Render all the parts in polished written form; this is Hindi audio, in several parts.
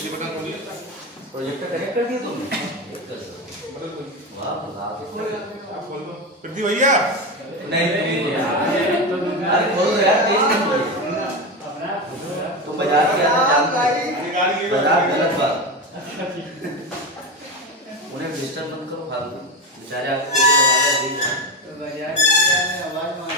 प्रोजेक्टर कनेक्ट कर दिया तुमने? वाह प्रदीप भैया नहीं यार खोलो यार, तेज नहीं खोलो। तो बाजार क्या बाजार गलत बात, उन्हें डिस्टर्ब मत करो फालतू, बेचारे आपको बाजार आवाज मार।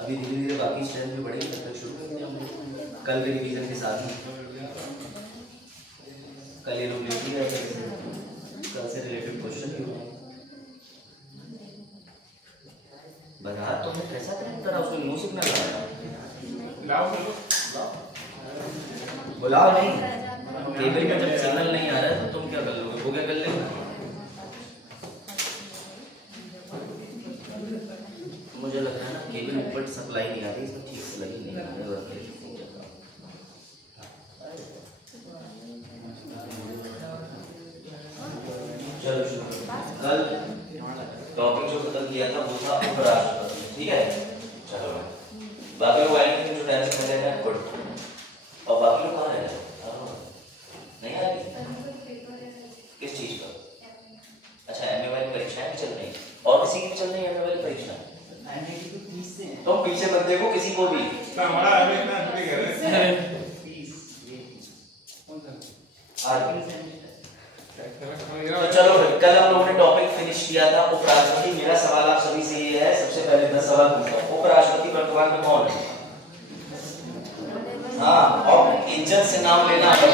अभी धीरे धीरे बाकी स्ट्रेंथ भी बढ़ेगी, तब तक शुरू करते हैं कल के रिवीजन के साथ ही। कल ये लोग लिख लिया, कल से रिलेटेड क्वेश्चन भी होंगे। बना तो मैं कैसा करें करा, उसको नो सिग्नल लाओ बुलाओ नहीं, केबल में जब सिग्नल नहीं आ रहा है तो तुम क्या कर लोगे, वो क्या कर लेगा? मुझे लग रहा है ना केबल ऊपर सप्लाई नहीं आ रही, इसमें ठीक सप्लाई नहीं आ रही। चलो कल टॉपिक जो खत्म किया था वो था उपराष्ट्रपति, ठीक है। चलो बाकी लोग आएंगे जो टेंशन में रहना है गुड, और बाकी लोग कहाँ रह रहे हैं? नहीं आएंगे किस चीज का? अच्छा एमए वाली परीक्षाएं चल रही, और किसी की चल रही है एमए वाली परीक्षा? तो पीछे मत देखो किसी को भी, हमारा अभी इतना नहीं कह रहे तो चलो कल हम लोगों ने टॉपिक फिनिश किया था उपराष्ट्रपति। मेरा सवाल आप सभी से ये है, सबसे पहले मैं सवाल पूछता हूँ, उपराष्ट्रपति वर्तमान में कौन है? हाँ, और इज्जत से नाम लेना कहते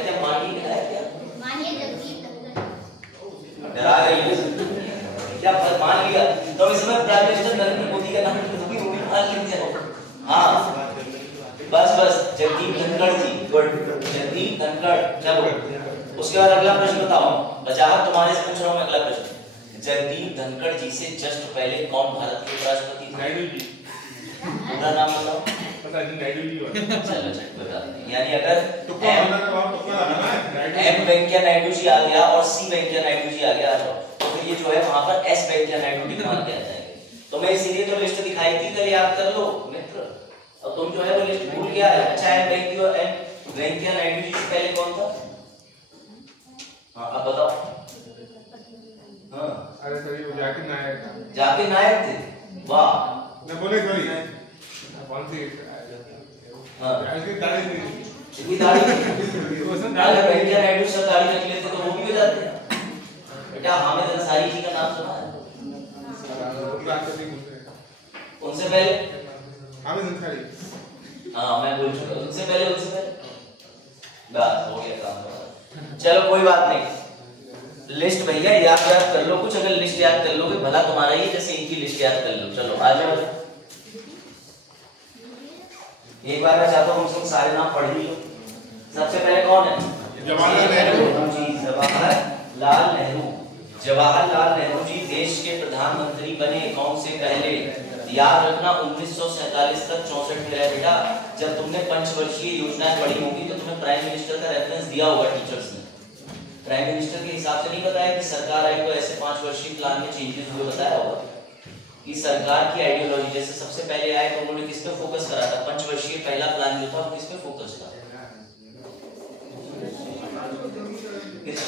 हैं माननीय विधायक, क्या डरा गई क्या? मान लिया तो इस समय प्राइम मिनिस्टर नरेंद्र मोदी का नाम तो भी मान लिया। हाँ बस जगदीप धनखड़ जी, गुड जगदीप धनखड़। चलो उसके बाद अगला प्रश्न बताओ, वजाहत तुम्हारे से पूछ रहा हूँ। अगला प्रश्न, जगदीप धनखड़ जी से जस्ट पहले कौन भारत के उपराष्ट्रपति थे? नायडू जी। पूरा नाम बताओ। पता नहीं, नायडू जी। चलो चलो बता दें, यानी अगर एम एम वेंकैया नायडू जी आ गया और सी वेंकैया नायडू जी आ गया, आ जाओ तो फिर ये जो है वहां पर एस वेंकैया नायडू जी मान के आ जाएंगे। तो मैं इसीलिए तो लिस्ट दिखाई थी, कल याद कर लो मित्र, और तुम जो है वो लिस्ट भूल गया है। अच्छा एम वेंकैया नायडू जी से पहले कौन था? हाँ अब बताओ। हाँ अरे सर ये जाकिर नायक था। जाकिर नायक थे, वाह। मैं बोले सॉरी कौन सी? हाँ इसकी दाढ़ी थी, इसकी दाढ़ी थी। अगर वेंकैया नायडू सर दाढ़ी रख लेते तो वो भी हो जाते हैं। बेटा हामिद अंसारी जी का नाम सुना है? उनसे पहले हामिद अंसारी। हाँ मैं बोल चुका, उनसे पहले बस हो गया काम। चलो कोई बात नहीं, लिस्ट भैया याद कर लो कुछ, अगर लिस्ट याद कर लोगे भला तुम्हारा ही, जैसे इनकी लिस्ट याद कर लो। चलो आ जाओ, एक बार मैं चाहता हूँ तुम सारे नाम पढ़ लो। सबसे पहले कौन है? जवाहरलाल नेहरू जी, जवाहरलाल नेहरू। जवाहरलाल नेहरू जी देश के प्रधानमंत्री बने कौन से पहले? याद रखना 1947 तक 64 में रहे बेटा। जब तुमने पंचवर्षीय योजनाएं पढ़ी होंगी तो तुम्हें प्राइम मिनिस्टर का रेफरेंस दिया होगा टीचर्स ने। प्राइम मिनिस्टर के हिसाब से नहीं बताया कि सरकार आई तो ऐसे 5 वर्षीय प्लान में चेंजेस हुए, बताया होगा कि सरकार की आइडियोलॉजी जैसे सबसे पहले आए तो उन्होंने किस पे फोकस करा था? पंचवर्षीय पहला प्लान जो था वो किस पे फोकस था?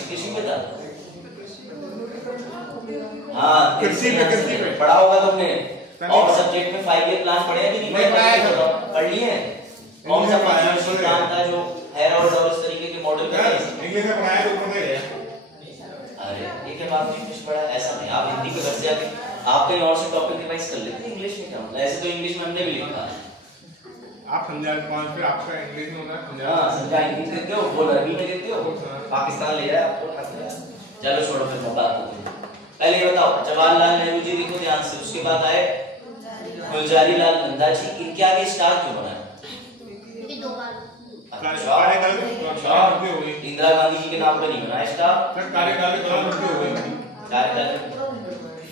किसी पे था? हाँ कृषि पे पढ़ा होगा तुमने। और सब्जेक्ट में 5 ईयर प्लान पढ़े कि नहीं पढ़ लिए? कौन सा 5 वर्षीय प्लान था जो हेरोल्ड और इस तरीके के मॉडल पे? इंग्लिश में पढ़ाया तो पढ़े। अरे एक के बाद इंग्लिश पढ़ा, ऐसा नहीं। आप हिंदी के घर से आके आप कहीं और से टॉपिक रिवाइज कर लेते हैं, इंग्लिश में क्या मतलब? ऐसे तो इंग्लिश में हमने भी लिखा है। आप समझा पांच पे आपका इंग्लिश में होता है समझा। हां समझा, इंग्लिश देते हो, बोल अरबी में देते हो, पाकिस्तान ले जाए आपको। चलो छोड़ो फिर बात करते हैं। पहले बताओ जवाहरलाल नेहरू जी को ध्यान से, उसके बाद आए गुलजारी लाल नंदा जी। इनके आगे स्टार क्यों बना है? इंदिरा गांधी जी के नाम पे नहीं बना स्टार।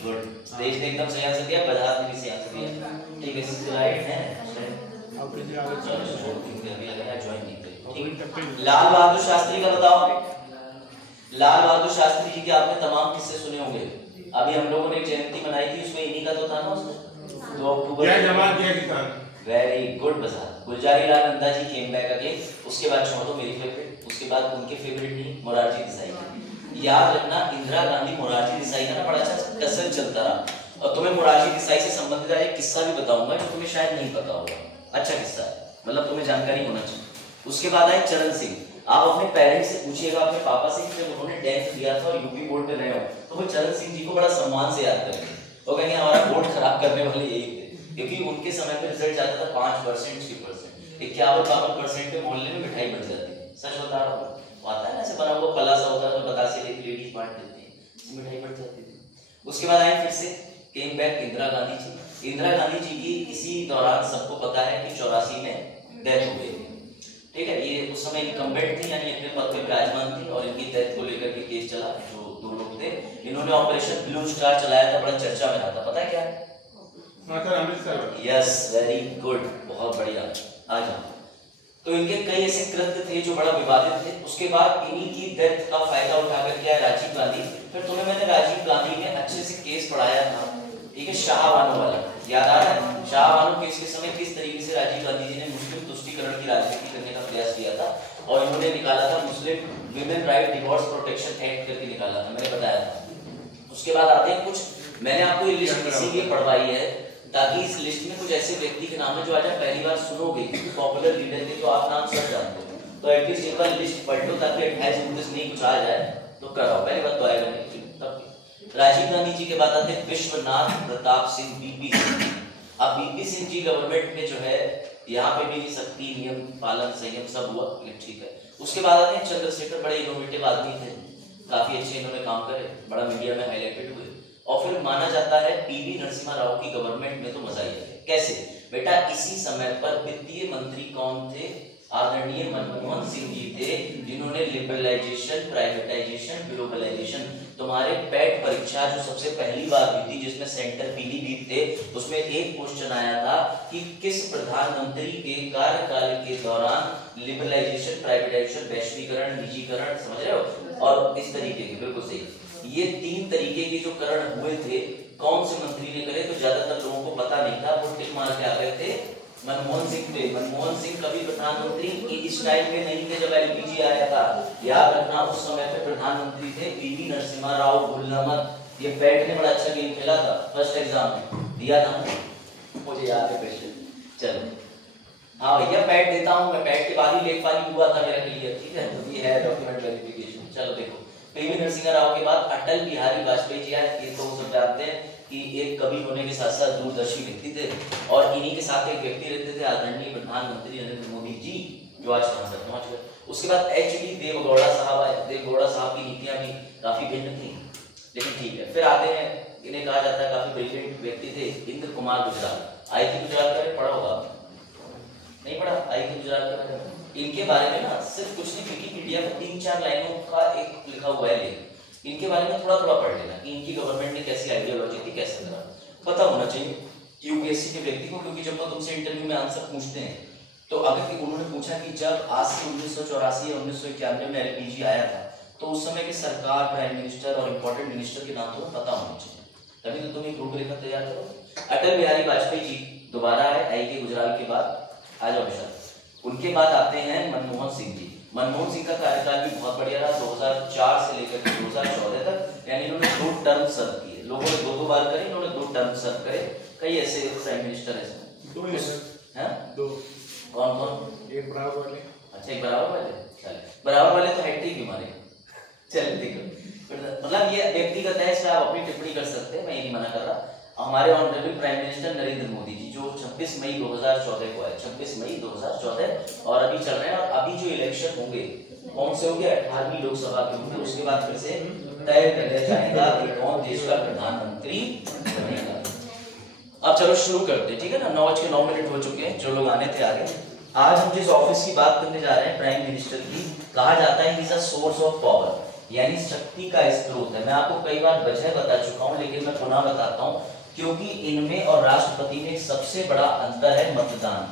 गुड, देश ने एकदम सही आंसर दिया, प्रधान ने भी सही आंसर दिया। ठीक है, राइट है। लाल बहादुर शास्त्री का बताओ। लाल बहादुर शास्त्री जी के आपने तमाम किस्से सुने होंगे। अभी हम लोगों ने जयंती मनाई थी, उसमें इन्हीं का तो था ना, उसमें 2 अक्टूबर। वेरी गुड बजा। Gulzari Lal Nanda ji came back again. उसके बाद छोड़ दो मेरी फेवरेट, उसके बाद उनके फेवरेट नहीं, मोरारजी देसाई। याद रखना इंदिरा गांधी मोरारजी देसाई का ना बड़ा अच्छा टसल चलता रहा। और तुम्हें मोरारजी देसाई से संबंधित एक किस्सा भी बताऊंगा जो तुम्हें शायद नहीं पता होगा। अच्छा किस्सा है, मतलब तुम्हें जानकारी होना चाहिए। उसके बाद आए चरण सिंह। आप अपने पेरेंट्स से पूछिएगा, अपने पापा से, जब उन्होंने 10th दिया था और यूपी बोर्ड में रहे हो तो वो चरण सिंह जी को बड़ा सम्मान से याद करेंगे। वो कहेंगे हमारा बोर्ड खराब करने वाले यही थे, क्योंकि उनके समय पे रिजल्ट आता था 5%, 6%, 51-52% पे मोहल्ले में मिठाई बन जाती है। सच बता रहा हूँ, आता है ना ऐसे बना हुआ पला सा होता है, तो बतासे लेके लेडीज बांट देती है, मिठाई बन जाती थी। उसके बाद आए फिर से केम बैक इंदिरा गांधी जी। इंदिरा गांधी जी की इसी दौरान सबको पता है कि 84 में डेथ हो गई थी। ठीक है, ये उस समय इनकम्बेंट थी, यानी अपने पद पे विराजमान थी, और इनकी डेथ को लेकर के केस चला। जो 2 लोग थे, इन्होंने ऑपरेशन ब्लू स्टार चलाया था, बड़ा चर्चा में रहा था। पता है क्या? यस, वेरी गुड, बहुत बढ़िया। आ जाओ। तो इनके कई ऐसे कृत्य थे जो बड़ा विवादित थे। उसके बाद इन्हीं की डेथ का फायदा उठाकर क्या राजीव गांधी। फिर तुम्हें मैंने राजीव गांधी में अच्छे से केस पढ़ाया था, ठीक है, शाह बानो वाला, याद आ रहा है? शाह बानो केस के समय किस तरीके से राजीव गांधी जी ने मुस्लिम तुष्टीकरण की राजनीति करने का प्रयास किया था, और इन्होंने निकाला था Muslim women right divorce protection act करके निकाला था, मैंने बताया था। उसके बाद आते हैं कुछ, मैंने आपको ये लिस्ट इसीलिए पढ़वाई है ताकि इस लिस्ट में कुछ ऐसे व्यक्ति के नाम है जो आज आप पहली बार सुनोगे, पॉपुलर लीडर के तो आप नाम सब जानते हो, तो एटलीस्ट एक बार लिस्ट पढ़ लो ताकि 28-29 नहीं कुछ आ जाए तो कराओ। पहली बात तो आएगा नहीं तब। राजीव गांधी जी के बाद आते हैं विश्वनाथ प्रताप सिंह, बीपी सिंह। अब बीपी सिंह जी गवर्नमेंट में जो है यहाँ पे भी सख्ती, नियम पालन, संयम सब हुआ, ठीक है। उसके बाद आते हैं चंद्रशेखर, बड़े इनोवेटिव आदमी थे, काफी अच्छे इन्होंने काम करे, बड़ा मीडिया में हाईलाइटेड हुए। और फिर माना जाता है पीवी नरसिम्हा राव की गवर्नमेंट में तो मजा ही है। कैसे बेटा? इसी समय पर वित्तीय मंत्री कौन थे? आदरणीय मनमोहन सिंह जी थे, जिन्होंने लिबरलाइजेशन, प्राइवेटाइजेशन, ग्लोबलाइजेशन, तुम्हारे पेट परीक्षा जो सबसे पहली बार हुई थी जिसमें सेंटर पीलीभीत थे, उसमें एक क्वेश्चन आया था कि किस प्रधानमंत्री के कार्यकाल के दौरान लिबरलाइजेशन, प्राइवेटाइजेशन, वैश्वीकरण, निजीकरण, समझ रहे हो, और इस तरीके के, बिल्कुल सही, ये 3 तरीके के जो करण हुए थे कौन से मंत्री ने करे? तो ज्यादातर लोगों को पता नहीं था, वो टिक मार के आ गए थे मनमोहन सिंह थे। मनमोहन सिंह कभी प्रधानमंत्री इस टाइम पे नहीं थे जब एलपीजी आया था, याद रखना, उस समय पे प्रधानमंत्री थे पीवी नरसिम्हा राव, गुलनमत। ये पैट ने बड़ा अच्छा गेम खेला था, फर्स्ट एग्जाम में दिया था, मुझे याद है क्वेश्चन। चलो हाँ भैया, पैट देता हूँ मैं, पैट के बाद ही लेखपाली हुआ था मेरा क्लियर, ठीक है, तो ये है डॉक्यूमेंट वेरिफिकेशन। चलो देखो, पीवी नरसिम्हा राव के बाद अटल बिहारी वाजपेयी जी आए। ये तो सब जानते हैं कि एक कवि होने के साथ साथ दूरदर्शी व्यक्ति थे, और इन्हीं के साथ एक व्यक्ति रहते थे, आदरणीय प्रधानमंत्री नरेंद्र मोदी जी, जो आज कहां तक पहुंच गए। उसके बाद एच.डी. देवगौड़ा साहब आए। देवगौड़ा साहब की नीतियां भी काफी भिन्न थी, लेकिन ठीक है। फिर आते हैं, इन्हें कहा जाता है काफी ब्रिलियंट व्यक्ति थे, इंद्र कुमार गुजराल। आई थी गुजराल का पढ़ा होगा, नहीं पढ़ा? आई थी गुजराल का। इनके बारे में ना सिर्फ कुछ नहीं, विकिपीडिया में 3-4 लाइनों का एक लिखा हुआ है, लेकिन इनके बारे में थोड़ा थोड़ा पढ़ लेना कि इनकी गवर्नमेंट ने कैसी आइडियोलॉजी थी, कैसे करा, पता होना चाहिए यूपीएससी के व्यक्ति को। क्योंकि जब वो तुमसे इंटरव्यू में आंसर पूछते हैं, तो अगर उन्होंने पूछा कि जब आज से 1984 या 1991 में एलपीजी आया था, तो उस समय के सरकार, प्राइम मिनिस्टर और इंपॉर्टेंट मिनिस्टर के नाम तुम्हें पता होना चाहिए, तभी तो तुम एक रूपरेखा तैयार करो। अटल बिहारी वाजपेयी जी दोबारा आए, आई के गुजराल के बाद। आ जाओ बेटा। उनके बाद आते हैं मनमोहन सिंह जी। मनमोहन सिंह का कार्यकाल भी बहुत बढ़िया रहा, 2004 से लेकर 2014 तक, यानी इन्होंने 2 टर्म सर्व किए। लोगों ने 2 बार करे, इन्होंने 2 टर्म सर्व करे। कई ऐसे प्राइम मिनिस्टर हैं, 2 कौन कौन? एक बराबर वाले। अच्छा, एक बराबर वाले, चले बराबर वाले तो हैट्रिक भी मारे। चलिए देखो, मतलब ये व्यक्तिगत है, इसमें आप अपनी टिप्पणी कर सकते हैं, मैं ये नहीं मना कर रहा। हमारे honourable prime minister Narendra Modi ji, जो 26 मई 2014 को आए, 26 मई 2014, और अभी चल रहे हैं। और अभी जो इलेक्शन होंगे कौन से होंगे? 18वीं लोकसभा के होंगे। उसके बाद फिर से तय कर दिया जाएगा कि कौन देश का प्रधानमंत्री बनेगा। अब चलो शुरू करते हैं, ठीक है ना? 9:09 हो चुके हैं, जो लोग आने थे आगे। आज हम जिस ऑफिस की बात करने जा रहे हैं, प्राइम मिनिस्टर की, कहा जाता है कि सोर्स ऑफ पावर, यानी शक्ति का स्रोत है। मैं आपको कई बार वजह बता चुका हूं, लेकिन मैं पुनः बताता हूं, क्योंकि इनमें और राष्ट्रपति में सबसे बड़ा अंतर है मतदान।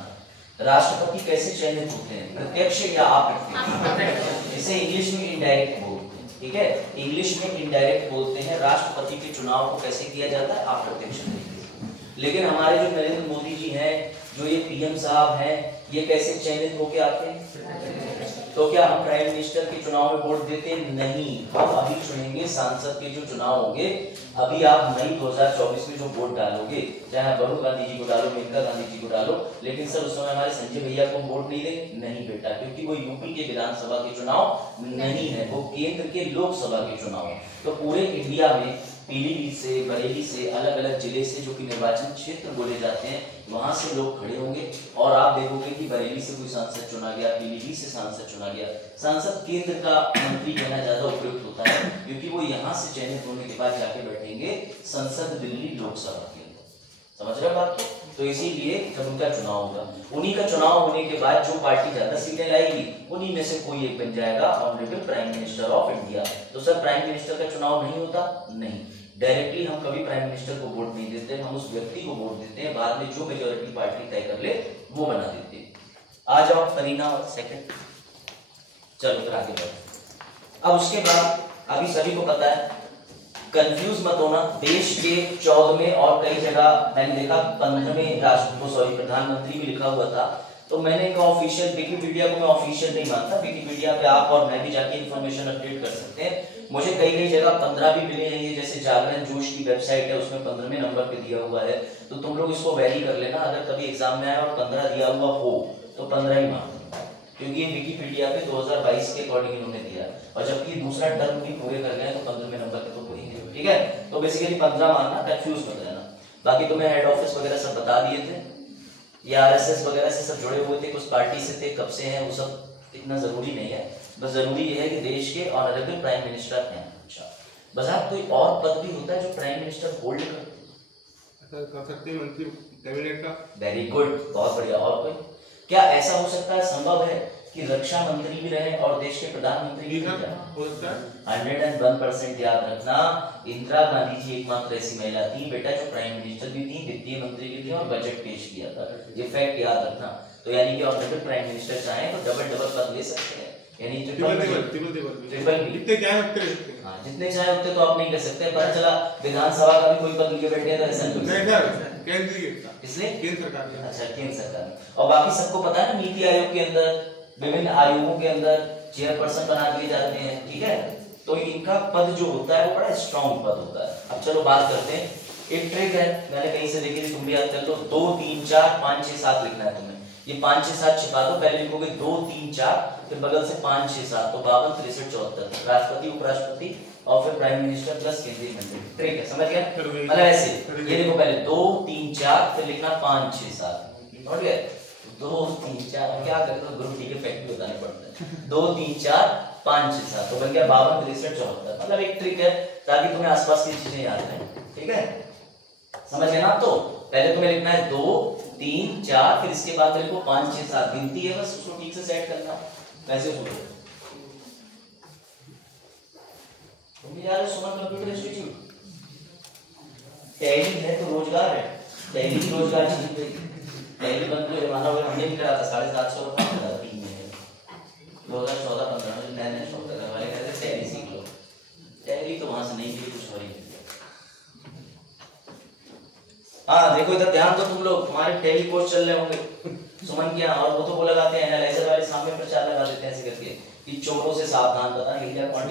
राष्ट्रपति कैसे चयनित होते हैं, प्रत्यक्ष या अप्रत्यक्ष, इसे इंग्लिश में इनडायरेक्ट बोलते हैं। ठीक है, इंग्लिश में इनडायरेक्ट बोलते हैं। राष्ट्रपति के चुनाव को कैसे किया जाता है, अप्रत्यक्ष तरीके से। लेकिन हमारे जो नरेंद्र मोदी जी हैं, जो ये पीएम साहब हैं, ये कैसे चयनित होके आते हैं? तो क्या हम प्राइम मिनिस्टर के चुनाव में वोट देते हैं? नहीं, हम अभी चुनेंगे सांसद के जो चुनाव होंगे। अभी आप मई 2024 में जो वोट डालोगे, चाहे वरुण गांधी जी को डालो, मेनका गांधी जी को डालो, लेकिन सर उस समय हमारे संजय भैया को वोट नहीं देंगे? नहीं बेटा, क्योंकि वो यूपी के विधानसभा के चुनाव नहीं है, वो केंद्र के लोकसभा के चुनाव है। तो पूरे इंडिया में पीलीभीत से, बरेली से, अलग अलग जिले से जो कि निर्वाचन क्षेत्र बोले जाते हैं, वहां से लोग खड़े होंगे और आप देखोगे कि बरेली से कोई सांसद चुना गया, पीलीभीत से सांसद चुना गया। सांसद केंद्र का मंत्री कहना ज्यादा उपयुक्त होता है, क्योंकि वो यहाँ से चयनित होने के बाद जाके बैठेंगे संसद दिल्ली लोकसभा के अंदर। समझ रहे हो बात को? तो इसीलिए जब उनका चुनाव होगा, उन्हीं का चुनाव होने के बाद जो पार्टी ज्यादा सीटें लाएगी, उन्हीं में से कोई एक बन जाएगा honourable prime minister of India. तो सर प्राइम मिनिस्टर का चुनाव नहीं होता? नहीं, डायरेक्टली हम कभी प्राइम मिनिस्टर को वोट नहीं देते, हम उस व्यक्ति को वोट देते हैं, बाद में जो मेजॉरिटी पार्टी तय कर ले वो बना देते हैं। आ जाओ करीना और सेकंड, चलो फिर आगे बढ़ो। अब उसके बाद अभी सभी को पता है, कंफ्यूज मत होना, देश के 14वें और कई जगह मैंने देखा 15वें प्रधानमंत्री भी लिखा हुआ था। तो मैंने कहा ऑफिशियल विकिपीडिया को मैं ऑफिशियल नहीं मानता, विकिपीडिया पे आप और मैं भी जाके इन्फॉर्मेशन अपडेट कर सकते हैं। मुझे कई जगह 15 भी मिले हैं, ये जैसे जागरण जोश की वेबसाइट है उसमें 15वें नंबर पे दिया हुआ है, तो तुम लोग इसको वेरी कर लेना। अगर कभी एग्जाम में आया और 15 दिया हुआ हो तो 15 ही मान, क्योंकि ये विकिपीडिया पे 2022 के अकॉर्डिंग इन्होंने दिया, और जबकि दूसरा टर्म भी पूरे कर गए तो 15वें नंबर पे तो कोई नहीं। ठीक है, तो बेसिकली 15 मानना, कंफ्यूज मत रहना। बाकी तुम्हें हेड ऑफिस वगैरह सब बता दिए थे, ये आरएसएस वगैरह से सब जुड़े हुए थे, कुछ पार्टी से थे, कब से हैं वो सब इतना जरूरी नहीं है, बस जरूरी ये है कि देश के ऑनरेबल प्राइम मिनिस्टर हैं। अच्छा, बस आप कोई और पद भी होता है जो प्राइम मिनिस्टर होल्ड कर सकते हैं, मंत्री कैबिनेट का। वेरी गुड, बहुत बढ़िया। और कोई क्या ऐसा हो सकता है, संभव है कि रक्षा मंत्री भी रहे और देश के प्रधानमंत्री भी हो सकता है? 101% याद रखना, इंदिरा गांधी जी एकमात्र ऐसी महिला थी बेटा जो प्राइम मिनिस्टर भी थी, वित्तीय मंत्री भी थी और बजट पेश किया था। ये फैक्ट याद रखना। तो यानी कि ऑनरेबल प्राइम मिनिस्टर चाहे तो डबल पद ले सकते हैं, यानी ट्रिपल जितने चाहे उतने तो आप नहीं कर सकते। पता चला विधानसभा का भी कोई पद लेके बैठे तो ऐसा इसलिए केंद्र सरकार। अच्छा, केंद्र सरकार। और बाकी सबको पता है ना, नीति आयोग के अंदर, विभिन्न आयोगों के अंदर चेयरपर्सन बना दिए जाते हैं। ठीक है, तो इनका पद जो होता है वो बड़ा स्ट्रॉन्ग पद होता है। अब चलो बात करते हैं, एक ट्रिक है, मैंने कहीं से देखी थी, तुम भी याद कर लो। 2 3 4 5 6 7 लिखना है तुम्हें। ये 5 6 7 छिपा दो, पहले लिखोगे 2 3 4, फिर बगल से 5 6 7, तो 52 63 74, राष्ट्रपति, उपराष्ट्रपति और फिर प्राइम मिनिस्टर प्लस केंद्रीय मंत्री। ट्रिक है, समझ गया? मतलब ऐसे ये देखो, पहले 2 3 4, फिर लिखना 5 6 7, समझ गए? 2 3 4, क्या करते हो ग्रुप डी के फैक्ट बताने पड़ते हैं। 2 3 4 5 6 7, तो बन गया 52 63 74। मतलब एक ट्रिक है ताकि तुम्हें आसपास की चीजें याद रहें। ठीक है, समझ गए ना? तो पहले तुम्हें लिखना है 2 3 4, फिर इसके बाद लिखो 5 6 7, गिनती है, बस उसको ठीक से सेट करना। वैसे सुनो, तुम भी जा रहे हो सुमन कंप्यूटर इंस्टीट्यूट, टैली है तो रोजगार है, टैली रोजगार चीज है। टैली बंद तो जमाना हुआ, हमने भी करा था, 750 रुपये मिला 3 महीने 2014-15 में नए शौक कर वाले कहते थे टैली सीख लो। टैली तो वहां से नहीं थी, कुछ और ही। हाँ देखो इधर ध्यान दो तुम लोग, तुम्हारे टैली कोर्स चल रहे होंगे सुमन के यहाँ, और वो तो वो लगाते हैं एनालाइजर वाले सामने प्रचार लगा देते हैं ऐसे करके कि चोरों से सावधान, पता नहीं क्या कौन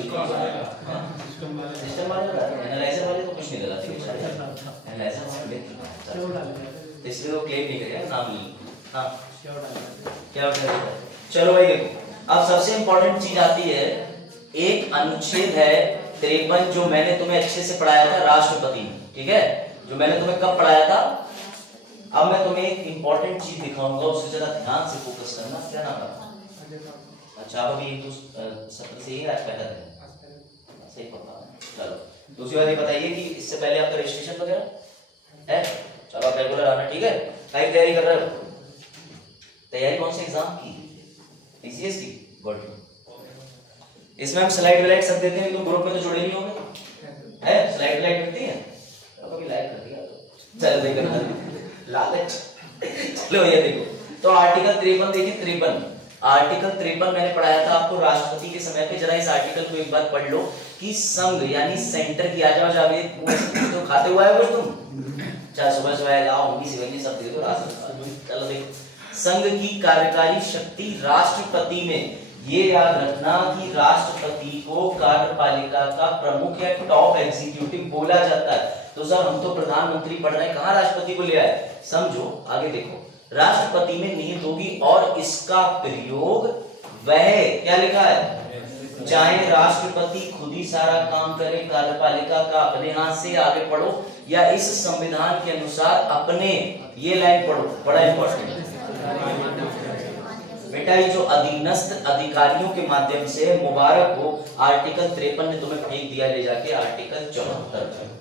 सिस्टम वाले लगाते हैं, एनालाइजर वाले तो कुछ नहीं लगाते, एनालाइजर वाले इसलिए वो क्लेम नहीं करेगा, नाम ली। हाँ क्या होता है? चलो भाई देखो, अब सबसे इंपॉर्टेंट चीज आती है, एक अनुच्छेद है 53 जो मैंने तुम्हें अच्छे से पढ़ाया था राष्ट्रपति, ठीक है, जो मैंने तुम्हें कब पढ़ाया था। अब मैं तुम्हें एक इंपॉर्टेंट चीज दिखाऊंगा, उससे जरा ध्यान से फोकस करना। क्या नाम है? अच्छा, अब अभी सत्र से ही आज पहला दिन सही पता। चलो दूसरी बात ये बताइए कि इससे पहले आपका रजिस्ट्रेशन वगैरह है? चलो आप रेगुलर आना, ठीक है? काई तैयारी कर रहे हो? तैयारी कौन से एग्जाम की? पीसीएस की? गुड। इसमें हम स्लाइड वाइड सब देते हैं, तो ग्रुप में तो जुड़े नहीं होंगे, है? स्लाइड वाइड करती है, कभी लाइक कर दिया तो चलो देखो लालच। चलो ये देखो, तो आर्टिकल 53 देखिए, 53 आर्टिकल 53 मैंने पढ़ाया था आपको राष्ट्रपति के समय पे। जरा इस आर्टिकल को एक बार पढ़ लो कि संघ यानी सेंटर की, आ जाओ जावेद, तो खाते हुआ है वो तुम, चाहे सुबह सुबह लाओ होंगी सिवंगी सब दे दो राष्ट्रपति। चलो देखो, संघ की कार्यकारी शक्ति राष्ट्रपति में, ये याद रखना कि राष्ट्रपति को कार्यपालिका का प्रमुख या टॉप एग्जीक्यूटिव बोला जाता है। तो सर हम तो प्रधानमंत्री पढ़ रहे हैं, कहां राष्ट्रपति को ले आए, समझो आगे देखो, राष्ट्रपति में निहित होगी और इसका प्रयोग वह, क्या लिखा है, चाहे राष्ट्रपति खुद ही सारा काम करे कार्यपालिका का अपने हाथ से, आगे पढ़ो, या इस संविधान के अनुसार अपने, ये लाइन पढ़ो, बड़ा इंपॉर्टेंट बेटा, ये जो अधीनस्थ अधिकारियों के माध्यम से, मुबारक हो आर्टिकल 53 ने तुम्हें फेंक दिया ले जाके आर्टिकल 74।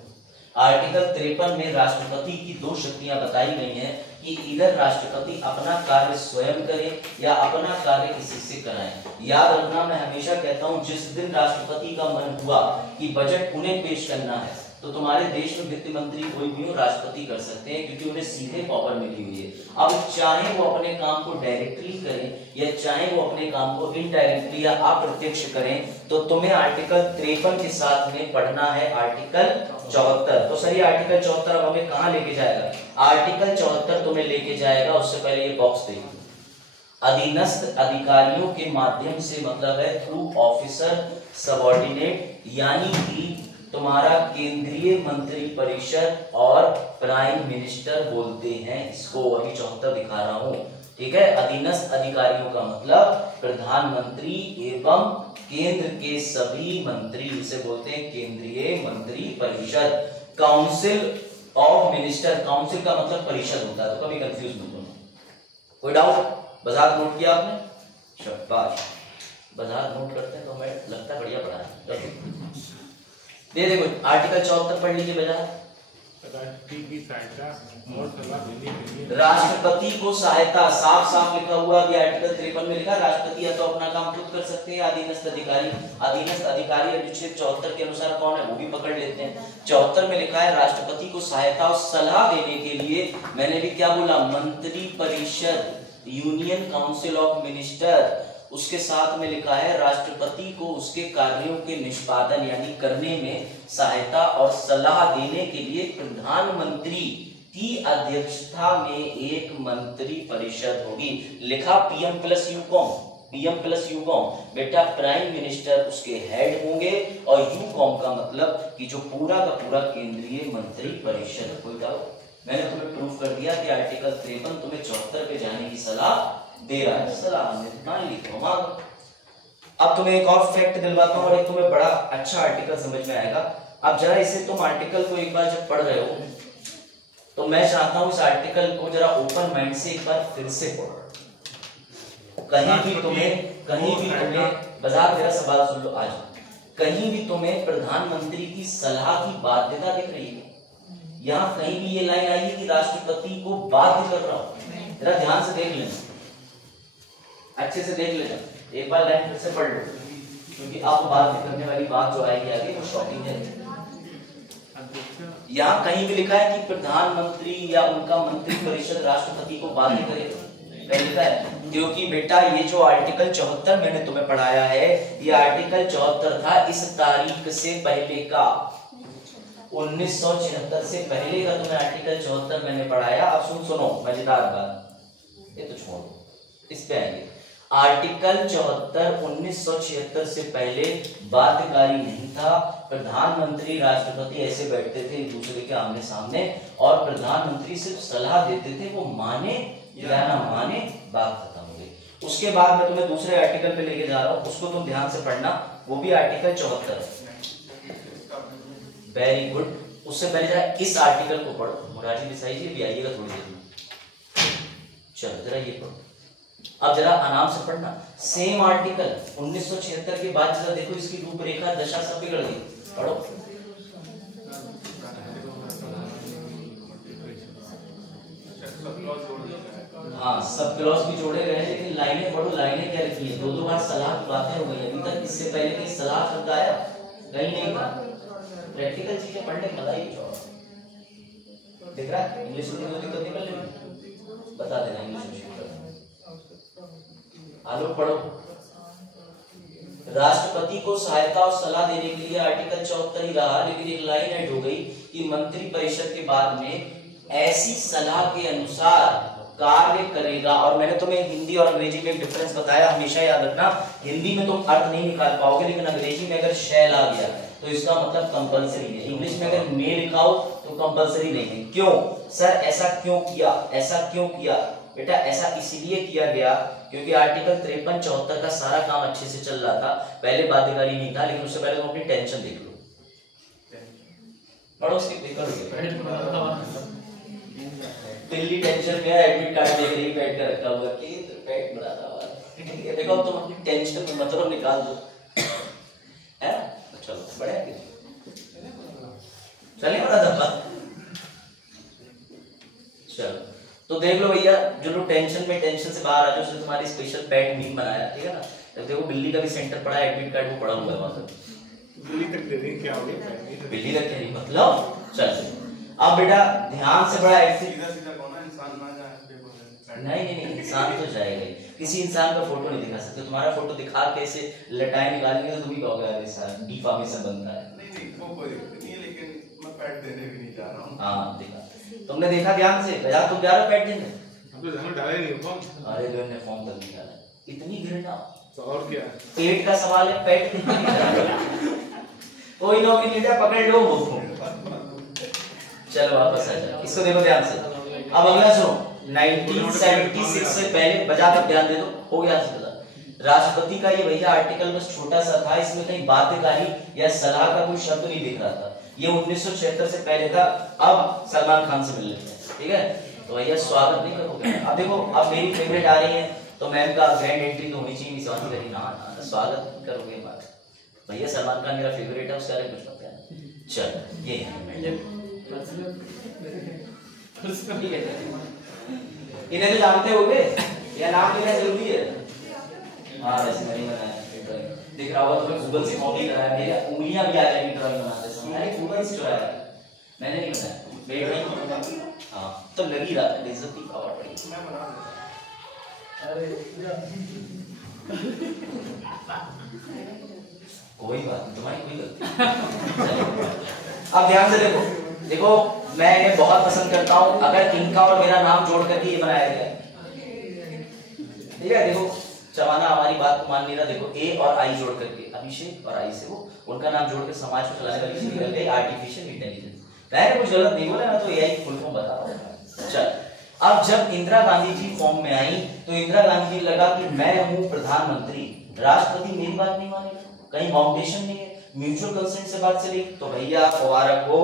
आर्टिकल 53 में राष्ट्रपति की दो शक्तियां बताई गई हैं कि इधर राष्ट्रपति अपना कार्य स्वयं करे या अपना कार्य किसी से कराएं। याद रखना, मैं हमेशा कहता हूं जिस दिन राष्ट्रपति का मन हुआ कि बजट उन्हें पेश करना है, तो तुम्हारे देश में वित्त मंत्री कोई भी हो, राष्ट्रपति कर सकते हैं, क्योंकि उन्हें सीधे पावर मिली हुई है। अब चाहे वो अपने काम को डायरेक्टली करें या चाहे वो अपने काम को इनडायरेक्टली या अप्रत्यक्ष करें, तो तुम्हें आर्टिकल 53 के साथ में पढ़ना है आर्टिकल 74। तो सर ये आर्टिकल 74 अब हमें कहां लेके जाएगा, आर्टिकल 74 तुम्हें लेके जाएगा, उससे पहले ये बॉक्स देखो, अधीनस्थ अधिकारियों के माध्यम से मतलब है थ्रू ऑफिसर सबऑर्डिनेट, यानी कि तुम्हारा केंद्रीय मंत्री परिषद और प्राइम मिनिस्टर बोलते हैं इसको, अभी 74 दिखा रहा हूं, ठीक है। अधीनस्थ अधिकारियों का मतलब प्रधानमंत्री एवं केंद्र के सभी मंत्री, इसे बोलते हैं केंद्रीय मंत्री परिषद। काउंसिल ऑफ मिनिस्टर, काउंसिल का मतलब परिषद होता है, तो कभी कंफ्यूज मत होना। कोई डाउट, बजाज नोट किया आपने, शाबाश, बजाज नोट करते हैं तो हमें लगता है बढ़िया पढ़ा है। दे देखो आर्टिकल 74 पढ़ लीजिए बजाज। राष्ट्रपति को सहायता, साफ साफ लिखा हुआ भी आर्टिकल 53 में लिखा, राष्ट्रपति या तो अपना काम खुद कर सकते हैं, अधीनस्थ अधिकारी, अधीनस्थ अधिकारी अनुच्छेद 74 के अनुसार कौन है वो भी पकड़ लेते हैं। 74 में लिखा है राष्ट्रपति को सहायता और सलाह देने के लिए, मैंने भी क्या बोला, मंत्री परिषद, यूनियन काउंसिल ऑफ मिनिस्टर, उसके साथ में लिखा है राष्ट्रपति को उसके कार्यों के निष्पादन यानी करने में सहायता और सलाह देने के लिए प्रधानमंत्री की अध्यक्षता में एक मंत्री परिषद होगी। लिखा पीएम प्लस यूकॉम, पीएम प्लस यूकॉम, बेटा प्राइम मिनिस्टर उसके हेड होंगे और यूकॉम का मतलब कि जो पूरा का पूरा केंद्रीय मंत्री परिषद। कोई डाउट, मैंने तुम्हें प्रूफ कर दिया कि आर्टिकल 53 तुम्हें 74 पे जाने की सलाह दे रहा है, सलाह मान ली तो मांगो। अब तुम्हें एक और फैक्ट दिलवाता हूं और एक तुम्हें बड़ा अच्छा आर्टिकल समझ में आएगा। अब जरा इसे तुम आर्टिकल को एक बार जब पढ़ रहे हो तो मैं चाहता हूं इस आर्टिकल को जरा ओपन माइंड से एक बार फिर से पढ़ो। कहीं भी तुम्हें बाजार, मेरा सवाल सुन लो आज, कहीं भी तुम्हें प्रधानमंत्री की सलाह की बाध्यता दिख रही है? यहाँ कहीं भी ये लाइन आई है कि राष्ट्रपति को बाध्य कर रहा हूं? जरा ध्यान से देख लेना, अच्छे से देख लेना, एक बार लाइन फिर से पढ़ लो, क्योंकि आप बात करने वाली बात जो आएगी आगे वो शॉकिंग है। यहाँ कहीं भी लिखा है कि प्रधानमंत्री या उनका मंत्री परिषद राष्ट्रपति को बाध्य करेगा, लिखा है? क्योंकि बेटा ये जो आर्टिकल 74 मैंने तुम्हें पढ़ाया है, ये आर्टिकल 74 था इस तारीख से पहले का, 1976 से पहले का तुम्हें आर्टिकल 74 मैंने पढ़ाया। अब सुनो मजेदार बात, ये तो छोड़ दो, इस पे आएंगे। आर्टिकल 74 1976 से पहले बाध्यकारी नहीं था। प्रधानमंत्री राष्ट्रपति ऐसे बैठते थे एक दूसरे के आमने सामने और प्रधानमंत्री सिर्फ सलाह देते थे, वो माने या ना माने बात खत्म हो गई। उसके बाद मैं तुम्हें दूसरे आर्टिकल पे लेके जा रहा हूं, उसको तुम ध्यान से पढ़ना, वो भी आर्टिकल 74। Very good. उससे पहले जरा इस आर्टिकल को पढ़ो, मुरारी देसाई जी भी आइएगा थोड़ी देर में। चलो जरा ये पढ़ो, अब जरा आराम से पढ़ना। सेम आर्टिकल 1976 के बाद जरा देखो इसकी रूपरेखा दशा सब बिगड़ गई। पढ़ो। हाँ सब क्लॉज भी जोड़े गए हैं, लेकिन लाइनें पढ़ो, लाइनें क्या लिखी है? दो बार सलाह की बातें हो गई। अभी तक इससे पहले की सलाह शब्द आया कहीं नहीं था। प्रैक्टिकल चीजें पढ़ने का मजा ही कुछ और। दिख रहा है? इंग्लिश में कोई दिक्कत नहीं, बता देना इंग्लिश में। आलो पढ़ो। राष्ट्रपति को सहायता और सलाह देने के लिए आर्टिकल 74 ही रहा, लेकिन एक लाइन ऐड हो गई कि मंत्री परिषद के बाद में ऐसी सलाह के अनुसार कार्य करेगा। और मैंने तुम्हें हिंदी और अंग्रेजी में डिफरेंस बताया, हमेशा याद रखना। हिंदी में तुम अर्थ नहीं निकाल पाओगे, लेकिन अंग्रेजी में अगर शैल आ गया तो इसका मतलब कंपलसरी है। इंग्लिश में अगर मे लिखा हो तो कंपलसरी नहीं है। क्यों सर, ऐसा क्यों किया, ऐसा क्यों किया बेटा? ऐसा इसलिए किया गया क्योंकि आर्टिकल 53-74 का सारा काम अच्छे से चल रहा था। पहले बाध्यकारी नहीं था, लेकिन उससे पहले तुम अपनी टेंशन देख लो। पढ़ो उसकी दिल्ली टेंशन में एडमिट कार्ड देख रही बैठ कर रखा हुआ कि पेट बड़ा था। देखो तुम अपनी टेंशन में मतलब निकाल दो, है ना? चलो बढ़िया, चलिए बड़ा धब्बा। चलो तो देख लो भैया, जो लोग टेंशन से बाहर आ जाओ, तुम्हारी स्पेशल पेट मीम बनाया, ठीक है ना? तो देखो बिल्ली का भी सेंटर पड़ा है, एडमिट कार्ड वो पड़ा हुआ है वहां पर। बिल्ली तक दे देंगे क्या हो गया? बिल्ली तक नहीं मतलब। चल अब बेटा ध्यान से बड़ा सीधा कौन है? इंसान ना जाए पेपर। नहीं इंसान तो जाएगा। किसी इंसान का फोटो नहीं दिखा सकते। तुम्हारा फोटो दिखा के ऐसे लटाए निकालेंगे तो तुम ही कहोगे यार ऐसा डिफॉर्मेशन बनता है। नहीं वो कोई दिक्कत नहीं है, लेकिन मैं पैड देने भी नहीं जा रहा हूं। हाँ देखा, तुमने देखा ध्यान से? भैया तुम जा रहे हो पैड देने? हम तो जरूर डाले नहीं फॉर्म। अरे जो ने फॉर्म तक नहीं डाला, इतनी घृणा तो और क्या? पेट का सवाल है, पेट कोई नौकरी नहीं दे, पकड़ लो वो। चलो वापस आ जाओ, इसको देखो ध्यान से। अब अगला सुनो, 1976 से पहले बजा कर ध्यान दे दो, हो गया से पता। राष्ट्रपति का ये भैया आर्टिकल बस छोटा सा था, इसमें कहीं बाध्यकारी या सलाह का कोई शब्द नहीं दिख रहा था। ये 1976 से पहले था। अब सलमान खान से मिल लेते हैं, ठीक है? तो भैया स्वागत नहीं करोगे? अब देखो, अब मेरी फेवरेट आ रही है तो मैम का ग्रैंड एंट्री तो होनी चाहिए, निशान करी ना, स्वागत करोगे हमारा। भैया सलमान खान मेरा फेवरेट है, उसके बारे में कुछ पता है? चल ये ठीक है, इन्हें तो जानते होगे या नाम लेना जरूरी है? हाँ वैसे मैंने बनाया, दिख रहा होगा तुम्हें, गूगल से कॉपी कराया, मेरी उंगलियां भी आ जाएंगी ड्राइंग बनाते समय। अरे गूगल से चुराया, मैंने नहीं बनाया। हाँ तो लगी रहा है बेइज्जती का और पड़ी। मैं बना देता। अरे कोई बात नहीं, तुम्हारी कोई गलती। अब ध्यान से देखो मैं इन्हें बहुत पसंद करता हूं। अगर इनका और मेरा नाम जोड़ करके ये बनाया गया, ठीक है? देखो चवाना हमारी बात को मान नहीं रहा। देखो ए और आई जोड़ करके, अभिषेक और आई से वो उनका नाम जोड़ के समाज को चलाने वाली चीज निकल गई आर्टिफिशियल इंटेलिजेंस। मैंने कुछ गलत नहीं बोला, मैं तो एआई फुल फॉर्म बता रहा हूं। चल अब जब इंदिरा गांधी जी फॉर्म में आई तो इंदिरा गांधी जी लगा कि मैं हूं प्रधानमंत्री, राष्ट्रपति मेरी बात नहीं मानेगा, कहीं फाउंडेशन नहीं है, म्यूचुअल कंसेंट से बात चली। तो भैया मुबारक हो,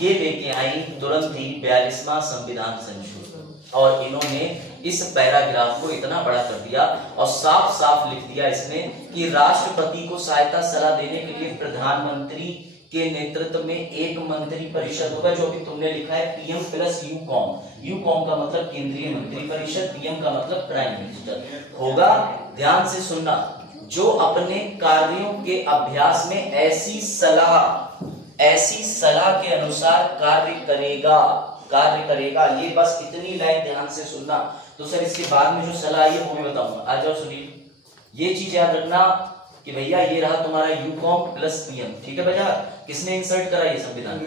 ये लेके आई तुरंत ही 42वां संविधान संशोधन, और इन्होंने इस पैराग्राफ को इतना बड़ा कर दिया और साफ साफ लिख दिया इसमें कि राष्ट्रपति को सहायता सलाह देने के लिए प्रधानमंत्री के नेतृत्व में एक मंत्री परिषद होगा, जो भी तुमने लिखा है पीएम प्लस यूकॉम। यूकॉम का मतलब केंद्रीय मंत्री परिषद, पीएम का मतलब प्राइम मिनिस्टर होगा। ध्यान से सुनना, जो अपने कार्यों के अभ्यास में ऐसी सलाह के अनुसार कार्य करेगा। ये बस इतनी लाइन ध्यान से सुनना। तो सर इसके बाद में जो सलाह है वो भी बताऊंगा, आ जाओ सुनिए। ये चीज याद रखना कि भैया ये रहा तुम्हारा यूकॉम प्लस पीएम, ठीक है भैया? किसने इंसर्ट करा ये संविधान?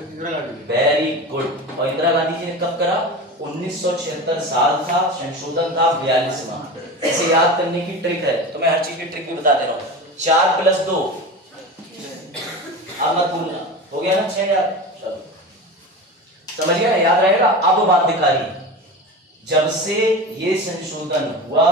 Very good. और इंदिरा गांधी जी ने कब करा? 1976 साल था, संशोधन था 42वां। ऐसे याद करने की ट्रिक है, तो मैं हर चीज की ट्रिक भी बता दे रहा हूँ। 4 + 2 अब मत भूलना, हो गया ना 6 यार? चलो समझ गया, याद रहेगा। अब बाध्यकारी, जब से ये संशोधन हुआ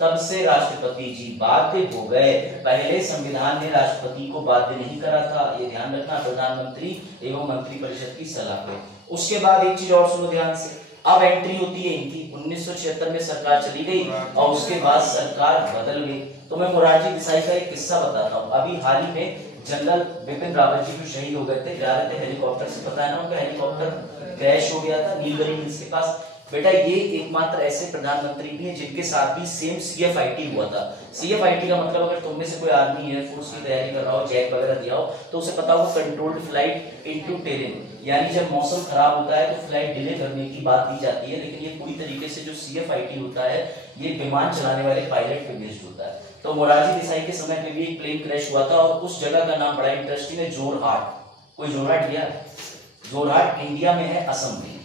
तब से राष्ट्रपति जी बाध्य हो गए। पहले संविधान ने राष्ट्रपति को बाध्य नहीं करा था, ये ध्यान रखना, प्रधानमंत्री एवं मंत्रिपरिषद की सलाह पे। उसके बाद एक चीज और सुनो ध्यान से, अब एंट्री होती है इनकी 1976 में सरकार चली गई और उसके बाद सरकार बदल गई। तो मैं मोरारजी देसाई का एक किस्सा बताता हूँ। अभी हाल ही में जनरल बिपिन रावत जी जो शहीद हो गए थे, जा रहे थे हेलीकॉप्टर से, पता है ना उनका हेलीकॉप्टर क्रैश हो गया था नीलगिरी हिल्स के पास। बेटा ये एकमात्र ऐसे प्रधानमंत्री भी हैं जिनके साथ भी सेम CFIT हुआ था। CFIT का मतलब अगर तुम में से कोई आर्मी एयरफोर्स की तैयारी कर रहा हो, जैक वगैरह दिया हो, तो उसे पता हो कंट्रोल्ड फ्लाइट इनटू टेरेन, यानी जब मौसम खराब होता है तो फ्लाइट डिले करने की बात दी जाती है, लेकिन ये पूरी तरीके से जो CFIT होता है ये विमान चलाने वाले पायलट पे बेस्ड होता है। तो मोरारजी देसाई के समय पे भी एक प्लेन क्रैश हुआ था और उस जगह का नाम बड़ा इंटरेस्टिंग है, जोरहाट। कोई जोरहाट गया? जोरहाट इंडिया में है, असम में,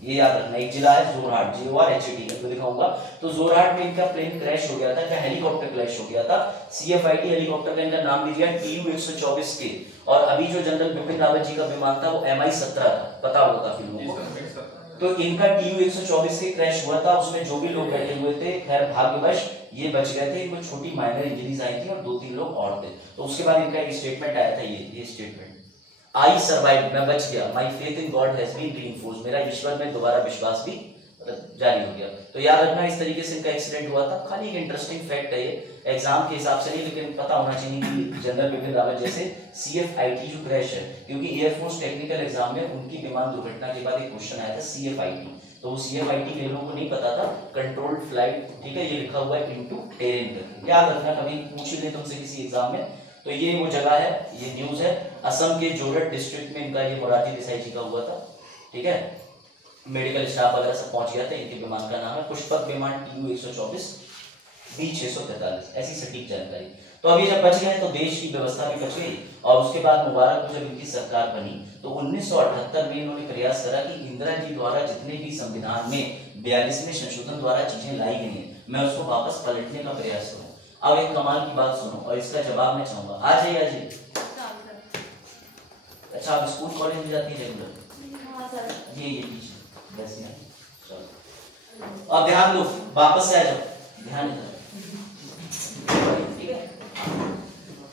ये याद रखना, एक जिला है जोरहाट, JORHAT करके दिखाऊंगा। तो जोरहाट में इनका प्लेन क्रैश हो गया था, क्या हेलीकॉप्टर क्रैश हो गया था। CFIT हेलीकॉप्टर का इनका नाम भी दिया TU-124 के, और अभी जो जनरल बिपिन रावत जी का विमान था वो MI-17 था, पता होगा काफी लोगों को। तो इनका TU-124 के क्रैश हुआ था, उसमें जो भी लोग बैठे हुए थे खैर भाग्यवश ये बच गए थे, इनको छोटी माइनर इंजरीज आई थी और 2-3 लोग और थे। तो उसके बाद इनका एक स्टेटमेंट आया था, ये स्टेटमेंट, आई सर्वाइव, मैं बच गया, my faith in God has been reinforced, मेरा ईश्वर में दोबारा विश्वास भी जारी हो गया। तो याद रखना इस तरीके से इनका एक्सीडेंट हुआ था। खाली एक इंटरेस्टिंग फैक्ट है ये, एग्जाम के हिसाब से नहीं, लेकिन पता होना चाहिए कि जनरल बिपिन रावत जैसे CFIT जो क्रैश है, क्योंकि एयरफोर्स टेक्निकल एग्जाम में उनकी विमान दुर्घटना के बाद एक क्वेश्चन आया था CFIT, तो वो CFIT के लोगों को नहीं पता था, कंट्रोल्ड फ्लाइट, ठीक है, ये लिखा हुआ है इनटू टेरेन करके, याद रखना, कभी पूछ ही ले तुमसे किसी एग्जाम में। तो ये वो जगह है, ये न्यूज है, असम के जोरहाट डिस्ट्रिक्ट में इनका ये मोरारजी देसाई जी का हुआ था, ठीक है। मेडिकल स्टाफ वगैरह सब पहुंच गया था, इनके विमान का नाम है पुष्पक विमान TU-124 B643, ऐसी सटीक जानकारी। तो अभी जब बच गए तो देश की व्यवस्था भी बच गई, और उसके बाद मुबारक को जब इनकी सरकार बनी तो 1978 में इन्होंने प्रयास करा कि इंदिरा जी द्वारा जितने भी संविधान में 42वें संशोधन द्वारा चीजें लाई गई हैं, मैं उसको वापस पलटने का प्रयास करूं। अब एक कमाल की बात सुनो और इसका जवाब मैं चाहूंगा, आ जाइए आ जाइए। अच्छा आप स्कूल कॉलेज में जाती है रेगुलर? ये पीछे बस यहाँ, चलो अब ध्यान दो, वापस से आ जाओ, ध्यान दो, ठीक है।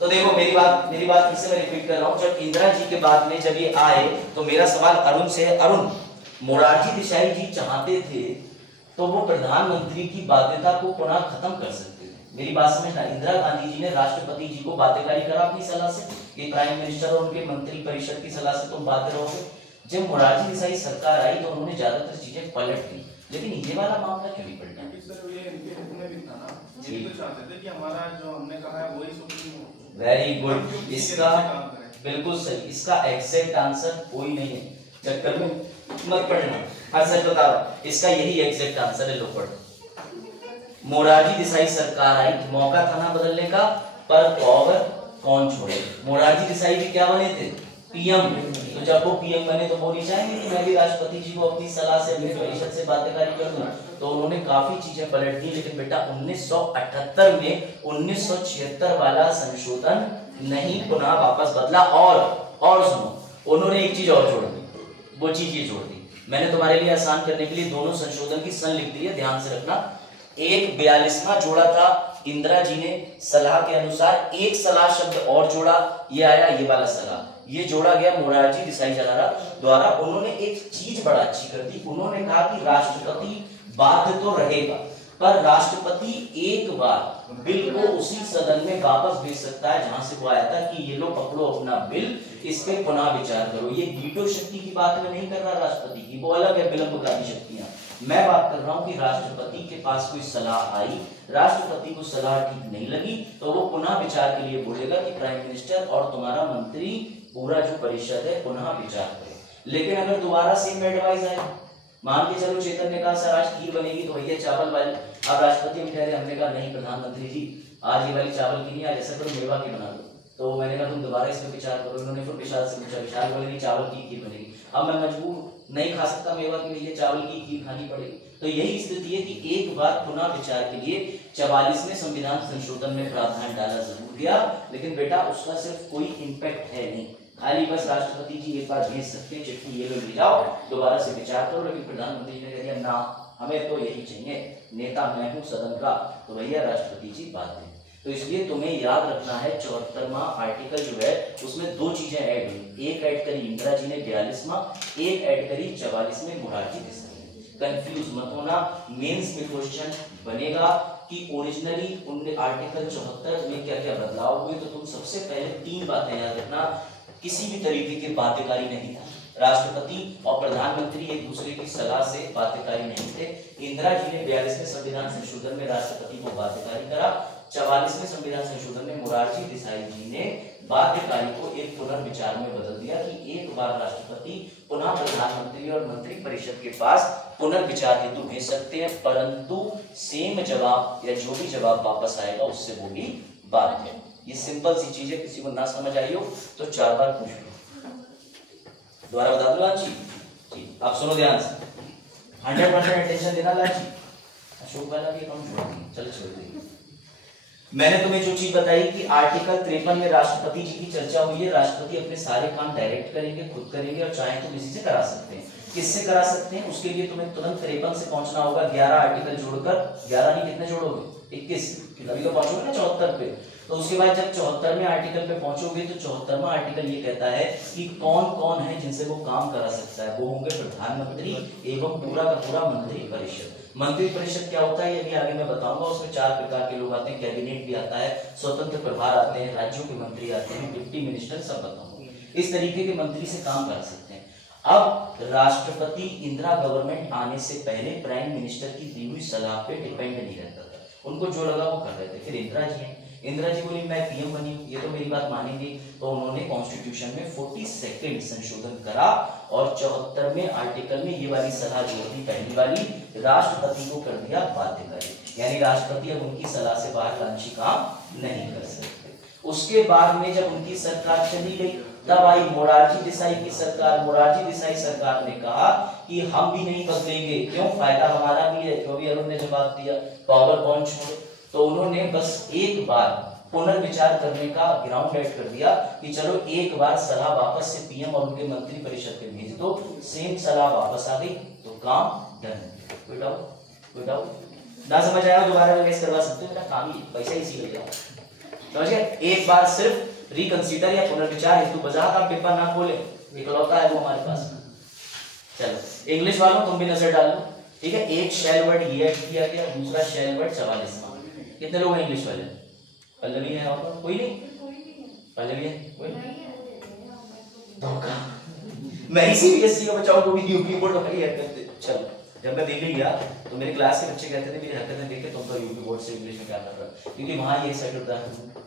तो देखो मेरी बात फिर से मैं रिपीट कर रहा हूँ, जब इंदिरा जी के बाद में जब ये आए तो मेरा सवाल अरुण से है, अरुण मोरारजी देसाई जी चाहते थे तो वो प्रधानमंत्री की बाध्यता को पुनः खत्म कर सकते थे। मेरी बात समझना, इंदिरा गांधी जी ने राष्ट्रपति जी को बाध्यकारी करा अपनी सलाह से कि प्राइम मिनिस्टर और उनके मंत्री परिषद की सलाह से तुम बाध्य रहोगे। जब मोरारजी देसाई सरकार आई तो उन्होंने ज्यादातर चीजें पलट दी, लेकिन ये वाला मामला क्यों नहीं पलटा? वेरी गुड, इसका बिल्कुल सही, इसका एग्जैक्ट आंसर कोई नहीं है, चक्कर में मत पड़ना, हर सच बता रहा हूं, इसका यही एग्जैक्ट आंसर है, लो पढ़। मोरारजी देसाई सरकार आई, मौका था ना बदलने का, पर पावर कौन छोड़े। मोरारजी देसाई भी क्या बने थे? PM। तो जब वो PM बने तो वो नहीं चाहेंगे कि मैं भी राष्ट्रपति जी को अपनी सलाह से, अपनी परिषद से बाध्यकारी कर दूं, तो उन्होंने काफी चीजें पलट दी। लेकिन बेटा 1978 में 1976 वाला संशोधन नहीं पुनः वापस बदला। और सुनो, उन्होंने एक चीज और जोड़ दी, वो चीज ये जोड़ दी, मैंने तुम्हारे लिए आसान करने के लिए दोनों संशोधन की सन लिख दी है, ध्यान से रखना। एक 42वां जोड़ा था इंदिरा जी ने सलाह के अनुसार, एक सलाह शब्द और जोड़ा, ये आया ये वाला सलाह, ये जोड़ा गया मोरारजी देसाई द्वारा। उन्होंने एक चीज बड़ा अच्छी कर दी, उन्होंने कहा कि राष्ट्रपति बाध्य तो रहेगा, पर राष्ट्रपति एक बार बिल को उसी सदन में वापस भेज सकता है जहां से वो आया था, कि ये लो पकड़ो अपना बिल, इस पे पुनः विचार करो। ये वीटो शक्ति की बात में नहीं कर रहा राष्ट्रपति की, वो अलग है विलंबकारी शक्तियां। मैं बात कर रहा हूं कि राष्ट्रपति के पास कोई सलाह आई, राष्ट्रपति को सलाह ठीक नहीं लगी, तो वो पुनः विचार के लिए बोलेगा कि प्राइम मिनिस्टर और तुम्हारा मंत्री पूरा जो परिषद है पुनः विचार करो। लेकिन अगर दोबारा सेम एडवाइस आए, मान के चलो चेतन ने कहा सर आज खीर बनेगी तो भैया चावल वाली, अब राष्ट्रपति में कह रहे, हमने कहा नहीं प्रधानमंत्री जी आज ये वाली चावल की नहीं, आज ऐसा करो मेवा की बना दो, तो मैंने कहा तुम दोबारा इस पर विचार करो। इन्होंने फिर विशाल से पूछा, विशाल बोले नहीं चावल की खीर बनेगी, अब मैं मजबूर नहीं खा सकता मेवा की, भैया चावल की खीर खानी पड़ेगी। तो यही स्थिति है कि एक बार पुनः विचार के लिए 44वें संविधान संशोधन में प्रावधान डाला जरूर गया, लेकिन बेटा उसका सिर्फ कोई इंपैक्ट है नहीं, खाली बस राष्ट्रपति जी एक बार भेज सकते हैं चिट्ठी, ये लोग ले जाओ दोबारा से विचार करो। लेकिन प्रधानमंत्री ने कह दिया ना, हमें तो यही चाहिए, नेता मैं हूं सदन का, तो भैया राष्ट्रपति जी बात है। तो इसलिए तुम्हें याद रखना है 74वां आर्टिकल जो है उसमें दो चीजें ऐड हुई, एक ऐड करी इंदिरा जी ने 42वां, एक ऐड करी 44वें मोरारजी देसाई। कंफ्यूज मत होना, मेंस में क्वेश्चन बनेगा कि ओरिजिनली आर्टिकल 74 में क्या क्या बदलाव हुए। तो तुम सबसे पहले 3 बातें याद रखना, किसी भी तरीके के बाध्यकारी नहीं था, राष्ट्रपति और प्रधानमंत्री एक दूसरे की सलाह से बाध्यकारी नहीं थे। इंदिरा जी ने 42वें संविधान संशोधन में राष्ट्रपति को बाध्यकारी करा। 44वें संविधान संशोधन में मोरारजी देसाई जी ने बाध्यकारी को एक पुनर्विचार में बदल दिया कि एक बार राष्ट्रपति पुनः प्रधानमंत्री और मंत्री परिषद के पास पुनर्विचार हेतु भेज सकते हैं, परंतु सेम जवाब या जो भी जवाब वापस आएगा उससे वो भी बाध्य है। ये सिंपल सी चीज है, किसी को ना समझ आई हो तो 4 बार पूछ लो। दोबारा बता दो लालची जी, आप सुनो ध्यान से, 100% अटेंशन देना लालची। अशोक वाला भी अकाउंट छोड़ दिए, चलो छोड़ दिए। मैंने तुम्हें जो चीज बताई कि आर्टिकल 53 में राष्ट्रपति जी की चर्चा हुई है। राष्ट्रपति अपने सारे काम डायरेक्ट करेंगे, खुद करेंगे, और चाहे तो किसी से करा सकते हैं। किससे करा सकते हैं? उसके लिए तुम्हें तुरंत 53 से पहुंचना होगा। 11 आर्टिकल जोड़कर, 11 नहीं कितने जोड़ोगे? 21, अभी तो पहुंचोगे ना 74 पे। तो उसके बाद जब 74वें आर्टिकल पे पहुंचोगे तो 74वां आर्टिकल ये कहता है कि कौन कौन है जिनसे वो काम करा सकता है। वो होंगे प्रधानमंत्री एवं पूरा का पूरा मंत्री परिषद। मंत्री परिषद क्या होता है ये भी आगे मैं बताऊंगा। उसमें 4 प्रकार के लोग आते हैं, कैबिनेट भी आता है, स्वतंत्र प्रभार आते हैं, राज्यों के मंत्री आते हैं, डिप्टी मिनिस्टर, सब बताऊंगा। इस तरीके के मंत्री से काम करा सकते हैं। अब राष्ट्रपति इंदिरा गवर्नमेंट आने से पहले प्राइम मिनिस्टर की दी हुई सलाह पे डिपेंड नहीं रहता था, उनको जो लगा वो कर रहे थे। फिर इंदिरा जी हैं, इंदिरा जी बोली मैं पीएम बनी, ये तो मेरी बात मानेंगे, तो उन्होंने कॉन्स्टिट्यूशन में 42nd संशोधन करा और 74वें आर्टिकल में ये वाली सलाह जोड़ दी, पहली वाली, राष्ट्रपति को कर दिया बाध्यकारी। यानी राष्ट्रपति अब उनकी सलाह से बाहर लांछी काम नहीं कर सकते। उसके बाद में जब उनकी सरकार चली गई तब आई मोरारजी देसाई की सरकार। मोरारजी देसाई सरकार ने कहा कि हम भी नहीं बदलेंगे, क्यों, फायदा हमारा भी है। जो भी अरुण ने जवाब दिया, पावर कौन छोड़े, तो उन्होंने बस एक बार पुनर्विचार करने का ग्राउंड लेट कर दिया कि चलो एक बार सलाह वापस से पीएम और उनके मंत्री परिषद पे भेज दो। सेम सलाह वापस आ गई तो काम डन। कोई डाउट ना समझ आया दोबारा रिवाइज करवा सकते हो, मेरा काम ही पैसा इसी ले जाओ, समझिए। एक बार सिर्फ रिकंसीडर या पुनर्विचार हेतु बजा का पेपर ना खोले, इकलौता है वो हमारे पास। चलो इंग्लिश वालों तुम भी नजर डालो, ठीक है। एक शेल वर्ड ये ऐड किया गया, दूसरा शेल वर्ड 44वां। कितने लोग हैं इंग्लिश वाले? पल्लवी है और कोई नहीं? पल्लवी है कोई नहीं? धोखा। मैं ही सीबीएसई का बच्चा हूं, तो भी यूपी बोर्ड हमारी हरकत। चलो जब मैं दिल्ली गया तो मेरे क्लास के बच्चे कहते थे मेरी हरकतें देख के तुम तो यूपी बोर्ड से इंग्लिश में क्या कर रहे हो, क्योंकि वहां ये सेट होता है,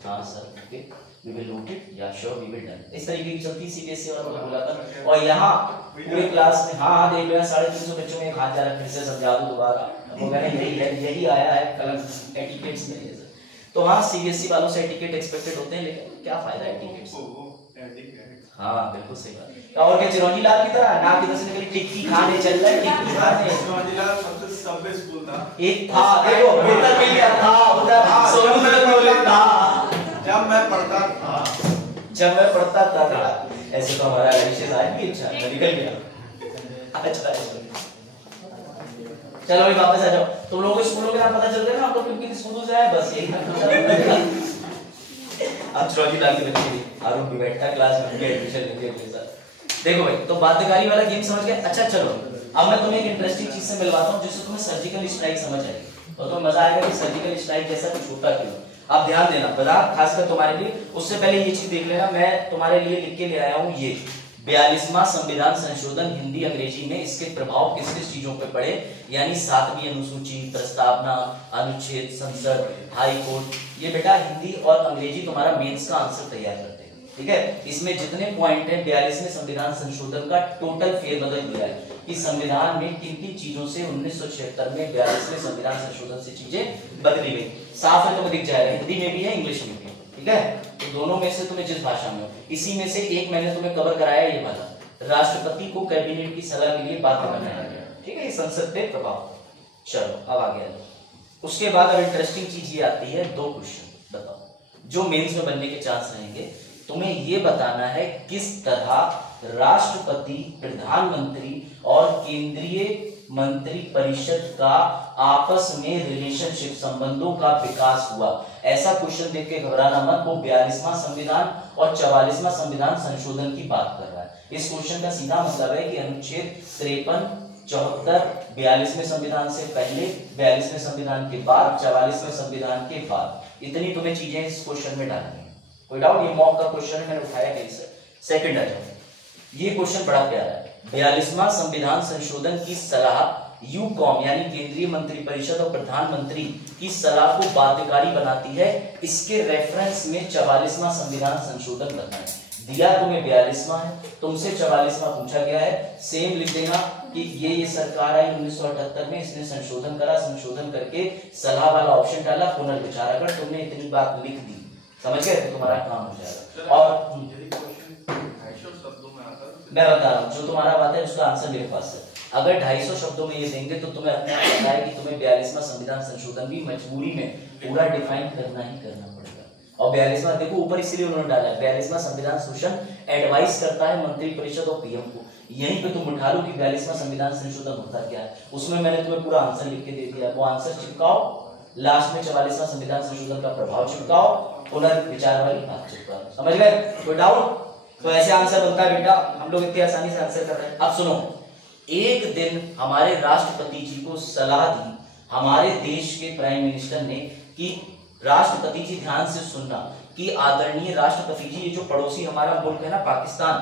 हाँ sir okay we will note it या श्योर वी विल डन, इस तरीके की चलती सीबीएसई वालों ने बोला था। और यहाँ पूरे क्लास में हाँ देख लो 350 बच्चों में एक हाथ जा रहा, फिर से समझा दो दोबारा, वो मैंने यही आया है कलम एटिकेट्स में। तो हाँ सीबीएसई वालों से एटिकेट एक्सपेक्टेड होते हैं, लेकिन क्या फायदा एटिकेट से। हाँ बिल्कुल सही बात। और क्या चिरौंजी लाल की तरह नाक की तरह से निकली टिक्की खाने चल रहा है, टिक्की खाने। चिरौंजी लाल सबसे सबे स्कूल था, एक था देखो बेहतर मिल गया था उधर सोनू में बोले था जब मैं पढ़ता था ऐसे तो हमारा विशेष आज भी अच्छा निकल गया। अच्छा चलो अभी वापस आ जाओ। तुम लोगों को स्कूलों के नाम पता चल गया ना, आपको किन किन स्कूल से आए, बस यही अब चिरौंजी लाल के बच्चे आरोप भी बैठा क्लास में, उनके एडमिशन लेंगे अपने साथ। देखो भाई तो बाध्यकारी वाला गेम समझ गए। अच्छा चलो अब मैं तुम्हें एक इंटरेस्टिंग चीज से मिलवाता हूँ जिससे तुम्हें सर्जिकल स्ट्राइक समझ आएगी और तुम्हें मजा आएगा कि सर्जिकल स्ट्राइक जैसा कुछ होता क्यों। आप ध्यान देना बता, खासकर तुम्हारे लिए। उससे पहले ये चीज देख लेना, मैं तुम्हारे लिए लिख के ले आया हूँ ये 42वां संविधान संशोधन हिंदी अंग्रेजी में, इसके प्रभाव किस किस चीजों पे पड़े, यानी 7वीं अनुसूची, प्रस्तावना, अनुच्छेद, संसद, हाई कोर्ट। ये बेटा हिंदी और अंग्रेजी तुम्हारा मेंस का आंसर तैयार करते हैं, ठीक है। इसमें जितने पॉइंट है 42वें संविधान संशोधन का टोटल फेरबदल दिया है कि संविधान में किन किन चीजों से 1976 में 42वें संविधान संशोधन से चीजें बदली गई। साफ है तुम्हें दिख जाएगा, हिंदी में भी है इंग्लिश में भी, ठीक है। तो दोनों में से तुम्हें जिस भाषा में हो, इसी में से एक मैंने तुम्हें कवर कराया ये वाला, राष्ट्रपति को कैबिनेट की सलाह के लिए बाध्य बनाया गया, ठीक है, ये संसद पे प्रभाव। चलो अब आ गया। उसके बाद अब इंटरेस्टिंग चीज ये आती है, 2 क्वेश्चन बताओ जो मेंस में बनने के चांस रहेंगे। तुम्हें ये बताना है किस तरह राष्ट्रपति, प्रधानमंत्री और केंद्रीय मंत्री परिषद का आपस में रिलेशनशिप, संबंधों का विकास हुआ। ऐसा क्वेश्चन देख के घबराना मत, वो 42वां संविधान और 44वां संविधान संशोधन की बात कर रहा है। इस क्वेश्चन का सीधा मतलब है कि अनुच्छेद 53, 74, 42वें संविधान से पहले, 42वें संविधान के बाद, 44वें संविधान के बाद, इतनी तुम्हें चीजें इस क्वेश्चन में डालनी है। कोई डाउट? ये मॉक का क्वेश्चन है, मैंने उठाया कहीं से। सेकंड आ जाओ, ये क्वेश्चन बड़ा प्यारा है। 42वां संविधान संशोधन की सलाह यूकॉम यानी केंद्रीय मंत्रिपरिषद और प्रधानमंत्री की सलाह को बाध्यकारी बनाती है। इसके रेफरेंस में 44वां संविधान संशोधन करना है। दिया तुम्हें 42वां है, तुमसे 44वां पूछा गया है। सेम लिख देना कि ये सरकार आई 1978 में, इसने संशोधन करा, संशोधन करके सलाह वाला ऑप्शन डाला, पुनर्विचार। अगर तुमने इतनी बात लिख दी, समझ गए, तो तुम्हारा काम हो जाएगा। और मैं बता रहा हूँ, जो तुम्हारा बात है उसका आंसर मेरे पास है। अगर 250 शब्दों में ये देंगे तो तुम्हें अपने आप पता है कि तुम्हें 42वां संविधान संशोधन भी मजबूरी में पूरा डिफाइन करना ही करना पड़ेगा। और 42वां देखो ऊपर इसलिए उन्होंने डाला है, 42वां संविधान संशोधन एडवाइस करता है मंत्रिपरिषद और पीएम को। यहीं पे तुम उठा लो कि 42वां संविधान संशोधन होता क्या है। उसमें मैंने तुम्हें पूरा आंसर लिख के दे दिया, वो आंसर चिपकाओ, लास्ट में 44वां संविधान संशोधन का प्रभाव चिपकाओ, पुनर्विचार वाली बात चिपकाओ। समझ गए? कोई डाउट? तो ऐसे आंसर बनता है बेटा, हम लोग इतनी आसानी से आंसर कर रहे हैं। अब सुनो, एक दिन हमारे राष्ट्रपति जी को सलाह दी हमारे देश के प्राइम मिनिस्टर ने कि राष्ट्रपति जी ध्यान से सुनना कि आदरणीय राष्ट्रपति जी, ये जो पड़ोसी हमारा मुल्क है ना पाकिस्तान,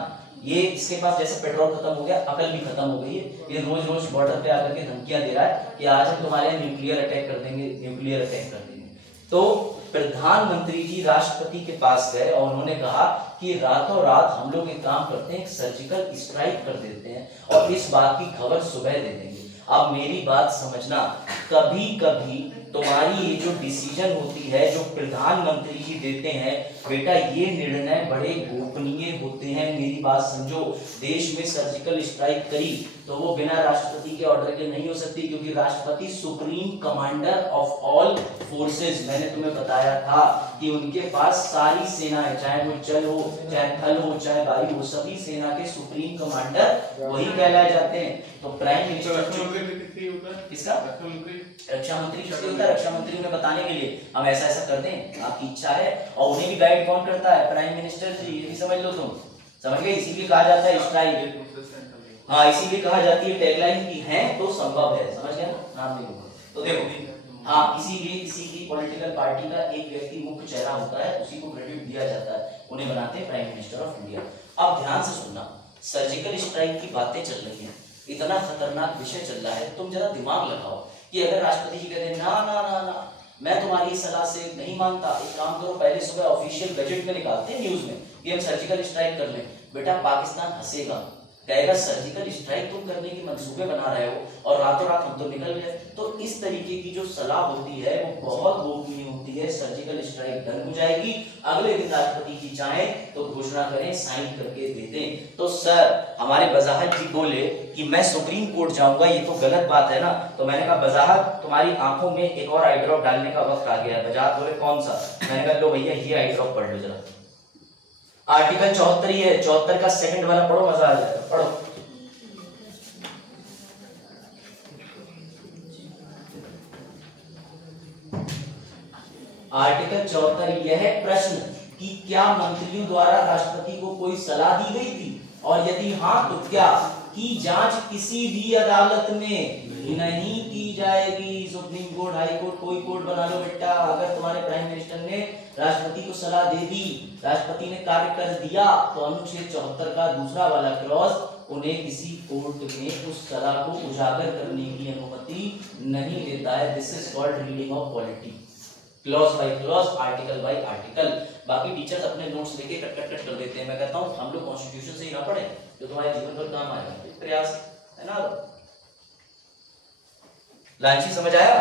ये इसके पास जैसे पेट्रोल खत्म हो गया, अकल भी खत्म हो गई है। ये रोज रोज बॉर्डर पे आकर के धमकियां दे रहा है कि आज हम तुम्हारे न्यूक्लियर अटैक कर देंगे, न्यूक्लियर अटैक कर देंगे। तो प्रधानमंत्री जी राष्ट्रपति के पास गए और उन्होंने कहा कि रातों रात हम लोग एक काम करते हैं, सर्जिकल स्ट्राइक कर देते हैं और इस बात की खबर सुबह दे देंगे। अब मेरी बात समझना, कभी कभी तुम्हारी ये जो डिसीजन होती है, जो प्रधानमंत्री जी देते हैं बेटा, ये निर्णय बड़े गोपनीय होते हैं। मेरी बात समझो, देश में सर्जिकल स्ट्राइक करी तो वो बिना राष्ट्रपति के ऑर्डर के नहीं हो सकती, क्योंकि राष्ट्रपति supreme commander of all forces, मैंने तुम्हें बताया था कि उनके पास सारी सेना है, चाहे वो जल हो, चाहे थल हो, चाहे वायु हो, सभी सेना के सुप्रीम कमांडर वही कहलाए जाते हैं। तो प्राइम मिनिस्टर किसका? रक्षा मंत्री किसके होता है? रक्षा मंत्री उन्हें बताने के लिए हम ऐसा ऐसा कर दें, आपकी इच्छा है, और उन्हें भी गाइड कौन करता है? प्राइम मिनिस्टर जी। ये भी समझ लो तुम, समझ गए? इसीलिए कहा जाता है स्ट्राइक, हाँ इसीलिए कहा जाती है टैगलाइन की है तो संभव है। समझ गए? नाम नहीं होगा तो देखो, हाँ इसीलिए किसी की पॉलिटिकल पार्टी का एक व्यक्ति मुख्य चेहरा होता है, उसी को क्रेडिट दिया जाता है, उन्हें बनाते हैं प्राइम मिनिस्टर ऑफ इंडिया। अब ध्यान से सुनना, सर्जिकल स्ट्राइक की बातें चल रही हैं, इतना खतरनाक विषय चल रहा है, तुम जरा दिमाग लगाओ कि अगर राष्ट्रपति जी कहते हैं ना ना ना ना मैं तुम्हारी सलाह से नहीं मानता, एक काम करो, पहले सुबह ऑफिशियल बजट में निकालते हैं न्यूज में कि हम सर्जिकल स्ट्राइक कर लें, बेटा पाकिस्तान हंसेगा, कहेगा सर्जिकल स्ट्राइक तुम करने की मंसूबे बना रहे हो और रातों रात हम तो निकल गए। तो इस तरीके की जो सलाह होती है वो बहुत गोपनीय होती है। सर्जिकल स्ट्राइक डन हो जाएगी, अगले दिन राष्ट्रपति जी चाहें तो घोषणा करें, साइन करके दे दें। तो सर हमारे वजाहत जी बोले कि मैं सुप्रीम कोर्ट जाऊंगा, ये तो गलत बात है ना। तो मैंने कहा वजाहत तुम्हारी आंखों में एक और आई ड्रॉप डालने का वक्त आ गया है। वजाहत बोले कौन सा? मैंने कहा लो भैया ये आई ड्रॉप पढ़ लो जरा, आर्टिकल 74 ही है, 74 का सेकंड वाला पढ़ो, मजा आ जाएगा, पढ़ो। आर्टिकल 74 यह है प्रश्न कि क्या मंत्रियों द्वारा राष्ट्रपति को कोई सलाह दी गई थी, और यदि हाँ तो क्या, की जांच किसी भी अदालत में नहीं की जाएगी। सुप्रीम कोर्ट, हाई कोर्ट, कोई कोर्ट बना लो बेटा, अगर तुम्हारे प्राइम मिनिस्टर ने राष्ट्रपति को सलाह दे दी, राष्ट्रपति ने कार्य कर दिया, तो अनुच्छेद 74 का दूसरा वाला क्लॉज उन्हें किसी कोर्ट में उस सलाह को उजागर करने की अनुमति नहीं देता है। This is called reading of polity, clause by clause, article by article. बाकी टीचर्स अपने नोट्स लेके कट कट कट कर देते हैं। मैं कहता हूँ हम लोग कॉन्स्टिट्यूशन से ही ना पढ़े, जो तुम्हारे जीवन भर काम आएगा, प्रयास है ना। लांची समझ आया?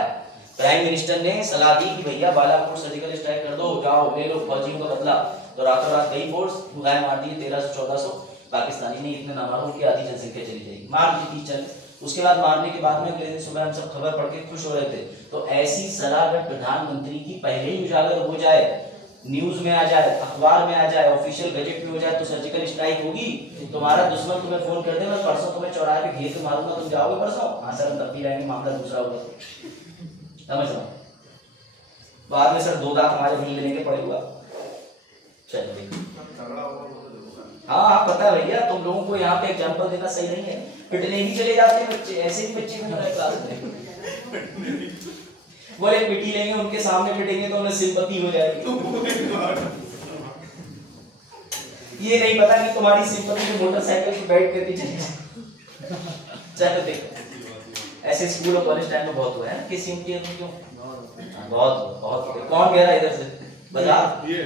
प्राइम मिनिस्टर ने सलाह दी कि भैया बालाकोट सर्जिकल स्ट्राइक कर दो, जाओ ले लो फौजियों का बदला। तो रातों रात गई फोर्स, भुगाए मार दिए 1300-1400 पाकिस्तानी ने, इतने ना मारो उनकी आधी जनसंख्या चली जाएगी, मार दी थी चल। उसके बाद मारने के बाद में अगले दिन सुबह हम सब खबर पढ़ के खुश हो रहे थे। तो ऐसी सलाह अगर प्रधानमंत्री की पहले ही उजागर हो जाए, न्यूज में आ जाए, अखबार में आ जाए, ऑफिशियल बजट में हो जाए, तो सर्जिकल स्ट्राइक होगी। तुम्हारा दुश्मन तुम्हें फोन कर दे, मैं परसों तुम्हें चौराहे पे घेर के मारूंगा, तुम जाओगे परसों? हाँ सर हम तब भी रहेंगे, मामला दूसरा होगा। समझ लो, बाद में सर 2 दांत हमारे भी लेने पड़े हुआ। चलिए हाँ हाँ पता है भैया, तुम लोगों को यहाँ पे एग्जाम्पल देना सही नहीं है, पिटने ही चले जाते हैं बच्चे, ऐसे ही बच्चे हमारे क्लास में बोले पिटी लेंगे, उनके सामने पिटेंगे तो उन्हें सिंपैथी हो जाएगी। ये नहीं पता कि तुम्हारी सिंपथी में मोटरसाइकिल पे बैठ कर चले। चलो देखो, ऐसे स्कूल और कॉलेज टाइम में बहुत हुआ है ना कि सिंपथी में क्यों बहुत बहुत। कौन कह रहा है इधर से? बजाज ये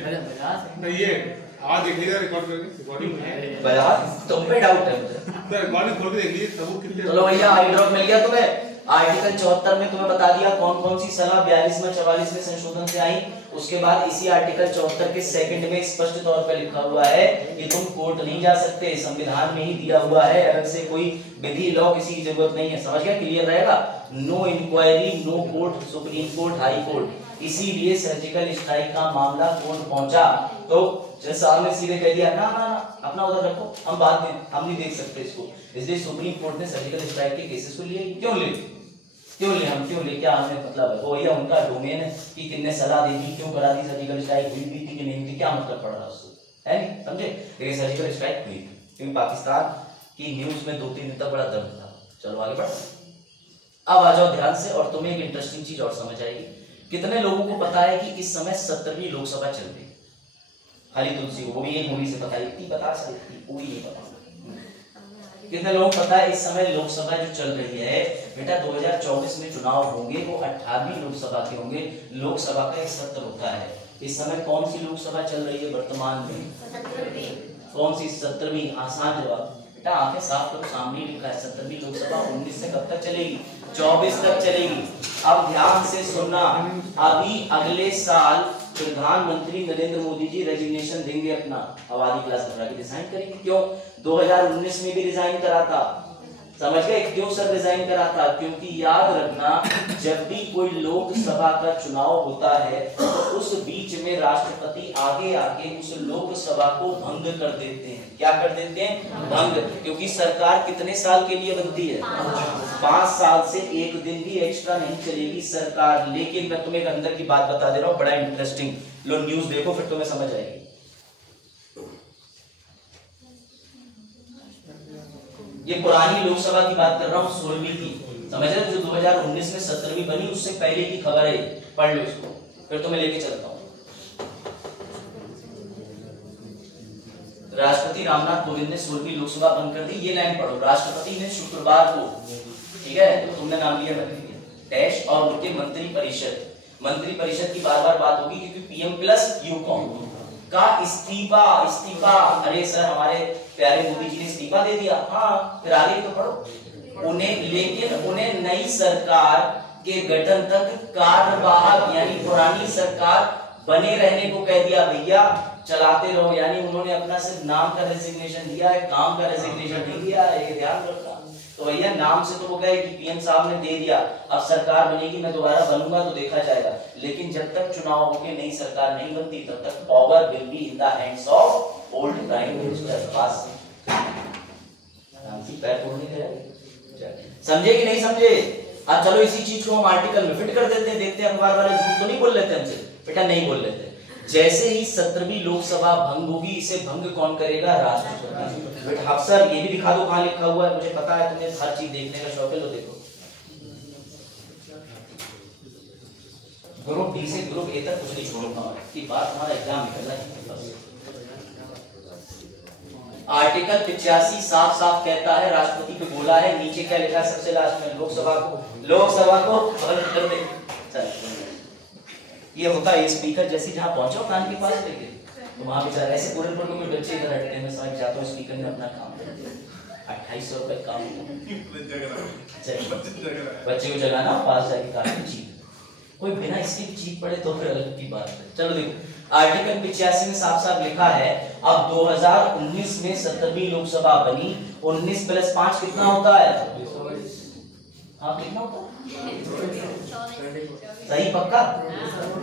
आज देख लीजिए रिकॉर्ड करके, रिकॉर्डिंग में बजाज तुम पे डाउट है मुझे। तो रिकॉर्डिंग खोल के देख लीजिए सबूत कितने। चलो भैया आई ड्रॉप मिल गया तुम्हें। आर्टिकल 74 में तुम्हें बता दिया कौन कौन सी सलाह 42 में 44 में संशोधन से आई। उसके बाद इसी आर्टिकल 74 के सेकंड में स्पष्ट तौर पर लिखा हुआ है कि तुम कोर्ट नहीं जा सकते, संविधान में ही दिया हुआ है, अलग से कोई विधि लॉ किसी की जरूरत नहीं है। समझ गया? क्लियर रहेगा? No inquiry, no court, supreme court, high court. इसीलिए सर्जिकल स्ट्राइक का मामला कोर्ट पहुंचा तो जज साहब ने सीधे कह दिया ना ना ना अपना उधर रखो, हम बात नहीं, हम नहीं देख सकते इसको। इसलिए सुप्रीम कोर्ट ने सर्जिकल स्ट्राइक के केसेस को लिए। क्यों ले हम क्यों ले, क्या हमें मतलब है? वो भैया उनका डोमेन है कि किसने सलाह दी थी, क्यों करा दी, सर्जिकल स्ट्राइक हुई भी थी कि नहीं थी, क्या मतलब पड़ रहा उसको, है नहीं? समझे? लेकिन सर्जिकल स्ट्राइक हुई क्योंकि पाकिस्तान की न्यूज में 2-3 दिन तक बड़ा दर्द था। चलो आगे बढ़। अब आ जाओ ध्यान से, और तुम्हें एक इंटरेस्टिंग चीज और समझ आएगी। कितने लोगों को पता है कि इस समय 17वीं लोकसभा चल रही है? हरी तुलसी वो भी एक मूवी से पता है, इतनी बता सकती कोई नहीं पता। कितने लोगों को पता है इस समय लोकसभा जो चल रही है बेटा 2024 में चुनाव होंगे, वो 18वीं लोकसभा के होंगे। लोकसभा का एक सत्र होता है। इस समय कौन सी लोकसभा चल रही है वर्तमान में? 17वीं। कौन सी? 17वीं। आसान जवाब बेटा, आंखें साफ करो, सामने लिखा है 17वीं लोकसभा। 19 से कब तक चलेगी? 24 तक चलेगी। अब ध्यान से सुनना, अभी अगले साल प्रधानमंत्री नरेंद्र मोदी जी रेजिग्नेशन देंगे अपना, आबादी क्लास घबरा के रिजाइन करेंगे। क्यों? 2019 में भी रिजाइन करा था। समझ गए क्यों सर रिजाइन करा था? क्योंकि याद रखना, जब भी कोई लोकसभा का चुनाव होता है तो उस बीच में राष्ट्रपति आगे आके उस लोकसभा को भंग कर देते हैं। क्या कर देते हैं? भंग। क्योंकि सरकार कितने साल के लिए बनती है? 5 साल से एक दिन भी एक्स्ट्रा नहीं चलेगी सरकार। लेकिन मैं तुम्हें एक अंदर की बात बता दे रहा हूँ, बड़ा इंटरेस्टिंग। लो न्यूज देखो फिर तुम्हें समझ आएगी। ये पुरानी लोकसभा की बात कर रहा हूँ, 16वीं की। समझ रहे? जो 2019 में 17वीं बनी उससे पहले की खबर है, पढ़ लो इसको, फिर तुम्हें लेके चलता हूँ। राष्ट्रपति रामनाथ कोविंद ने 16वीं लोकसभा बंद कर दी। ये लाइन पढ़ो, राष्ट्रपति ने शुक्रवार को, ठीक है तो तुमने नाम लिया डैश, और उनके मंत्रिपरिषद की बार बार बात होगी क्योंकि PM+U का इस्तीफा। अरे सर हमारे प्यारे मोदी जी ने इस्तीफा दे दिया। हाँ फिर आगे तो पढ़ो। उन्हें नई सरकार के गठन तक कार्यवाहक यानी पुरानी सरकार बने रहने को कह दिया। भैया चलाते रहो, यानी उन्होंने अपना सिर्फ नाम का रेजिग्नेशन दिया है, काम का रेजिग्नेशन नहीं दिया है, ये ध्यान रखना। तो भैया नाम से तो वो कहे कि PM साहब ने दे दिया, अब सरकार बनेगी, मैं दोबारा बनूंगा तो देखा जाएगा। लेकिन जब तक चुनाव होके नई सरकार नहीं बनती तब तक power will be in the hands of old prime minister. पास पैर तोड़ने के, समझे कि नहीं समझे? अब चलो इसी चीज को हम आर्टिकल में फिट कर देते हैं, देखते हैं अखबार वाले झूठ तो नहीं बोल लेते हमसे बेटा, नहीं बोल लेते। जैसे ही 17वीं लोकसभा भंग होगी, इसे भंग कौन करेगा? राष्ट्रपति। बेटा अफसर ये भी दिखा दो कहां लिखा हुआ है, मुझे पता है तुम्हें हर चीज देखने का शौक है। लो देखो, ग्रुप डी से ग्रुप ए तक कुछ नहीं छोड़ूंगा कि बात हमारा एग्जाम निकलना है। आर्टिकल 85 साफ साफ कहता है, राष्ट्रपति पे बोला है, नीचे क्या लिखा है सबसे लास्ट में? लोकसभा को बंद कर दे। ये होता है स्पीकर जैसे जहां पहुंचो कान के पास लेके तो वहां बेचारा ऐसे पूरे कोई बच्चे इधर हटते हैं, मैं समझ जाता हूँ स्पीकर ने अपना काम कर दिया। 2800 रुपए काम बच्चे को जगाना, पास जाके काटने चीज, कोई बिना इसके भी चीज पड़े तो फिर अलग की बात है। चलो देखो, आर्टिकल 85 में साफ साफ लिखा है, अब 2019 में 17वीं लोकसभा बनी, 19+5 कितना होता है? हाँ कितना होता है? सही पक्का?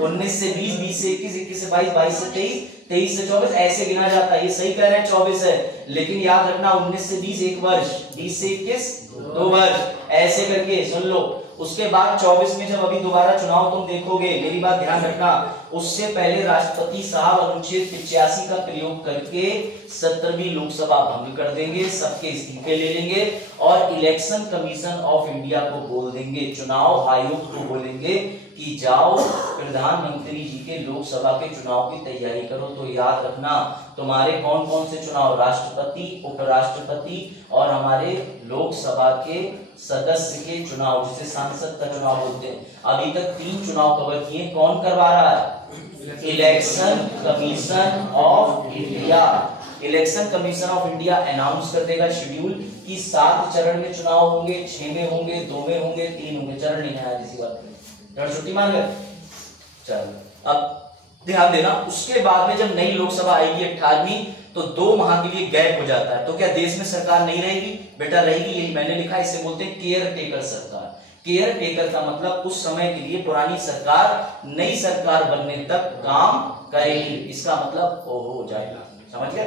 19 से 20, 20 से 21, 21 से 22, 22 से 23, 23 से 24 ऐसे गिना जाता है। ये सही कह रहे हैं 24 है, लेकिन याद रखना 19 से 20 1 वर्ष, 20 से 21 2 वर्ष, ऐसे करके सुन लो। उसके बाद 24 में जब अभी दोबारा चुनाव तुम देखोगे, मेरी बात ध्यान रखना, उससे पहले राष्ट्रपति साहब अनुच्छेद 85 का प्रयोग करके 17वीं लोकसभा भंग कर देंगे, सबके इस्तीफे ले लेंगे और इलेक्शन कमीशन ऑफ इंडिया को बोल देंगे, चुनाव आयोग को बोलेंगे कि जाओ प्रधानमंत्री जी के लोकसभा के चुनाव की तैयारी करो। तो याद रखना तुम्हारे कौन कौन से चुनाव, राष्ट्रपति, उपराष्ट्रपति और हमारे लोकसभा के सदस्य के चुनाव, जिसे सांसद का चुनाव बोलते हैं। अभी तक 3 चुनाव कवर किए। कौन करवा रहा है? Election commission of India. Election commission of India announce कर देगा शेड्यूल कि 7 चरण में चुनाव होंगे, 6 में होंगे, 2 में होंगे, 3 होंगे। चरण नहीं है आज इसी बात में, चरण छुट्टी मान गए। चलो अब ध्यान देना, उसके बाद में जब नई लोकसभा आएगी 18वीं, तो 2 माह के लिए गैप हो जाता है। तो क्या देश में सरकार नहीं रहेगी? बेटा रहेगी, यही मैंने लिखा है। इसे बोलते हैं केयर टेकर सरकार। केयर टेकर का मतलब उस समय के लिए पुरानी सरकार नई सरकार बनने तक काम करेगी। इसका मतलब हो जाएगा, समझ गए?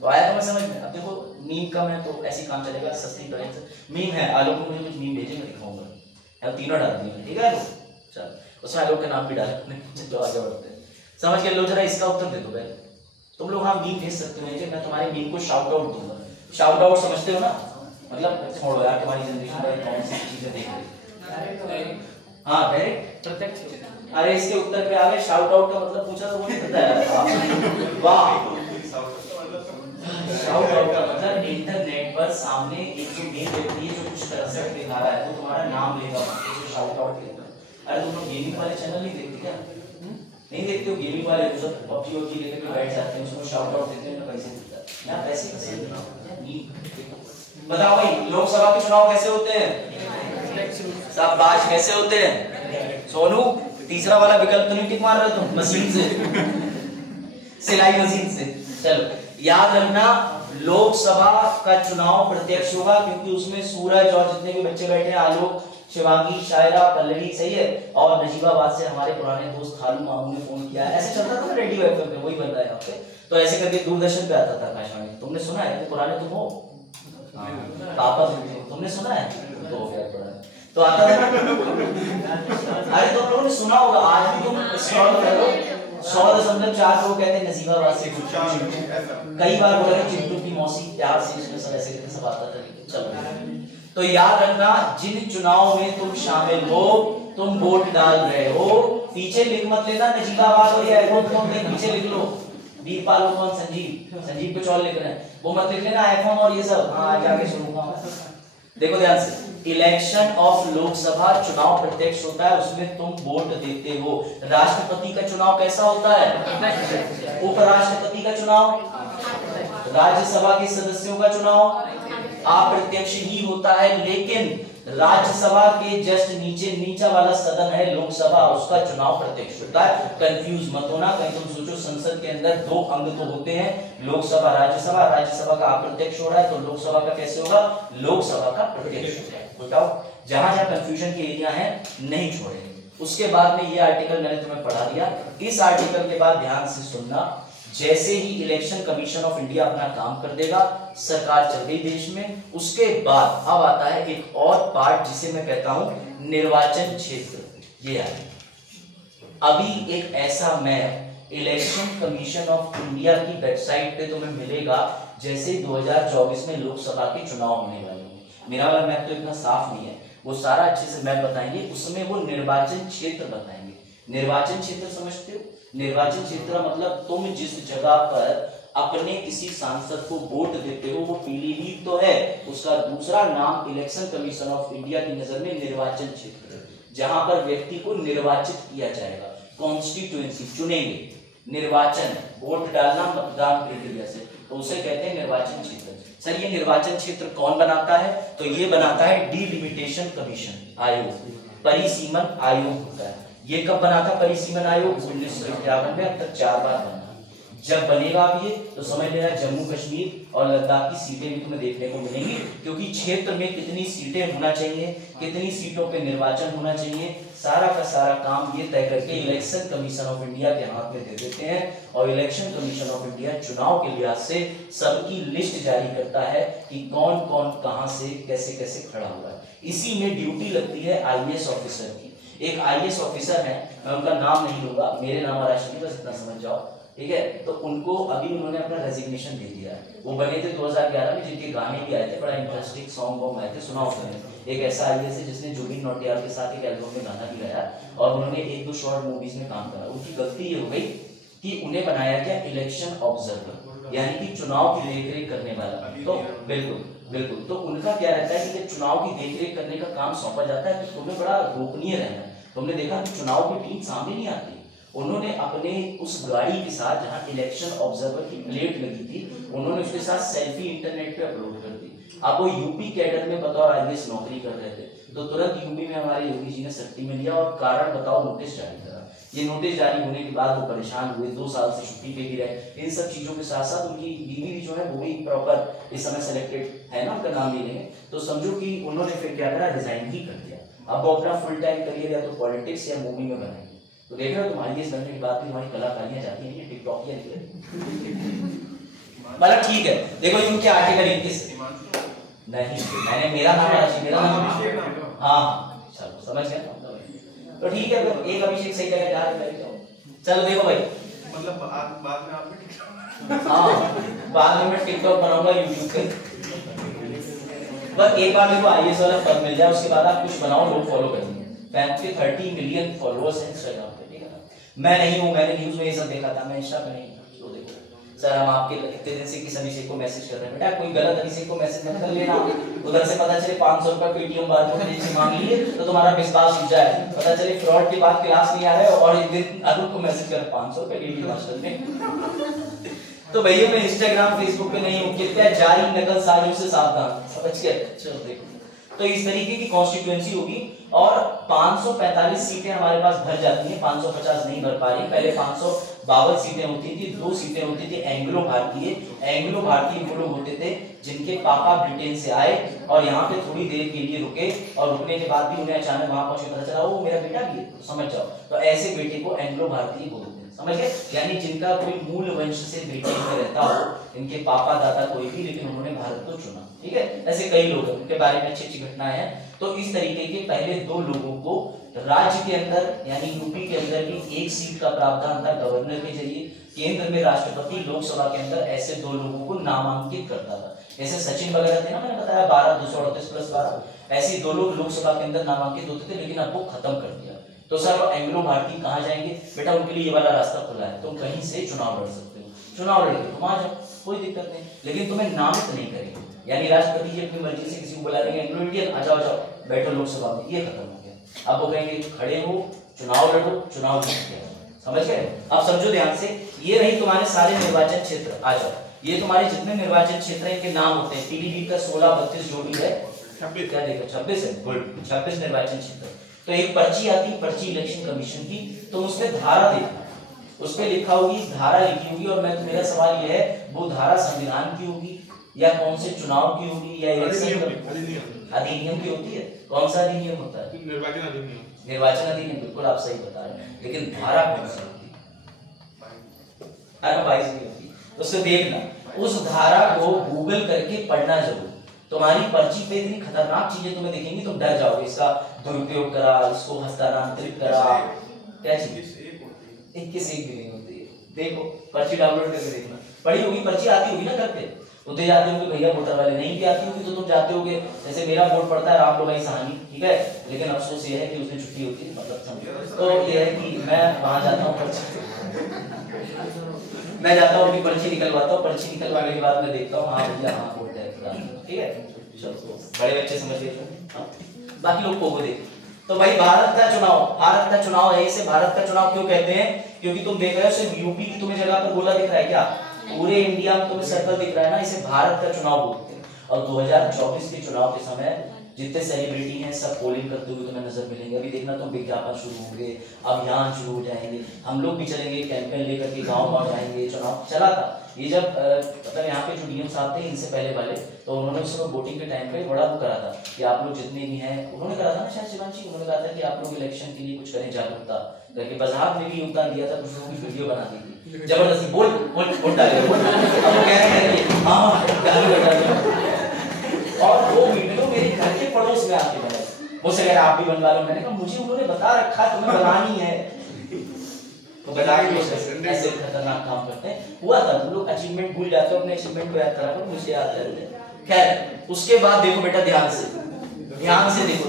तो आया तुम्हें समझ में? अब देखो मीम कम है तो ऐसी काम चलेगा, सस्ती करेंगे। मीम है, आलोक को मुझे कुछ मीम भेजे, मैं दिखाऊंगा। यार तीनों डाल दिए, ठीक है? चल उसमें आलोक का नाम भी डाल, तो आगे बढ़ते हैं। समझ के लो जरा, इसका उत्तर दे दो पहले। तुम लोग हाँ मीम भेज सकते हो, मैं तुम्हारे मीम को शाउट आउट दूंगा। शाउट आउट समझते हो ना? मतलब छोड़ो यार, तुम्हारी जनरेशन में कौन सी चीजें देख रही। हाँ डायरेक्ट प्रत्यक्ष। अरे इसके उत्तर पे आ गए। शाउट आउट का मतलब पूछा तो वो नहीं पता है। वाह, शाउट आउट का मतलब इंटरनेट पर सामने एक जो गेम व्यक्ति है जो कुछ कर दिखा रहा है, वो तुम्हारा नाम लेगा, उसे शाउट आउट कहते हैं। अरे तुम लोग गेमिंग वाले चैनल नहीं देखते क्या? नहीं देखते हो? गेमिंग वाले जो सब पबजी वबजी लेकर के बैठ जाते हैं, उसको शाउट आउट देते हैं ना, पैसे मिलता है यार, पैसे कैसे बताओ भाई। लोकसभा के चुनाव कैसे होते हैं? सब बाज कैसे होते हैं? सोनू तीसरा वाला विकल्प तो नहीं टिक मार रहे तुम? मशीन से, सिलाई मशीन से। चलो याद रखना, लोकसभा का चुनाव प्रत्यक्ष होगा क्योंकि उसमें सूरज और जितने भी बच्चे बैठे हैं, आलोक, शिवांगी, शायरा, पल्लवी, सही है, और नजीबाबाद से हमारे पुराने दोस्त खालू मामू ने फोन किया है। ऐसे चलता था ना रेडियो एफएम पे, वही बन रहा है यहाँ पे। तो ऐसे करके दूरदर्शन पे आता था आकाशवाणी। तुमने सुना है? पुराने तुम हो? पापा तुमने सुना है? तो हो गया पुराना, तो आता था। अरे तुम लोगों ने सुना होगा, आज भी तुम स्क्रॉल करो 100.4 लोग कहते हैं नजीबाबाद से। कई बार बोला कि चिंटू की मौसी प्यार से, इसमें सब ऐसे करके सब आता था। चलो तो याद रखना, जिन चुनाव में तुम शामिल हो, तुम वोट डाल रहे हो, पीछे लिख मत लेना नजीबाबाद हो या आईफोन कौन, पीछे लिख लो वीरपाल कौन, संजीव कुछ और लिख रहे हैं, वो मत लिख लेना आईफोन और ये सब। हाँ जाके सुनूंगा। देखो ध्यान से, इलेक्शन ऑफ लोकसभा चुनाव प्रत्यक्ष होता है, उसमें तुम वोट देते हो। राष्ट्रपति का चुनाव कैसा होता है? उपराष्ट्रपति का चुनाव, राज्यसभा के सदस्यों का चुनाव अप्रत्यक्ष ही होता है, लेकिन राज्यसभा के जस्ट नीचे नीचा वाला सदन है लोकसभा, उसका चुनाव प्रत्यक्ष होता है। कंफ्यूज मत होना, कहीं तुम सोचो संसद के अंदर 2 अंग तो होते हैं, लोकसभा राज्यसभा, राज्यसभा का अप्रत्यक्ष हो रहा है तो लोकसभा का कैसे होगा? लोकसभा का प्रत्यक्ष होगा। जहां जहां कंफ्यूजन के एरिया है नहीं छोड़ेंगे। उसके बाद में ये आर्टिकल मैंने तुम्हें पढ़ा दिया। इस आर्टिकल के बाद ध्यान से सुनना, जैसे ही इलेक्शन कमीशन ऑफ इंडिया अपना काम कर देगा, सरकार चल गई देश में, उसके बाद अब आता है एक और पार्ट जिसे मैं कहता हूं निर्वाचन क्षेत्र। ये है अभी एक ऐसा map election commission of India की वेबसाइट पे तुम्हें मिलेगा जैसे 2024 में लोकसभा के चुनाव होने वाले हैं। मेरा वाला मैप तो इतना साफ नहीं है, वो सारा अच्छे से मैप बताएंगे, उसमें वो निर्वाचन क्षेत्र बताएंगे। निर्वाचन क्षेत्र समझते हो? निर्वाचन क्षेत्र मतलब तुम जिस जगह पर अपने किसी सांसद को वोट देते हो वो पीलीभीत तो है, उसका दूसरा नाम इलेक्शन कमीशन ऑफ इंडिया की नजर में निर्वाचन क्षेत्र है, जहां पर व्यक्ति को निर्वाचित किया जाएगा। कॉन्स्टिट्यूएंसी चुनेंगे, निर्वाचन वोट डालना मतदान प्रक्रिया से, तो उसे कहते हैं निर्वाचन क्षेत्र। सर ये निर्वाचन क्षेत्र कौन बनाता है? तो ये बनाता है डिलिमिटेशन कमीशन आयोग, परिसीमन आयोग होता है। ये कब बना था परिसीमन आयोग? 1951 में। अब तक 4 बार बना। जब बनेगा अब ये तो समझ लेना जम्मू कश्मीर और लद्दाख की सीटें भी तुम्हें देखने को मिलेंगी, क्योंकि क्षेत्र में कितनी सीटें होना चाहिए, कितनी सीटों पे निर्वाचन होना चाहिए, सारा का सारा काम ये तय करके इलेक्शन कमीशन ऑफ इंडिया के हाथ में दे देते हैं। और इलेक्शन कमीशन ऑफ इंडिया चुनाव के लिहाज से सबकी लिस्ट जारी करता है कि कौन कौन कहां से कैसे कैसे खड़ा हुआ है। इसी में ड्यूटी लगती है आईएएस ऑफिसर की। एक आईएएस ऑफिसर है, मैं उनका नाम नहीं लूंगा, मेरे नाम राशि बस इतना समझ जाओ। ठीक है। तो उनको अभी उन्होंने अपना रेजिग्नेशन दे दिया है। वो बने थे 2011 में, जिनके गाने भी आए थे, बड़ा इंटरेस्टिंग सॉन्ग वॉन्ग आए थे, सुनाओ तुमने। एक ऐसा आईएएस है जिसने जुबिन नौटियाल के साथ एक एल्बम में गाना भी गाया और उन्होंने 1-2 शॉर्ट मूवीज में काम करा। उनकी गलती ये हो गई कि उन्हें बनाया गया इलेक्शन ऑब्जर्वर, यानी कि चुनाव की देखरेख करने वाला। तो बिल्कुल बिल्कुल, तो उनका क्या रहता है कि जब चुनाव की देखरेख करने का काम सौंपा जाता है तो तुम्हें बड़ा गोपनीय रहना है। तुमने देखा कि चुनाव की टीम सामने नहीं आती, उन्होंने अपने उस गाड़ी के साथ जहां इलेक्शन ऑब्जर्वर की प्लेट लगी थी, उन्होंने उसके साथ सेल्फी इंटरनेट पे अपलोड कर दी। अब वो यूपी कैडर में बतौर आईएएस नौकरी कर रहे थे, तो तुरंत यूपी में हमारे योगी जी ने सट्टी में लिया और कारण बताओ नोटिस जारी करा। ये नोटिस जारी होने के बाद वो परेशान हुए, 2 साल से छुट्टी पे भी रहे। इन सब चीजों के साथ साथ उनकी बीवी भी जो है वो भी प्रॉपर इस समय सेलेक्टेड है ना, उनका नाम ले लेंगे, तो समझो कि उन्होंने फिर क्या करा, रिजाइन ही कर दिया। अब वो अपना फुल टाइम करियर या तो पॉलिटिक्स या मूवी में बनाएंगे। तो देख रहे हो तुम्हारी इस बनने के बाद भी तुम्हारी कलाकारियां जाती हैं, टिकटॉक या मतलब ठीक है। देखो उनके आर्टिकल 21 नहीं, मैंने मेरा नाम हाँ चलो समझ गया, तो ठीक है। एक अभिषेक सही जगह जा रहे हैं, चलो देखो भाई, मतलब बाद में आप भी हाँ बाद में मैं टिकटॉक बनाऊंगा यूट्यूब पे। बस एक बार मेरे को आईएएस वाला पद मिल जाए, उसके बाद आप कुछ बनाओ, लोग फॉलो करेंगे। फैन के 30 मिलियन फॉलोअर्स हैं इंस्टाग्राम पे, ठीक है ना। मैं नहीं हूँ, मैंने न्यूज में ये सब देखा था, मैं इंस्टा पे नहीं हूँ। तो देखो सर, हम आपके इतने दिन से किस अभिषेक को मैसेज कर रहे हैं, बेटा कोई गलत अभिषेक को मैसेज मत कर लेना। उधर से पता चले 500 रुपए पेटीएम बार से मांग लिए तो तुम्हारा विश्वास टूट जाए, पता चले फ्रॉड के बाद क्लास नहीं आ रहा है और एक दिन अरुण को मैसेज कर 500 रुपए ले लिए मास्टर ने। तो भैया मैं इंस्टाग्राम फेसबुक पे नहीं हूँ, कृपया जारी नकल साजियों से सावधान, समझ गए। चलो देखो, तो इस तरीके की कॉन्स्टिट्यूएंसी होगी और 545 सीटें हमारे पास भर जाती हैं, 550 नहीं भर पा रही। पहले 552 सीटें होती थी, 2 सीटें होती थी एंग्लो भारतीय। एंग्लो भारतीय वो लोग होते थे जिनके पापा ब्रिटेन से आए और यहाँ पे थोड़ी देर के लिए रुके और रुकने के बाद भी उन्हें अचानक वहां पहुंचे पता चला वो मेरा बेटा भी है, तो समझ जाओ। तो ऐसे बेटे को एंग्लो भारतीय बोलते हैं, समझ गए। यानी जिनका कोई मूल वंश से ब्रिटेन में रहता हो, इनके पापा दादा कोई भी, लेकिन उन्होंने भारत को चुना, ठीक है। ऐसे कई लोग हैं, उनके बारे में अच्छी अच्छी घटनाएं हैं। तो इस तरीके के पहले 2 लोगों को राज्य के अंदर यानी यूपी के अंदर भी 1 सीट का प्रावधान था गवर्नर के जरिए। केंद्र में राष्ट्रपति, लोकसभा के अंदर ऐसे 2 लोगों को नामांकित करता था। जैसे सचिन वगैरह थे ना, मैंने बताया 12 238 + 12, ऐसे 2 लोग लोकसभा के अंदर नामांकित होते थे, लेकिन अब वो खत्म कर दिया। तो सर एंग्लो भारतीय कहाँ जाएंगे, बेटा उनके लिए ये वाला रास्ता खुला है, तुम कहीं से चुनाव लड़ सकते हो, चुनाव लड़के तुम आ जाओ, कोई दिक्कत नहीं, लेकिन तुम्हें नामित नहीं करेंगे। यानी राष्ट्रपति जी अपनी मर्जी से किसी को बुला देंगे, एंग्लो इंडियन आ जाओ जाओ बैठो लोकसभा में, ये खत्म हो गया। अब वो कहेंगे खड़े हो, चुनाव लड़ो, चुनाव जीत गए, समझ गए। अब समझो ध्यान से, ये रही तुम्हारे सारे निर्वाचन क्षेत्र, आ जाओ। ये तुम्हारे जितने निर्वाचन क्षेत्र हैं इनके नाम होते हैं। पीलीभीत का 16 32 जो भी है 26, क्या देखो 26 है, गुड, 26 निर्वाचन क्षेत्र। तो एक पर्ची आती, पर्ची इलेक्शन कमीशन की, तो उसमें धारा देखना, उस पर लिखा होगी, धारा लिखी होगी। और मैं मेरा सवाल यह है, वो धारा संविधान की होगी या कौन से चुनाव की होगी या अधिनियम की होती है? कौन सा अधिनियम होता है? निर्वाचन अधिनियम। निर्वाचन अधिनियम, बिल्कुल आप सही बता रहे हैं, लेकिन धारा कौन सी होती है? 22 की होती है। तो उससे देखना, उस धारा को गूगल करके पढ़ना जरूर। तुम्हारी पर्ची पे इतनी खतरनाक चीजें तुम्हें दिखेंगी, तुम डर जाओगे, इसका दुरुपयोग करा, इसको हस्तांतरित करा, क्या चीज 21 एक भी नहीं होती है। देखो पर्ची डाउनलोड करके देखना, पढ़ी होगी पर्ची, आती होगी ना घर पे, उधर जाते होंगे भैया वोटर वाले, नहीं भी आती होगी तो तुम जाते होगे। जैसे मेरा वोट पड़ता है रामलोगाई सहानी, ठीक है, लेकिन अफसोस ये है कि उस दिन छुट्टी होती है, मतलब समझो। तो ये है कि मैं वहां जाता हूँ, मैं जाता हूँ अपनी पर्ची निकलवाता हूँ, पर्ची निकलवाने के बाद मैं देखता हूँ हाँ भैया हाँ वोट है, ठीक है। चलो बड़े बच्चे समझ गए, बाकी लोग को देख। तो भाई भारत का चुनाव है। इसे भारत का चुनाव क्यों कहते हैं? क्योंकि तुम देख रहे हो सिर्फ यूपी की तुम्हें जगह पर गोला दिख रहा है क्या? पूरे इंडिया में तुम्हें सर्कल दिख रहा है ना, इसे भारत का चुनाव बोलते हैं। और 2024 के चुनाव के समय जितने सेलिब्रिटी हैं सब पोलिंग करते हुए तुम्हें नजर मिलेंगे। अभी देखना तुम विज्ञापन शुरू होंगे, अभियान शुरू हो जाएंगे, हम लोग भी चलेंगे कैंपेन लेकर के गाँव जाएंगे। चुनाव चला था ये जब मतलब यहाँ पे जो डीएम साहब थे इनसे पहले वाले, तो उन्होंने उस समय वोटिंग के टाइम पे बड़ा वो करा था कि आप लोग जितने भी हैं, उन्होंने करा था ना शायद शिवांशी, उन्होंने कहा था कि आप लोग इलेक्शन के लिए कुछ करें, जागरूकता करके। वजाहत में भी योगदान दिया था, कुछ लोगों की वीडियो बना दी थी जबरदस्ती, बोल बोल डाले, अब वो कह रहे हैं हाँ, और वो वीडियो मेरे घर के पड़ोस में आके बने, मुझसे कह रहे आप भी बनवा लो। मैंने कहा मुझे उन्होंने बता रखा तुम्हें बनानी है। तो ऐसे खतरनाक काम करते हैं। हुआ था, तुम लोग अचीवमेंट भूल जाते हो, अपने अचीवमेंट को याद करा करो, मुझे याद है। खैर उसके बाद देखो बेटा, ध्यान से देखो,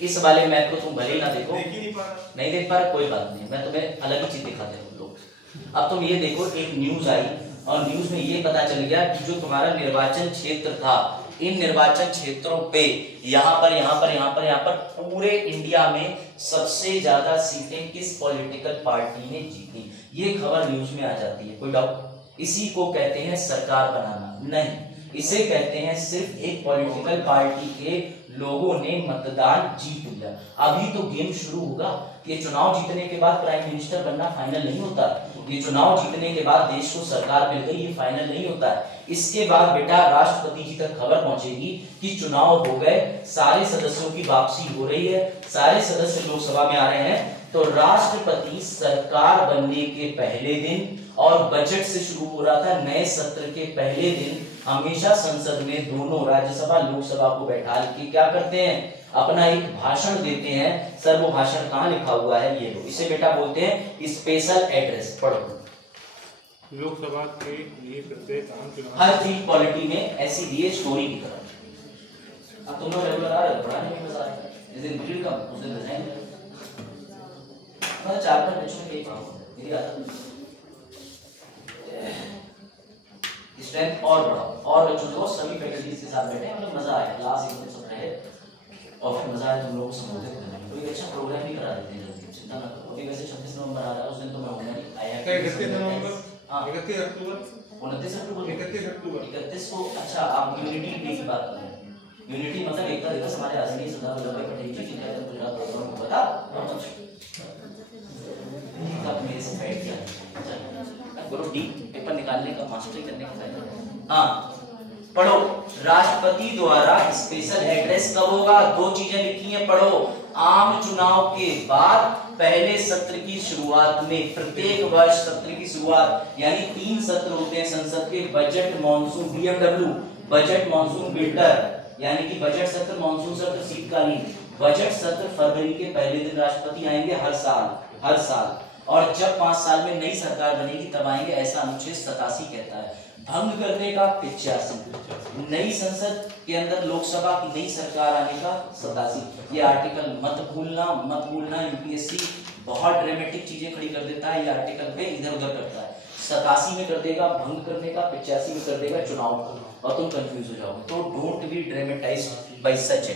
इस वाले मैप को तुम भले ही ना देखो, नहीं देख पा रहे, कोई बात नहीं, मैं तुम्हें अलग ही चीज दिखाते हूँ लोग। अब तुम ये देखो, एक न्यूज आई और न्यूज में ये पता चल गया कि जो तुम्हारा निर्वाचन क्षेत्र था, इन निर्वाचन क्षेत्रों पे यहाँ पर पूरे इंडिया में सबसे ज्यादा सीटें किस पॉलिटिकल पार्टी ने जीती। ये खबर न्यूज में आ जाती है, कोई डाउट? इसी को कहते हैं सरकार बनाना? नहीं, इसे कहते हैं सिर्फ एक पॉलिटिकल पार्टी के लोगों ने मतदान जीत लिया। अभी तो गेम शुरू होगा। ये चुनाव जीतने के बाद प्राइम मिनिस्टर बनना फाइनल नहीं होता, ये चुनाव जीतने के बाद देश को सरकार मिल गई ये फाइनल नहीं होता है। इसके बाद बेटा राष्ट्रपति जी तक खबर पहुंचेगी कि चुनाव हो गए, सारे सदस्यों की वापसी हो रही है, सारे सदस्य लोकसभा में आ रहे हैं, तो राष्ट्रपति सरकार बनने के पहले दिन, और बजट से शुरू हो रहा था नए सत्र के पहले दिन, हमेशा संसद में दोनों राज्यसभा लोकसभा को बैठा के क्या करते हैं, अपना एक भाषण देते हैं। सर वो भाषण कहाँ लिखा हुआ है, ये लो, इसे बेटा बोलते हैं स्पेशल एड्रेस। पढ़ो। लोकसभा के लिए प्रत्येक आम चुनाव हर चीज पॉलिटी में ऐसी दिए स्टोरी की तरह। अब तुम लोग रेगुलर आ रहे हो, पढ़ाने में मजा आ रहा है, जिस दिन भीड़ कम उस दिन रिजाइन। मतलब 4-5 बच्चों में यही काम होता है, मेरी आदत स्ट्रेंथ और बढ़ाओ, और बच्चों को सभी फैकल्टीज के साथ बैठे, मतलब मजा आए, क्लास एकदम सब रहे और फिर मजा आए तुम लोगों को संबोधित करने में। कोई अच्छा प्रोग्राम भी करा देते हैं जल्दी, चिंता ना करो। अभी वैसे 26 नवंबर आ रहा है, उस दिन तो मैं होना नहीं आया। 31 नवंबर, 31 अक्टूबर, 31 को। अच्छा, आप यूनिटी डे की बात कर रहे हैं? यूनिटी मतलब एकता दिवस हमारे आदरणीय सरदार वल्लभ भाई पटेल जी जिनका जन्म गुजरात प्रोग्राम को बता मेरे से बैठ गया गुरु डी पेपर निकालने का, मास्टरी करने का फायदा। हाँ पढ़ो, राष्ट्रपति द्वारा स्पेशल एड्रेस कब होगा? 2 चीजें लिखी हैं, पढ़ो। आम चुनाव के बाद पहले सत्र की शुरुआत में, प्रत्येक वर्ष सत्र की शुरुआत, यानी 3 सत्र होते हैं संसद के, budget, monsoon, BMW, budget, monsoon, winter, यानी कि बजट सत्र, मानसून सत्र, शीतकालीन। बजट सत्र फरवरी के पहले दिन राष्ट्रपति आएंगे हर साल, और जब 5 साल में नई सरकार बनेगी तब आएंगे, ऐसा अनुच्छेद 87 कहता है। भंग करने का 85, नई संसद के अंदर लोकसभा की नई सरकार आने का 87। ये आर्टिकल मत भूलना, यूपीएससी बहुत ड्रामेटिक चीजें खड़ी कर देता है, ये आर्टिकल पे इधर उधर करता है। 87 में कर देगा भंग करने का, 85 में कर देगा चुनाव का, और तुम कंफ्यूज हो जाओगे। तो don't be dramatized by such a.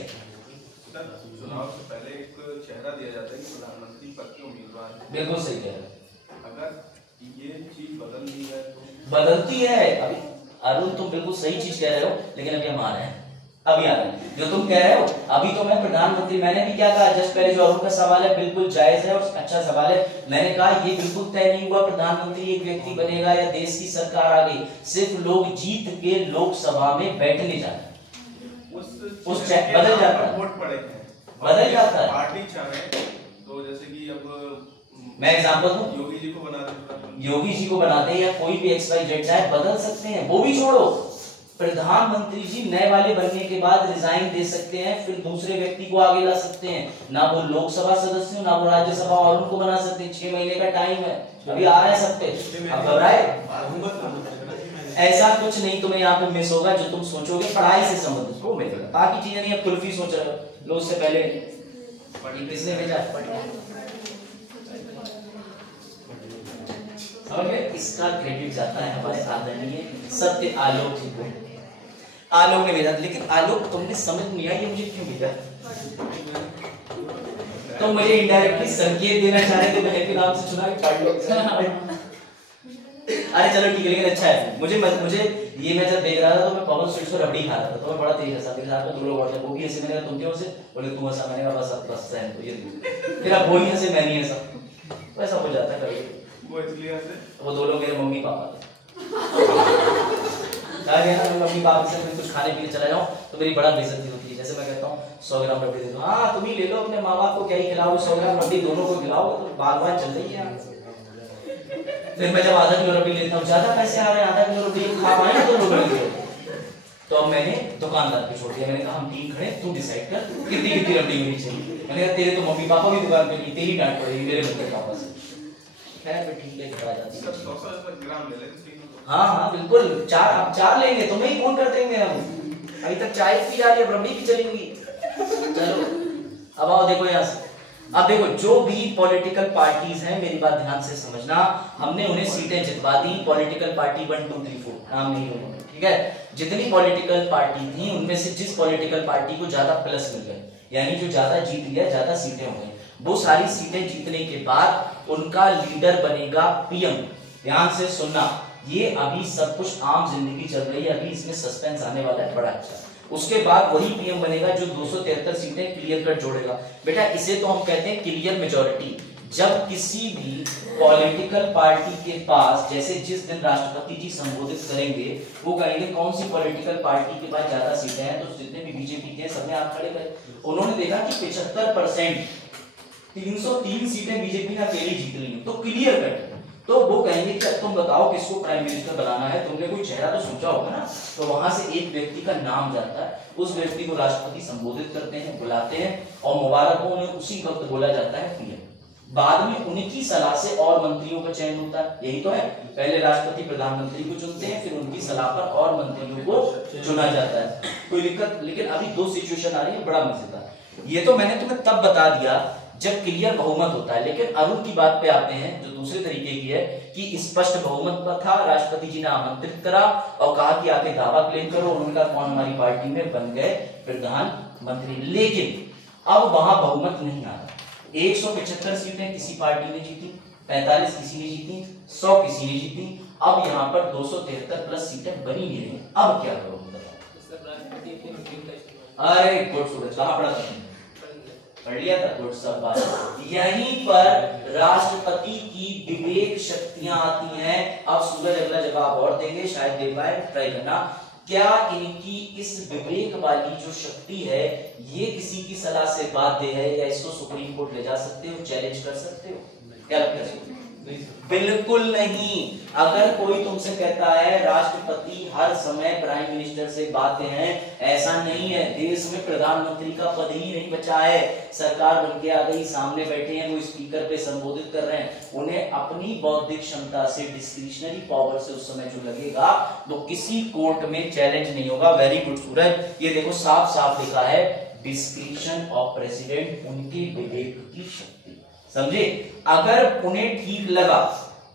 चुनाव से पहले एक चेहरा दिया जाता है कि प्रधानमंत्री पद के उम्मीदवार हैं। बिल्कुल सही कह रहे हो। अगर ये चीज बदल दी है तो बदलती है। अभी अरुण तुम बिल्कुल सही चीज कह रहे हो, लेकिन अभी हम आ रहे हैं, अभी आ रहे हैं। जो तुम कह रहे हो, अभी तो मैं प्रधानमंत्री, मैंने भी क्या कहा जस्ट पहले, जो अरुण का सवाल है बिल्कुल जायज है और अच्छा सवाल है। मैंने कहा ये बिल्कुल तय नहीं हुआ प्रधानमंत्री एक व्यक्ति बनेगा या देश की सरकार आ गई, सिर्फ लोग जीत के लोकसभा में बैठने जाते, उस बदल जाता है, वोट पड़े हैं, बदल जाता है। पार्टी चाहे तो जैसे कि अब मैं एग्जांपल दूं, योगी जी को बना दे, योगी जी को बनाते या कोई भी XYZ चाहे, बदल सकते हैं। वो भी छोड़ो, प्रधानमंत्री जी नए वाले बनने के बाद रिजाइन दे सकते हैं, फिर दूसरे व्यक्ति को आगे ला सकते हैं। ना वो लोकसभा सदस्य हो, ना वो राज्यसभा, और उनको बना सकते हैं। 6 महीने का टाइम है, अभी आ रहे हैं सब पे, अब घबराए। ऐसा कुछ नहीं तुम्हें यहाँ पे मिस होगा जो तुम सोचोगे, पढ़ाई से संबंधित वो मिलेगा, बाकी चीजें नहीं। अब कुल्फी सोच रहे हो, लो उससे पहले किसने भेजा, इसका क्रेडिट जाता है हमारे आदरणीय सत्य आलोक जी को। आलोक ने भेजा, लेकिन आलोक तुमने समझ नहीं आया ये मुझे क्यों भेजा? तो मुझे इनडायरेक्टली संकेत देना चाह रहे थे, मैं के नाम से चुना पढ़ लो। अरे चलो ठीक है, लेकिन अच्छा है। मुझे ये मैं जब देख रहा था तो मैं पवन स्वीट्स को रबड़ी खा रहा था, तो मैं बड़ा तेज हंसा। मेरे साथ में 2 लोग और थे, वो भी ऐसे, मैंने कहा तुम क्यों हंसे? बोले तू हंसा। मैंने कहा बस सहन तो ये, फिर अब वो ही हंसे, मैं नहीं हंसा। तो ऐसा हो जाता है कभी। वो इसलिए हंसे, वो 2 लोग मेरे मम्मी पापा थे। कहा गया ना, मम्मी पापा से मैं कुछ खाने पीने चला जाऊं तो मेरी बड़ा बेइज्जती होती है। जैसे मैं कहता हूँ 100 ग्राम रबड़ी दे दो, हाँ तुम ही ले लो, अपने माँ बाप को क्या ही खिलाओ, 100 ग्राम रबड़ी दोनों को खिलाओ, तो बागवान चल रही है। फिर मैं जब आधा किलो रबड़ी लेता हूँ, ज्यादा पैसे आ रहे हैं, आधा किलो रबड़ी खा पाए तो लोग, तो अब मैंने दुकानदार पे छोड़ दिया, मैंने कहा हम 3 खड़े, तू डिसाइड कर कितनी कितनी रबड़ी मिलनी चाहिए। मैंने कहा तेरे तो मम्मी पापा भी दुकान पे नहीं, तेरी डांट पड़ेगी मेरे मम्मी पापा से। खैर फिर ठीक है, घबरा जाती है। 100 ग्राम ले लेते हैं। हाँ हाँ बिल्कुल, 4 लेंगे, तुम्हें ही फोन कर देंगे हम। अभी तक चाय पी जा रही है, रबड़ी भी चलेंगी। चलो अब आओ, देखो यहाँ से। अब देखो जो भी पॉलिटिकल पार्टीज हैं, मेरी बात ध्यान से समझना, हमने उन्हें सीटें जितवा दी। पॉलिटिकल पार्टी 1 2 3 4 नाम नहीं होगा, ठीक है। जितनी पॉलिटिकल पार्टी थी उनमें से जिस पॉलिटिकल पार्टी को ज्यादा प्लस मिल गए, यानी जो ज्यादा जीत गया, ज्यादा सीटें हो गई, वो सारी सीटें जीतने के बाद उनका लीडर बनेगा पीएम। ध्यान से सुनना, ये अभी सब कुछ आम जिंदगी चल रही है, अभी इसमें सस्पेंस आने वाला है बड़ा अच्छा। उसके बाद वही पीएम बनेगा जो 273 सीटें क्लियर कट जोड़ेगा। बेटा इसे तो हम कहते हैं क्लियर मेजॉरिटी। जब किसी भी पॉलिटिकल पार्टी के पास, जैसे जिस दिन राष्ट्रपति जी संबोधित करेंगे, वो कहेंगे कौन सी पॉलिटिकल पार्टी के पास ज्यादा सीटें हैं, तो जितने भी बीजेपी के सबने आप खड़े करे। उन्होंने देखा कि 75% 303 सीटें बीजेपी ने अकेली जीत ली, तो क्लियर कट। तो वो कहेंगे कि तुम बताओ किसको प्राइम मिनिस्टर बनाना है, तुमने कोई चेहरा तो सोचा होगा ना। तो वहां से एक व्यक्ति का नाम जाता है, उस व्यक्ति को राष्ट्रपति संबोधित करते हैं, बुलाते हैं, और मुबारक हो उन्हें उसी वक्त बोला जाता है पीएम। बाद में उनकी सलाह से और मंत्रियों का चयन होता है, यही तो है। पहले राष्ट्रपति प्रधानमंत्री को चुनते हैं, फिर उनकी सलाह पर और मंत्रियों को चुना जाता है। कोई दिक्कत? लेकिन अभी 2 सिचुएशन आ रही है, बड़ा मजेदार। ये तो मैंने तुम्हें तब बता दिया जब क्लियर बहुमत होता है, लेकिन अरुण की बात पे आते हैं जो दूसरे तरीके की है कि स्पष्ट बहुमत पर था, राष्ट्रपति जी ने आमंत्रित करा और कहा कि आके दावा क्लेम करो। उन्होंने कहा कौन हमारी पार्टी में बन गए प्रधानमंत्री। लेकिन अब वहां बहुमत नहीं आ रहा। 175 सीटें किसी पार्टी ने जीती, 45 किसी ने जीती, 100 किसी ने जीती। अब यहाँ पर 273 प्लस सीटें बनी नहीं रही। अब क्या करो बताओ? अरे गुड सूरज, कहां पढ़ा था? पढ़ लिया था, गुड सब बात। यहीं पर राष्ट्रपति की विवेक शक्तियां आती हैं। अब सूरज अगला जवाब और देंगे, शायद दे पाए, ट्राई करना। क्या इनकी इस विवेक वाली जो शक्ति है, ये किसी की सलाह से बाध्य है, या इसको सुप्रीम कोर्ट ले जा सकते हो, चैलेंज कर सकते हो? क्या लगता है? बिल्कुल नहीं। अगर कोई तुमसे कहता है राष्ट्रपति हर समय प्राइम मिनिस्टर से बातें हैं, ऐसा नहीं है। देश में प्रधानमंत्री का पद ही नहीं बचा है, सरकार बन के आ गई, सामने बैठे हैं, वो स्पीकर पे संबोधित कर रहे हैं। उन्हें अपनी बौद्धिक क्षमता से, डिस्क्रिशनरी पावर से उस समय जो लगेगा, तो किसी कोर्ट में चैलेंज नहीं होगा। वेरी गुड सूरज, ये देखो साफ साफ लिखा है, डिस्क्रिशन ऑफ प्रेसिडेंट, उनके विवेक की शक्ति। समझे? अगर उन्हें ठीक लगा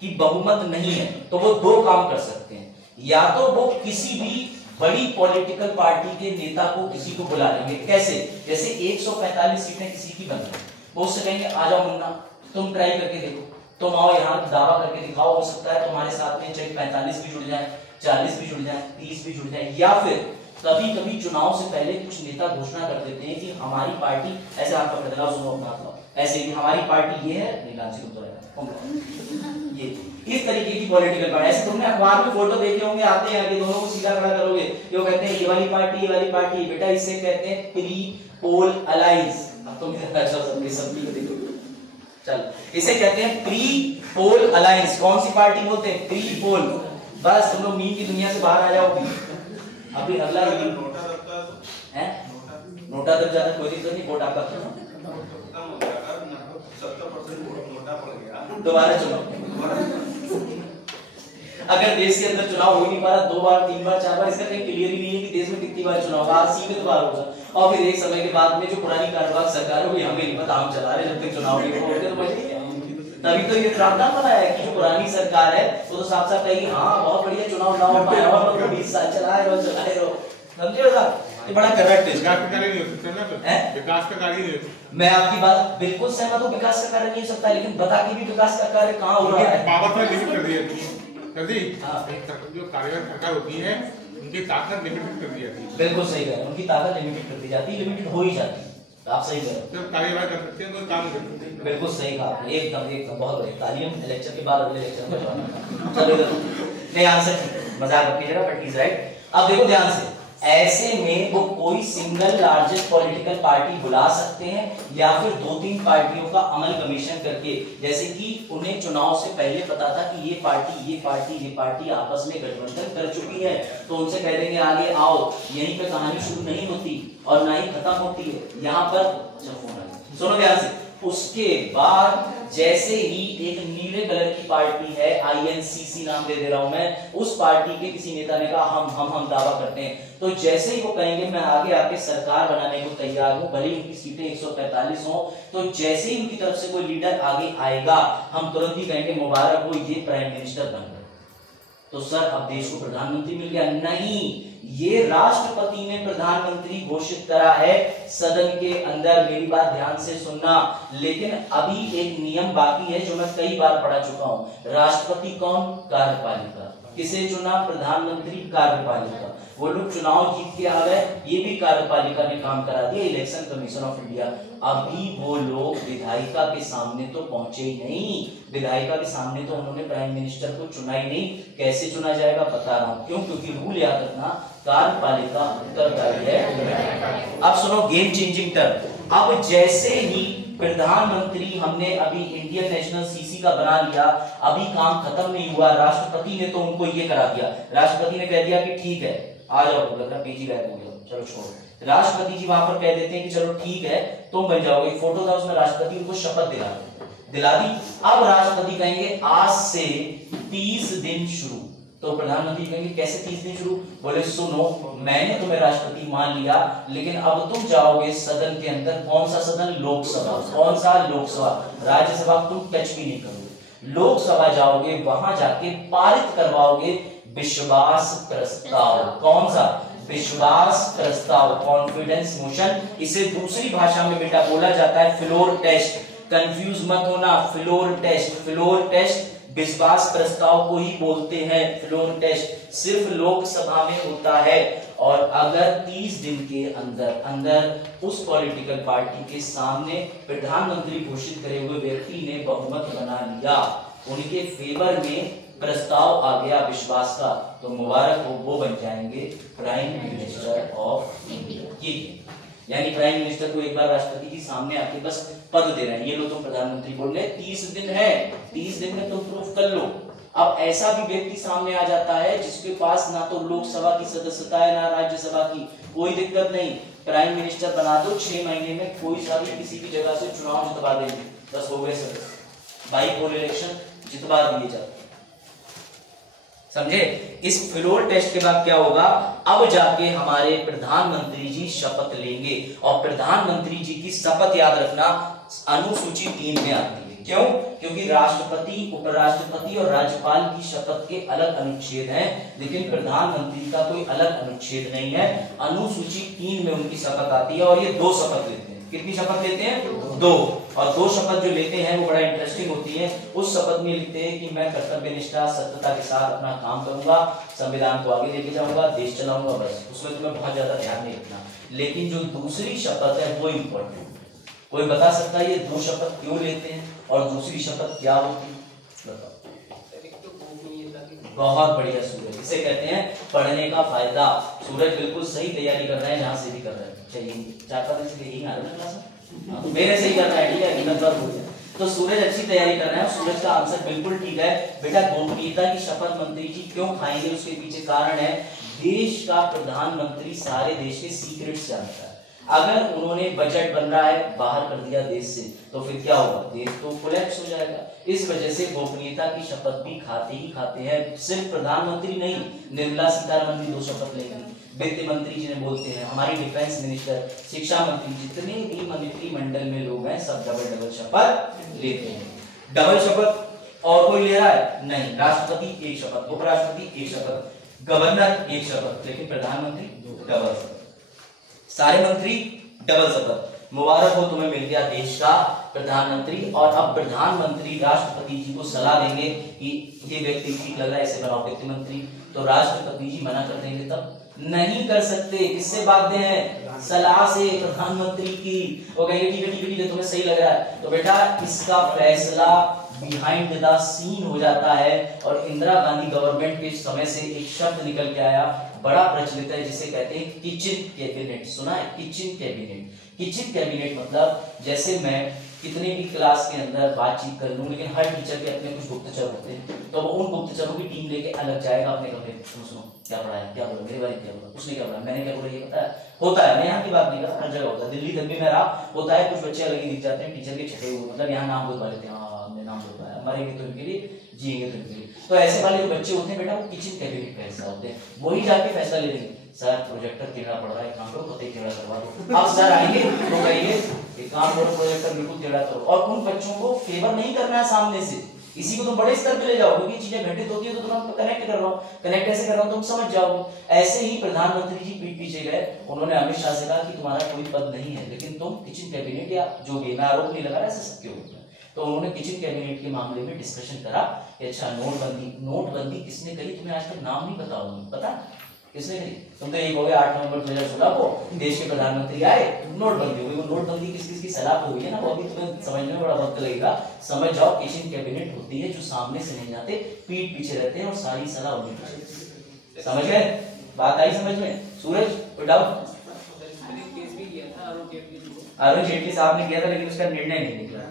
कि बहुमत नहीं है, तो वो 2 काम कर सकते हैं। या तो वो किसी भी बड़ी पॉलिटिकल पार्टी के नेता को, किसी को बुला लेंगे। कैसे? जैसे 145 सीटें किसी की बन गई, वो उससे कहेंगे आ जाओ मुन्ना, तुम ट्राई करके देखो, तुम आओ यहाँ दावा करके दिखाओ। हो सकता है तुम्हारे साथ में चाहे 45 भी जुड़ जाए, 40 भी जुड़ जाए, 30 भी जुड़ जाए। या फिर कभी कभी चुनाव से पहले कुछ नेता घोषणा कर देते हैं कि हमारी पार्टी, ऐसे आपका बदलाव सुनो अपना, ऐसे कि हमारी पार्टी ये है, ये इस तरीके की पॉलिटिकल पार्टी। ऐसे तुमने अखबार में फोटो देखे होंगे, आते हैं आगे, दोनों को सीधा खड़ा करोगे, जो कहते हैं ये वाली पार्टी, ये वाली पार्टी। बेटा इसे कहते हैं प्री पोल अलायंस। अब तुम सबकी देखो, चल इसे कहते हैं प्री पोल अलायंस। कौन सी पार्टी बोलते हैं? Pre poll. बस तुम लोग मीम की दुनिया से बाहर आ जाओगे। अभी अगला है नोटा तक ज्यादा कोई दिक्कत नहीं, वोट आपका दोबारा चुनाव। अगर देश के अंदर चुनाव हो नहीं पा रहा 2 बार 3 बार 4 बार, इसका कहीं क्लियर ही नहीं है कि देश में कितनी बार चुनाव होगा। सीमित बार होगा, और फिर एक समय के बाद में जो पुरानी कार्यवाहक सरकार होगी, हमें नहीं पता, हम चला रहे जब तक चुनाव नहीं होते। तो तभी तो ये प्रावधान बनाया है कि जो पुरानी सरकार है वो तो साफ साफ कहेगी हाँ बहुत बढ़िया चुनाव ना हो पाया, और 20 साल चलाए रहो। समझे साहब? ये बड़ा करेक्ट है। विकास का कार्य नहीं हो सकता ना, विकास का कार्य नहीं। मैं आपकी बात बिल्कुल सहमत हूँ, विकास का कार्य नहीं हो सकता, लेकिन बता के भी विकास का कार्य कहाँ हो रहा है? पावर में लिमिट कर दिया कर दी। जो कार्यवाहक सरकार होती है उनकी ताकत लिमिटेड कर दी जाती है। बिल्कुल सही है, उनकी ताकत लिमिटेड कर दी जाती है, लिमिटेड हो ही जाती है। आप सही कह रहे हो, जब कार्यवाही कर सकते हैं तो काम कर सकते हैं। बिल्कुल सही कहा आपने, एकदम बहुत बढ़िया। तालियां लेक्चर के बाद अगले लेक्चर में। चलो नहीं आंसर ठीक, मजाक अपनी जगह, बट इज राइट। अब देखो ध्यान से, ऐसे में वो कोई सिंगल लार्जेस्ट पॉलिटिकल पार्टी बुला सकते हैं या फिर 2-3 पार्टियों का अमल कमीशन करके, जैसे कि उन्हें चुनाव से पहले पता था कि ये पार्टी आपस में गठबंधन कर चुकी है, तो उनसे कह देंगे आगे आओ। यहीं पे कहानी शुरू नहीं होती और ना ही खत्म होती है। यहाँ पर सुनो ध्यान से, उसके बाद जैसे ही एक नीले कलर की पार्टी है, INCC नाम दे रहा हूं मैं, उस पार्टी के किसी नेता ने कहा हम दावा करते हैं, तो जैसे ही वो कहेंगे मैं आगे आके सरकार बनाने को तैयार हूं, भले उनकी सीटें 145 हो, तो जैसे ही उनकी तरफ से कोई लीडर आगे आएगा हम तुरंत ही कहेंगे मुबारक हो, ये प्राइम मिनिस्टर बन गए। तो सर अब देश को प्रधानमंत्री मिल गया? नहीं, ये राष्ट्रपति ने प्रधानमंत्री घोषित करा है सदन के अंदर। मेरी बात ध्यान से सुनना, लेकिन अभी एक नियम बाकी है जो मैं कई बार पढ़ा चुका हूं। राष्ट्रपति कौन? कार्यपालिका। किसे चुना? प्रधानमंत्री कार्यपालिका। वो लोग चुनाव जीत के आ गए, ये भी कार्यपालिका ने काम करा दिया, इलेक्शन कमीशन ऑफ इंडिया। अभी वो लोग विधायिका के सामने तो पहुंचे ही नहीं, विधायिका के सामने तो उन्होंने प्राइम मिनिस्टर को चुना ही नहीं। कैसे चुना जाएगा बता रहा हूं, क्यों? क्योंकि रूल याद रखना, कार्यपालिका उत्तरदायी है। अब सुनो गेम चेंजिंग टर्म। अब जैसे ही प्रधानमंत्री हमने अभी इंडियन नेशनल सीसी का बना लिया, अभी काम खत्म नहीं हुआ, राष्ट्रपति ने तो उनको ये करा दिया, राष्ट्रपति ने कह दिया कि ठीक है आ जाओ, लग रहा पेजी गायब हो गया, चलो छोड़ो। राष्ट्रपति जी वहां पर कह देते हैं कि चलो ठीक है तुम बन जाओगे। फोटो था उसमें, राष्ट्रपति उनको शपथ दिला दी। अब राष्ट्रपति कहेंगे आज से 30 दिन शुरू, तो प्रधानमंत्री कहेंगे कैसे 30 दिन शुरू? बोले सुनो, मैंने तुम्हें राष्ट्रपति मान लिया, लेकिन अब तुम जाओगे सदन के अंदर। कौन सा सदन? लोकसभा। कौन सा? लोकसभा। राज्यसभा तुम टच भी नहीं करोगे, लोकसभा जाओगे, वहां जाके पारित करवाओगे विश्वास प्रस्ताव। कौन सा? विश्वास प्रस्ताव, कॉन्फिडेंस मोशन। इसे दूसरी भाषा में बेटा बोला जाता है फ्लोर टेस्ट। कंफ्यूज मत होना, फ्लोर टेस्ट। फ्लोर टेस्ट विश्वास प्रस्ताव को ही बोलते हैं फ्लोर टेस्ट, सिर्फ लोकसभा में होता है। और अगर 30 दिन के अंदर उस पॉलिटिकल पार्टी के सामने प्रधानमंत्री घोषित करे हुए व्यक्ति ने बहुमत बना लिया, उनके फेवर में प्रस्ताव आ गया विश्वास का, तो मुबारक हो, वो बन जाएंगे प्राइम मिनिस्टर ऑफ इंडिया। यानी प्राइम मिनिस्टर को एक बार राष्ट्रपति जी सामने आके बस पद दे रहे हैं, ये लो तुम प्रधानमंत्री बोल रहे, 30 दिन है, 30 दिन में तुम प्रूफ कर लो। अब ऐसा भी व्यक्ति सामने आ जाता है जिसके पास ना तो लोकसभा की सदस्यता है ना राज्यसभा की, कोई दिक्कत नहीं, प्राइम मिनिस्टर बना दो, 6 महीने में कोई सा भी किसी की जगह से चुनाव जितवा देंगे, बस हो गए सदस्य, बाई पोल इलेक्शन जितवा दिए जाते। समझे? इस फ्लोर टेस्ट के बाद क्या होगा? अब जाके हमारे प्रधानमंत्री जी शपथ लेंगे, और प्रधानमंत्री जी की शपथ याद रखना अनुसूची 3 में आती है। क्यों? क्योंकि राष्ट्रपति, उपराष्ट्रपति और राज्यपाल की शपथ के अलग अनुच्छेद हैं, लेकिन प्रधानमंत्री का कोई अलग अनुच्छेद नहीं है। अनुसूची 3 में उनकी शपथ आती है, और ये 2 शपथ लेते हैं। कितनी शपथ लेते हैं? 2। और 2 शपथ जो लेते हैं वो बड़ा इंटरेस्टिंग होती है। उस शपथ में लिखते हैं कि मैं कर्तव्य निष्ठा सत्यता के साथ अपना काम करूंगा, संविधान को आगे लेके जाऊंगा, देश चलाऊंगा, बस उसमें तुम्हें बहुत ज्यादा ध्यान नहीं रखना। लेकिन जो दूसरी शपथ है वो इंपॉर्टेंट। कोई बता सकता है ये 2 शपथ क्यों लेते हैं और दूसरी शपथ क्या होती है? बताओ। बहुत बढ़िया सूरज, इसे कहते हैं पढ़ने का फायदा। सूरज बिल्कुल सही तैयारी कर रहे हैं, जहां से भी कर रहे हैं। चाहिए 4-5 दिन से यही आ रहा है क्लास में, मेरे से ही कर रहा है, ठीक है, नंबर हो गया। तो सूरज अच्छी तैयारी कर रहे हैं, सूरज का आंसर बिल्कुल ठीक है। बेटा गोपनीयता की शपथ मंत्री जी क्यों खाएंगे, उसके पीछे कारण है, देश का प्रधानमंत्री सारे देश के सीक्रेट्स जानता है। अगर उन्होंने बजट बन रहा है बाहर कर दिया देश से, तो फिर क्या होगा? देश तो कोलैप्स हो जाएगा। इस वजह से गोपनीयता की शपथ भी खाते ही खाते हैं। सिर्फ प्रधानमंत्री नहीं, निर्मला सीतारमन भी 2 शपथ लेंगे, वित्त मंत्री जी ने बोलते हैं, हमारी डिफेंस मिनिस्टर, शिक्षा मंत्री, जितने भी मंत्रिमंडल में लोग हैं सब डबल शपथ लेते हैं। डबल शपथ और कोई ले रहा है? नहीं। राष्ट्रपति 1 शपथ, उपराष्ट्रपति 1 शपथ, गवर्नर 1 शपथ, लेकिन प्रधानमंत्री डबल शपथ, सारे मंत्री डबल शपथ। मुबारक हो, तुम्हें मिल गया देश का प्रधानमंत्री। और अब प्रधानमंत्री राष्ट्रपति जी को सलाह देंगे कि ये व्यक्ति ठीक लग रहा है, इसे बनाओ वित्त मंत्री, तो राष्ट्रपति जी मना कर देंगे, तब नहीं कर सकते। किससे बाध्य हैं? सलाह से, प्रधानमंत्री की। वो कहेंगे ठीक है ठीक है ठीक है, तुम्हें सही लग रहा है, तो बेटा इसका फैसला बिहाइंड द सीन हो जाता है। और इंदिरा गांधी गवर्नमेंट के समय से एक शब्द निकल के आया, बड़ा प्रचलित है, जिसे कहते हैं किचन कैबिनेट। सुना है किचन कैबिनेट? किचन कैबिनेट मतलब जैसे मैं कितने भी क्लास के अंदर बातचीत कर लूं, लेकिन हर टीचर के अपने कुछ गुप्तचर होते हैं, तो वो उन गुप्तचरों की टीम लेके अलग जाएगा अपने कमरे में। सुनो क्या पढ़ा है, क्या बोला, मेरे बारे में क्या बोला, उसने क्या बोला, मैंने क्या बोला, ये पता है? होता है, मैं यहाँ की बात नहीं कर रहा, हर जगह होता है। दिल्ली तक भी मैं रहा, होता है। कुछ बच्चे अलग ही दिख जाते हैं टीचर के छठे हुए, मतलब यहाँ नाम बोलवा लेते हैं, हाँ हमने नाम बोलवाया, मरेंगे तो इनके लिए, जिएंगे तो इनके लिए। तो ऐसे वाले जो बच्चे होते हैं बेटा, वो किचन कैबिनेट का हिस्सा होते हैं। वही जाके फैसला ले लेंगे, सर प्रोजेक्टर टेढ़ा पड़ रहा है, काम करो पता ही टेढ़ा करवा दो। अब सर आएंगे तो कहिए एक काम करो, प्रोजेक्टर बिल्कुल टेढ़ा करो। और उन बच्चों को फेवर नहीं करना है सामने से, इसी को तुम बड़े स्तर पे ले जाओ, क्योंकि चीजें घटित होती है तो तुम कनेक्ट कर रहा हूँ, कनेक्ट ऐसे कर रहा हूँ तुम समझ जाओगे। ऐसे ही प्रधानमंत्री जी पीठ पीछे गए, उन्होंने अमित शाह से कहा कि तुम्हारा कोई पद नहीं है, लेकिन तुम किचन कैबिनेट या जो भी, मैं आरोप नहीं लगा रहा, ऐसे सबके होता है। तो उन्होंने किचन कैबिनेट के मामले में डिस्कशन करा कि अच्छा नोटबंदी किसने कही, तुम्हें आज तक नाम नहीं पता होगा, पता किसने कही? तुम तो एक हो गया 8 नवंबर 2016 को देश के प्रधानमंत्री आए, नोटबंदी हो गई। वो नोटबंदी किस किस की सलाह हो गई है ना, वो अभी तुम्हें समझने में बड़ा वक्त लगेगा। समझ जाओ किचन कैबिनेट होती है जो सामने से नहीं जाते, पीठ पीछे रहते हैं और सारी सलाह उन्हीं को। समझ गए? बात आई समझ में? सूरज कोई डाउट? अरुण जेटली साहब ने किया था, लेकिन उसका निर्णय नहीं निकला।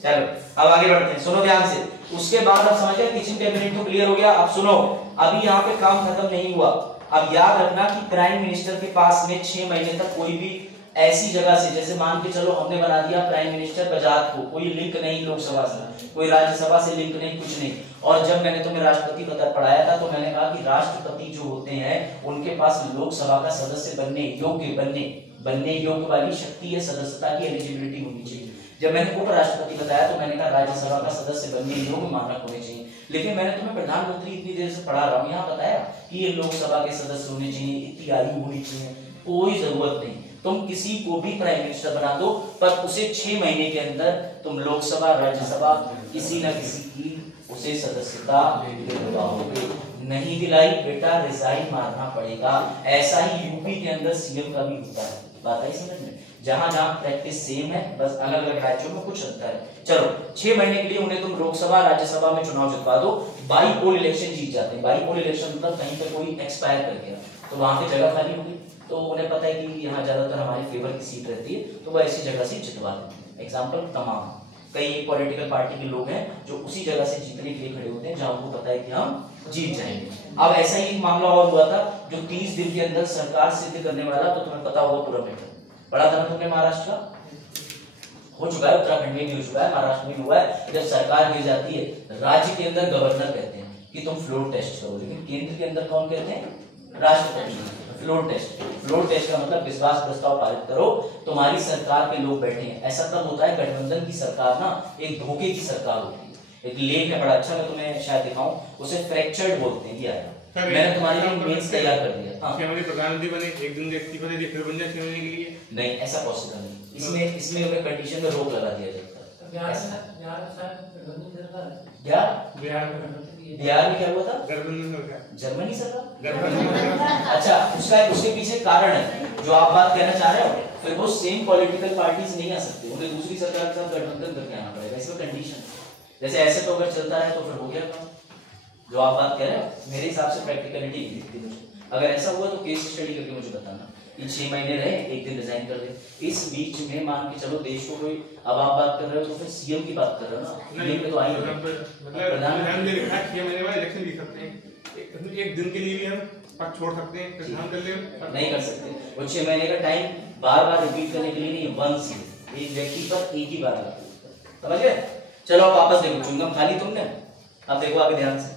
चलो अब आगे बढ़ते हैं, सुनो ध्यान से। उसके बाद अब समझ गए, किचन कैबिनेट तो क्लियर हो गया। अब सुनो, अभी यहाँ पे काम खत्म नहीं हुआ। अब याद रखना कि प्राइम मिनिस्टर के पास में 6 महीने तक कोई भी ऐसी जगह से, जैसे मान के चलो हमने बना दिया प्राइम मिनिस्टर बजाज को, कोई लिंक नहीं लोकसभा से, कोई राज्यसभा से लिंक नहीं, कुछ नहीं। और जब मैंने तुम्हें राष्ट्रपति पद पढ़ाया था तो मैंने कहा कि राष्ट्रपति जो होते हैं उनके पास लोकसभा का सदस्य बनने योग्य वाली शक्ति है, सदस्यता की एलिजिबिलिटी होनी चाहिए। जब मैंने उपराष्ट्रपति बताया तो मैंने कहा राज्यसभा का सदस्य बनने योग्य मानक होने चाहिए। लेकिन मैंने तुम्हें प्रधानमंत्री इतनी देर से पढ़ा रहा हूँ, यहाँ बताया कि ये लोकसभा के सदस्य होने चाहिए, इतनी आयु होनी चाहिए, कोई जरूरत नहीं। तुम किसी को भी प्राइम मिनिस्टर बना दो, पर उसे 6 महीने के अंदर तुम लोकसभा राज्यसभा किसी न किसी की उसे सदस्यता दिलवाओगे। नहीं दिलाई बेटा रिजाइन मारना पड़ेगा। ऐसा ही यूपी के अंदर सीएम का भी होता है। बात आई समझ में? जहां जहां प्रैक्टिस सेम है, बस अलग अलग राज्यों में कुछ अंतर है। चलो 6 महीने के लिए उन्हें तुम लोकसभा राज्यसभा में चुनाव जितवा दो, बाई पोल इलेक्शन जीत जाते हैं। बाई पोल इलेक्शन मतलब कहीं पे कोई एक्सपायर कर गया तो वहां पे जगह खाली होगी, तो उन्हें पता है कि यहाँ ज्यादातर हमारे फेवर की सीट रहती है, तो वो ऐसी जगह से जितवा देते हैं। एग्जाम्पल तमाम कई एक पॉलिटिकल पार्टी के लोग हैं जो उसी जगह से जीतने के लिए खड़े होते हैं जहां उनको पता है कि हम जीत जाएंगे। अब ऐसा ही एक मामला और हुआ था जो 30 दिन के अंदर सरकार सिद्ध करने वाला, तो तुम्हें पता होगा पूरा मैटर पढ़ा था ना तुमने। महाराष्ट्र का हो चुका है, उत्तराखंड में भी हो चुका है, महाराष्ट्र में भी हुआ है। जब सरकार गिर जाती है, राज्य के अंदर गवर्नर कहते हैं कि तुम फ्लोर टेस्ट करो, लेकिन केंद्र के अंदर कौन कहते हैं? राष्ट्रपति। फ्लोर टेस्ट का मतलब विश्वास प्रस्ताव पारित करो, तुम्हारी सरकार के लोग बैठे हैं। ऐसा तब होता है, गठबंधन की सरकार ना एक धोखे की सरकार होती है। एक लेख है बड़ा अच्छा, मैं तुम्हें शायद दिखाऊं, उसे फ्रैक्चर्ड बोलते हैं। आया मैंने तुम्हारे लिए मेंस तैयार कर दिया। हाँ, प्रधानमंत्री बने, एक दिन इस्तीफा दे दिया, फिर बन जाए 6 महीने के लिए? नहीं, ऐसा पॉसिबल नहीं। इसमें हमें कंडीशन में रोक लगा दिया जाता है। बिहार में क्या हुआ था? जर्मनी सरकार। अच्छा, उसके पीछे कारण है जो आप बात कहना चाह रहे हो। फिर वो सेम पॉलिटिकल पार्टीज नहीं आ सकते, उन्हें दूसरी सरकार के साथ गठबंधन करके आना पड़ेगा। इसमें कंडीशन जैसे ऐसे तो अगर चलता है तो फिर हो गया काम। जो आप बात कह रहे हो मेरे हिसाब से प्रैक्टिकलिटी नहीं दिखती मुझे। अगर ऐसा हुआ तो केस स्टडी करके मुझे बताना। इन 6 महीने रहे, एक दिन रिजाइन कर दे। इस बीच में मान के चलो देश को कोई, अब आप बात कर रहे हो तो फिर सीएम की बात कर रहे हो ना, सीएम पे तो आई प्रधानमंत्री ने लिखा 6 महीने बाद इलेक्शन जीत सकते हैं, एक दिन के लिए भी हम पद छोड़ सकते हैं, प्रधान कर ले नहीं कर सकते। वो 6 महीने का टाइम बार बार रिपीट करने के लिए नहीं, वंस एक व्यक्ति पर एक ही बार आता है। समझ गए? चलो अब वापस देखो, चुंगम खाली तुमने, अब देखो आगे ध्यान से।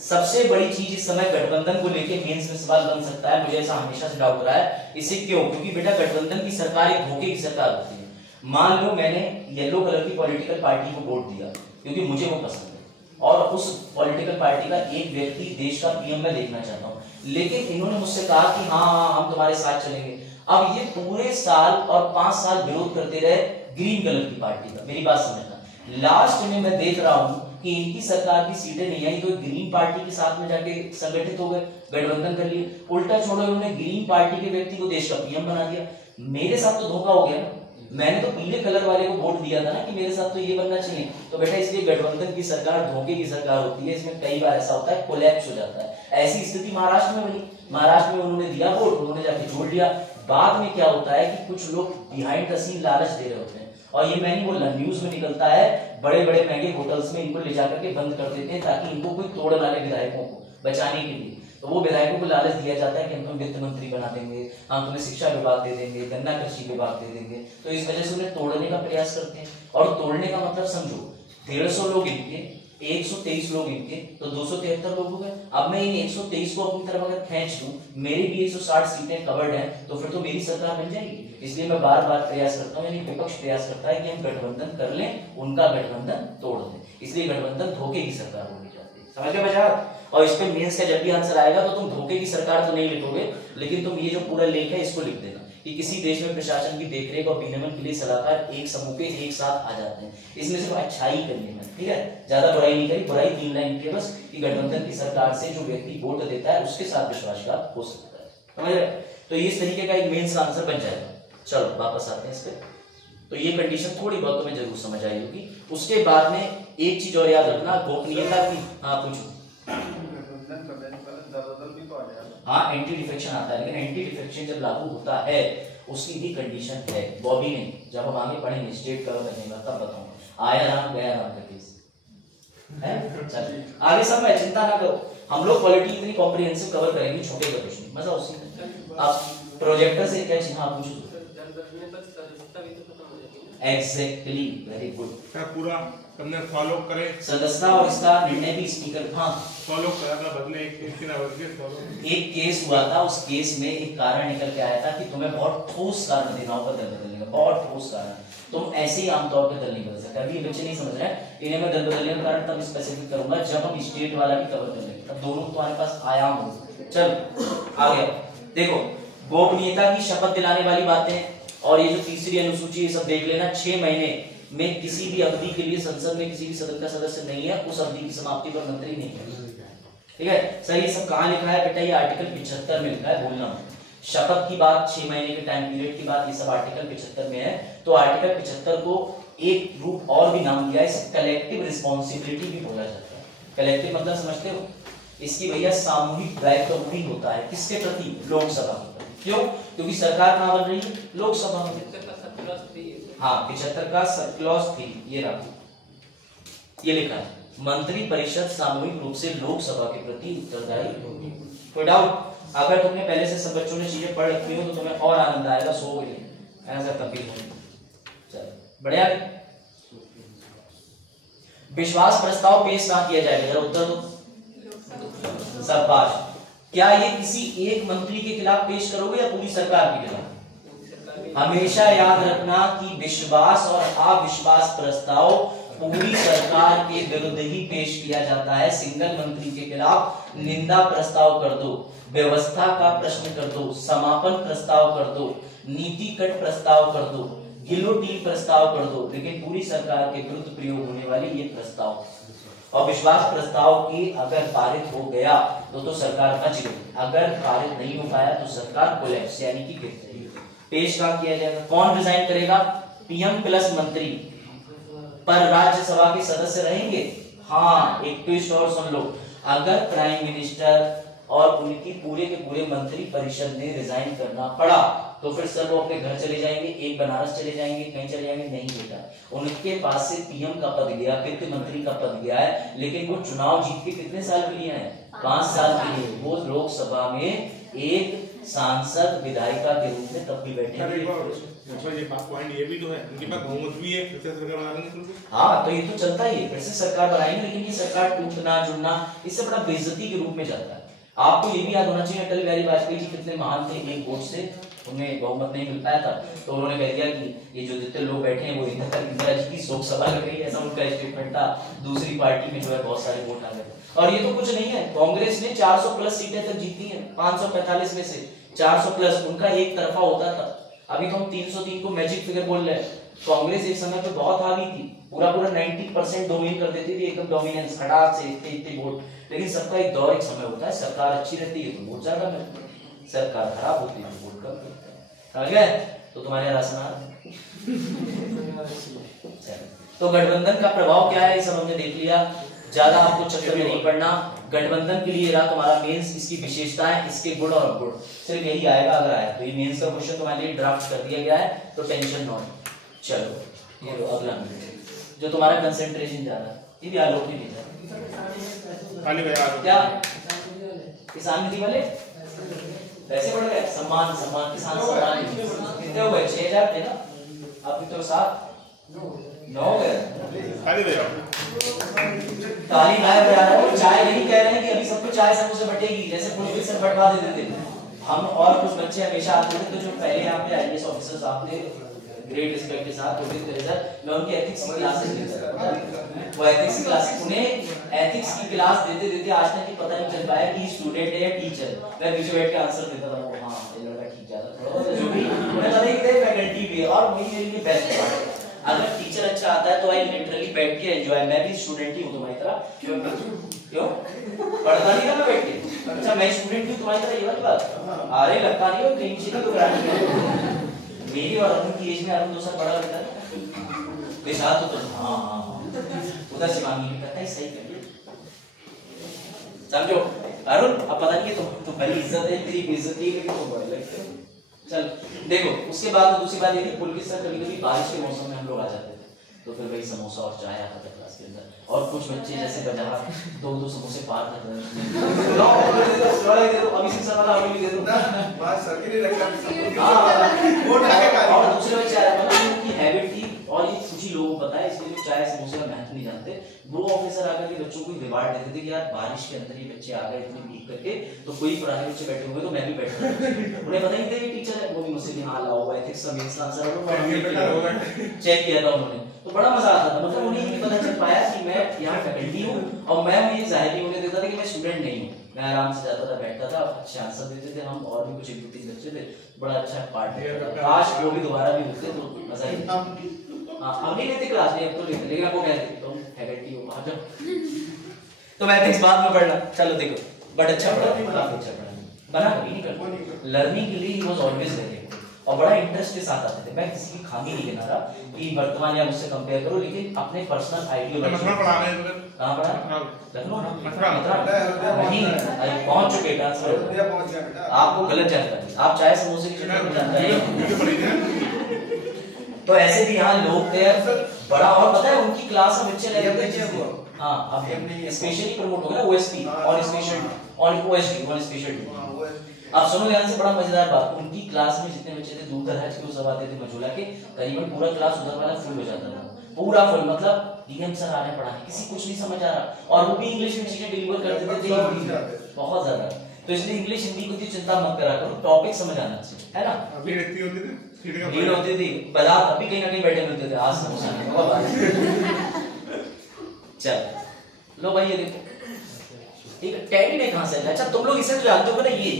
सबसे बड़ी चीज इस समय गठबंधन को लेके मेंस में सवाल बन सकता है, मुझे ऐसा हमेशा से डाउट रहा है। इसे क्यों? क्योंकि बेटा गठबंधन की सरकार एक धोखे की सरकार होती है। मान लो मैंने येलो कलर की पॉलिटिकल पार्टी को वोट दिया क्योंकि मुझे वो पसंद है, और उस पॉलिटिकल पार्टी का एक व्यक्ति देश का पीएम मैं देखना चाहता हूँ, लेकिन इन्होंने मुझसे कहा कि हाँ हम तुम्हारे साथ चलेंगे। अब ये पूरे साल और 5 साल विरोध करते रहे ग्रीन कलर की पार्टी का। मेरी बात समझना, लास्ट में मैं देख रहा हूं कि इनकी सरकार की सीटें नहीं आई तो ग्रीन पार्टी के साथ में जाके संगठित हो गए, गठबंधन कर लिए। उल्टा छोड़ो, इन्होंने ग्रीन पार्टी के व्यक्ति को देश का पीएम बना दिया। मेरे साथ तो धोखा हो गया ना। मैंने तो पीले कलर वाले को वोट दिया था ना कि मेरे साथ तो ये बनना चाहिए। तो बेटा इसलिए गठबंधन की सरकार धोखे की सरकार होती है, इसमें कई बार ऐसा होता है कोलैप्स हो जाता है। ऐसी स्थिति महाराष्ट्र में बनी, महाराष्ट्र में उन्होंने दिया वोट, उन्होंने जाके जोड़ लिया। बाद में क्या होता है कि कुछ लोग बिहाइंड द सीन लालच दे रहे होते हैं, और ये मैं नहीं बोल रहा, न्यूज में निकलता है, बड़े बड़े महंगे होटल्स में इनको ले जाकर के बंद कर देते हैं ताकि इनको कोई तोड़ वाले विधायकों को बचाने के लिए। तो वो विधायकों को लालच दिया जाता है कि हम तुम्हें वित्त मंत्री बना देंगे, हम तुम्हें शिक्षा विभाग दे देंगे, गन्ना कृषि विभाग दे देंगे। तो इस वजह से उन्हें तोड़ने का प्रयास करते हैं। और तोड़ने का मतलब समझो, 150 लोग इनके, 123 लोग इनके, तो 273 लोग हो गए। अब मैं इन 123 को अपनी तरफ अगर खींच दूं, मेरी भी 160 सीटें कवर्ड हैं, तो फिर तो मेरी सरकार बन जाएगी। इसलिए मैं बार बार प्रयास करता हूं, यानी विपक्ष प्रयास करता है कि हम गठबंधन कर लें, उनका गठबंधन तोड़ दें। इसलिए गठबंधन धोखे की सरकार होनी चाहिए, समझ गए बच्चा। और इस पे मेंस का जब भी आंसर आएगा तो तुम धोखे की सरकार तो नहीं लिखोगे, लेकिन तुम ये जो पूरा लेख है इसको लिख देना कि किसी देश में प्रशासन की देखरेख और विनियमन के लिए सलाहकार एक समूह के एक साथ आ जाते हैं। इसमें सिर्फ अच्छाई करनी है, ठीक है, ज्यादा बुराई नहीं करी। बुराई 3 लाइन की बस, कि गठबंधन की सरकार से जो व्यक्ति वोट देता है उसके साथ विश्वासघात हो सकता है, समझ रहे। तो इस तरीके का एक मेंस का आंसर बन जाएगा। चलो वापस आते हैं इस पे। तो ये कंडीशन थोड़ी बहुत तुम्हें जरूर समझ आई होगी। उसके बाद में एक चीज और याद रखना, गोपनीयता की। हाँ पूछो। हाँ एंटी डिफेक्शन आता है, लेकिन एंटी डिफेक्शन जब लागू होता है उसकी भी कंडीशन है, बॉबी नहीं। जब हम आगे पढ़ेंगे स्टेट कवर करने का तब बताऊंगा। आया राम गया राम का केस है। चलिए आगे सब मैं चिंता ना करो, हम लोग पॉलिटी इतनी कॉम्प्रिहेंसिव कवर करेंगे, छोटे का कुछ नहीं, मजा उसी में। आप प्रोजेक्टर से क्या चीज, हाँ पूछो। Exactly, very good. पूरा तुमने फॉलो करे सदस्यता और इसका निर्णय भी स्पीकर, हाँ फॉलो करा था, बदले एक केस हुआ था। उस केस में एक कारण निकल के आया था कि तुम्हें बहुत ठोस कारण देना होगा दल बदलने का, बहुत ठोस कारण। तुम ऐसे ही आमतौर पर दल नहीं बदल सकते। अभी बच्चे नहीं समझ रहे हैं, इन्हें मैं दल बदलने का कारण तब स्पेसिफिक करूंगा जब हम स्टेट वाला भी कवर कर लेंगे, तब दोनों तुम्हारे पास आयाम हो। चल आगे देखो, गोपनीयता की शपथ दिलाने वाली बातें और ये जो तीसरी अनुसूची ये सब देख लेना। 6 महीने में किसी भी अवधि के लिए संसद में किसी भी सदन का सदस्य नहीं है, उस अवधि की समाप्ति पर मंत्री नहीं है, ठीक है। सर ये सब कहाँ लिखा है बेटा, ये आर्टिकल 75 में लिखा है, भूलना। शपथ की बात, 6 महीने के टाइम पीरियड की बात, ये सब आर्टिकल 75 में है। तो आर्टिकल 75 को एक रूप और भी नाम दिया है, इसे कलेक्टिव रिस्पॉन्सिबिलिटी भी बोला जाता है। कलेक्टिव मतलब समझते हो, इसकी भैया सामूहिक दायित्व भी होता है, किसके प्रति, लोकसभा के प्रति। क्यों? क्योंकि सरकार कहाँ बन रही है, लोकसभा में। हाँ 75 का सब क्लॉज 3 ये रखो, ये लिखा है, मंत्री परिषद सामूहिक रूप से लोकसभा के प्रति उत्तरदायी होगी। कोई डाउट? अगर तुमने पहले से सब बच्चों ने चीजें पढ़ रखी हो तो तुम्हें और आनंद आएगा, सो गई ऐसा तभी होगी। चलो बढ़िया। विश्वास प्रस्ताव पेश ना किया जाएगा, जरा उत्तर दो। शाबाश। क्या ये किसी एक मंत्री के खिलाफ पेश करोगे या पूरी सरकार के खिलाफ? हमेशा याद रखना कि विश्वास और अविश्वास प्रस्ताव पूरी सरकार के विरुद्ध ही पेश किया जाता है। सिंगल मंत्री के खिलाफ निंदा प्रस्ताव कर दो, व्यवस्था का प्रश्न कर दो, समापन प्रस्ताव कर दो, नीति कट प्रस्ताव कर दो, गिलोटीन प्रस्ताव कर दो, लेकिन पूरी सरकार के विरुद्ध प्रयोग होने वाले ये प्रस्ताव। और विश्वास प्रस्ताव की अगर पारित हो गया तो सरकार बच गई, अगर पारित नहीं हो पाया तो सरकार कोलैप्स यानी कि गिर जाएगी। पेश कहाँ किया जाएगा? कौन रिजाइन करेगा? पीएम प्लस मंत्री। पर राज्यसभा के सदस्य रहेंगे। हाँ एक ट्विस्ट और सुन लो, अगर प्राइम मिनिस्टर और उनकी पूरे के पूरे मंत्री परिषद ने रिजाइन करना पड़ा तो फिर सब वो अपने घर चले जाएंगे, एक बनारस चले जाएंगे, कहीं चले जाएंगे, नहीं बेटा, उनके पास से पीएम का पद गया, वित्त मंत्री का पद गया है, लेकिन वो चुनाव जीत के कितने साल के लिए हैं? 5 साल के लिए। वो लोकसभा में एक सांसद विधायिका के रूप में तब भी बैठे। ये भी तो है, उनके पास बहुमत भी है, फिर से सरकार बना देंगे। हाँ तो ये तो चलता ही है, फिर से सरकार बनाएंगे, लेकिन ये सरकार टूटना जुड़ना इससे बड़ा बेइज्जती के रूप में जाता है। आपको ये भी याद होना चाहिए अटल बिहारी वाजपेयी जी कितने महान थे, एक वोट से उन्हें बहुमत नहीं मिल पाया था, तो उन्होंने कह दिया कि ये जो जितने लोग बैठे हैं वो इंदिरा जी की शोक सभा लग रही है, ऐसा उनका स्टेटमेंट था। दूसरी पार्टी में जो है बहुत सारे वोट आ गए। और ये तो कुछ नहीं है, कांग्रेस ने 400 प्लस सीटें तक जीती हैं, 545 में से 400 प्लस, उनका एक तरफा होता था। अभी तो हम 303 को मैजिक फिगर बोल रहे हैं। कांग्रेस एक समय पे बहुत हावी थी, पूरा 90% डोमिनेट कर देती थी, एकदम डोमिनेंस, हटात से इतने वोट। लेकिन सबका एक दौर एक समय होता है, सरकार अच्छी रहती है तो वोट ज्यादा मिलते हैं, सरकार खराब होती है तो वोट कम मिलते हैं। समझ गए? तो तुम्हारे राशन तो गठबंधन का प्रभाव क्या है ये सब हमने देख लिया, ज्यादा आपको चक्कर में नहीं पड़ना। गठबंधन के लिए रहा तुम्हारा मेंस, इसकी विशेषताएं, इसके गुण और अवगुण, सिर्फ यही आएगा अगर आया तो। ये मेंस का क्वेश्चन तुम्हारे लिए ड्राफ्ट कर दिया गया है, तो टेंशन नॉट। चलो ये अगला जो तुम्हारा कंसंट्रेशन जा रहा है, ये भी आलोक ही भेजा क्या किसान निधि वाले पैसे बढ़ गए, सम्मान सम्मान किसान सम्मान कितने हो गए? 6000 थे ना, अब तो 9 हो गए। ताली गायब बजा रहा है, चाय नहीं कह रहे हैं कि अभी सबको चाय समोसे बटेगी, जैसे पुलिस से बंटवा देते थे हम। और कुछ बच्चे हमेशा आते थे, तो जो पहले यहाँ पे आईएएस ऑफिसर्स आते ग्रेट रिस्पेक्ट के साथ होते थे सर, मैं उनकी एथिक्स की क्लासेस देता था। वो एथिक्स की क्लासेस, उन्हें एथिक्स की क्लास देते देते आज तक पता नहीं चल पाया कि स्टूडेंट है या टीचर। मैं पीछे बैठ के आंसर देता था, वो हाँ ये लड़का ठीक जा रहा था, जो भी उन्हें पता ही थे फैकल्टी भी। और वही मेरे लिए बेस्ट पार्ट है, अगर टीचर अच्छा आता है तो आई लिटरली बैठ के एंजॉय। मैं भी स्टूडेंट ही हूँ तुम्हारी तरह, क्यों पढ़ता नहीं ना मैं बैठ के। अच्छा मैं स्टूडेंट हूँ तुम्हारी तरह, ये वाली बात अरे लगता नहीं हो क्लीन शीट तो करानी मेरी और अरुण की एज में अरुण 2 साल बड़ा लगता है बेसात तो हाँ हाँ उधर से मांगी करता है, सही करिए समझो अरुण। अब पता नहीं है तुम्हारी इज्जत है तेरी बेइज्जती है, लेकिन तुम बड़े लगते हो। चल देखो, उसके बाद दूसरी बात ये थी पुल के साथ कभी कभी बारिश के मौसम में हम लोग आ जाते थे, तो फिर वही समोसा और चाय आता था क्लास के अंदर। और कुछ बच्चे जैसे बाजार 2-2 समोसे पार कर रहे हैं, अभी शिक्षा वाला अभी भी दे दो बात सर के लिए रखा। और दूसरे बच्चे आए, मतलब उनकी हैबिट थी, और ये कुछ ही लोगों को पता है, इसलिए जो चाय समोसे का महत्व नहीं जानते, वो ऑफिसर आकर के बच्चों को रिवार्ड देते थे कि यार बारिश के अंदर ये बच्चे आ गए इतने भीग करके, तो कोई पुराने बच्चे बैठे होंगे तो मैं भी बैठूंगा। उन्हें पता ही था ये टीचर है, वो भी मुझसे हाँ लाओ एथिक्स का मेंस आंसर चेक किया था उन्होंने, तो बड़ा मजा आता था। मतलब उन्हें ये पता चल पाया कि मैं यहाँ फैकल्टी हूँ, और मैं ये जाहिर नहीं होने देता था कि मैं स्टूडेंट नहीं हूँ। मैं आराम से जाता था, बैठता था, अच्छे आंसर देते थे हम, और भी कुछ 1-2-3 बच्चे थे, बड़ा अच्छा पार्ट था। काश वो भी दोबारा भी होते तो मजा ही। हाँ अब नहीं लेते क्लास में, अब तो लेते, लेकिन आपको कहते तुम फैकल्टी हो बाहर जाओ। तो मैं इस बात में पढ़ना, चलो देखो बट अच्छा पढ़ा, काफी अच्छा पढ़ा, बना कभी नहीं करता। लर्निंग के लिए ही वाज ऑलवेज रेडी, और बड़ा इंटरेस्ट के साथ आते थे। मैं किसी की खामी नहीं गिना रहा कि वर्तमान या मुझसे कंपेयर करो, लेकिन अपने पर्सनल आइडियोलॉजी। कहाँ पढ़ा? लखनऊ नहीं, पहुंच चुके ट्रांसफर। आपको गलत जानकारी, आप चाहे समोसे की जानकारी। तो ऐसे भी यहाँ लोग थे बड़ा, और पता है उनकी क्लास में बच्चे रहते थे। हाँ अब स्पेशली प्रमोट हो गया ओएसपी और स्पेशल और ओएसडी और स्पेशल। अब सुनो ध्यान से, बड़ा मजेदार बात, उनकी क्लास में जितने बच्चे थे दूर दराज के, वो सब आते थे मझोला के, करीबन पूरा क्लास उधर वाला फुल हो जाता था, पूरा फुल। मतलब डीएम सर आ रहे हैं पढ़ाने, किसी कुछ नहीं समझ आ रहा, और वो भी इंग्लिश में चीजें डिलीवर कर देते थे बहुत ज्यादा। तो इसलिए इंग्लिश हिंदी को चिंता मत करा करो, टॉपिक समझ आना चाहिए, है ना। अभी रहती होती थी, भीड़ होती थी, बाजार अभी कहीं ना कहीं बैठे मिलते थे, आज समोसा नहीं होगा। चल लो भाई ये देखो, ठीक है, टैडी ने कहां से? अच्छा तुम लोग इसे तो जानते हो ना, ये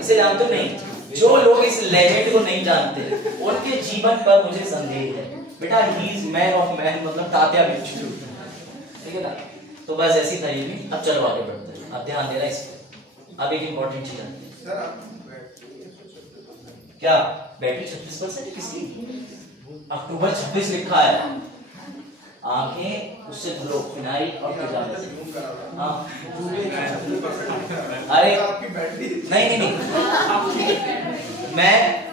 इसे जानते हो नहीं? जो लोग इस लेजेंड को नहीं जानते उनके जीवन पर मुझे संदेह है बेटा। He is man of man, मतलब तात्या बिच्छू, ठीक है ना। तो बस ऐसी था ये भी। अब चलो आगे बढ़ते हैं, अब ध्यान देना इस पे। अब एक इंपॉर्टेंट चीज आती है, क्या बैटरी 36% किसकी? अक्टूबर 26 लिखा है, आंखें उससे धुलो फिनाइल और तेजाब से। हाँ अरे नहीं,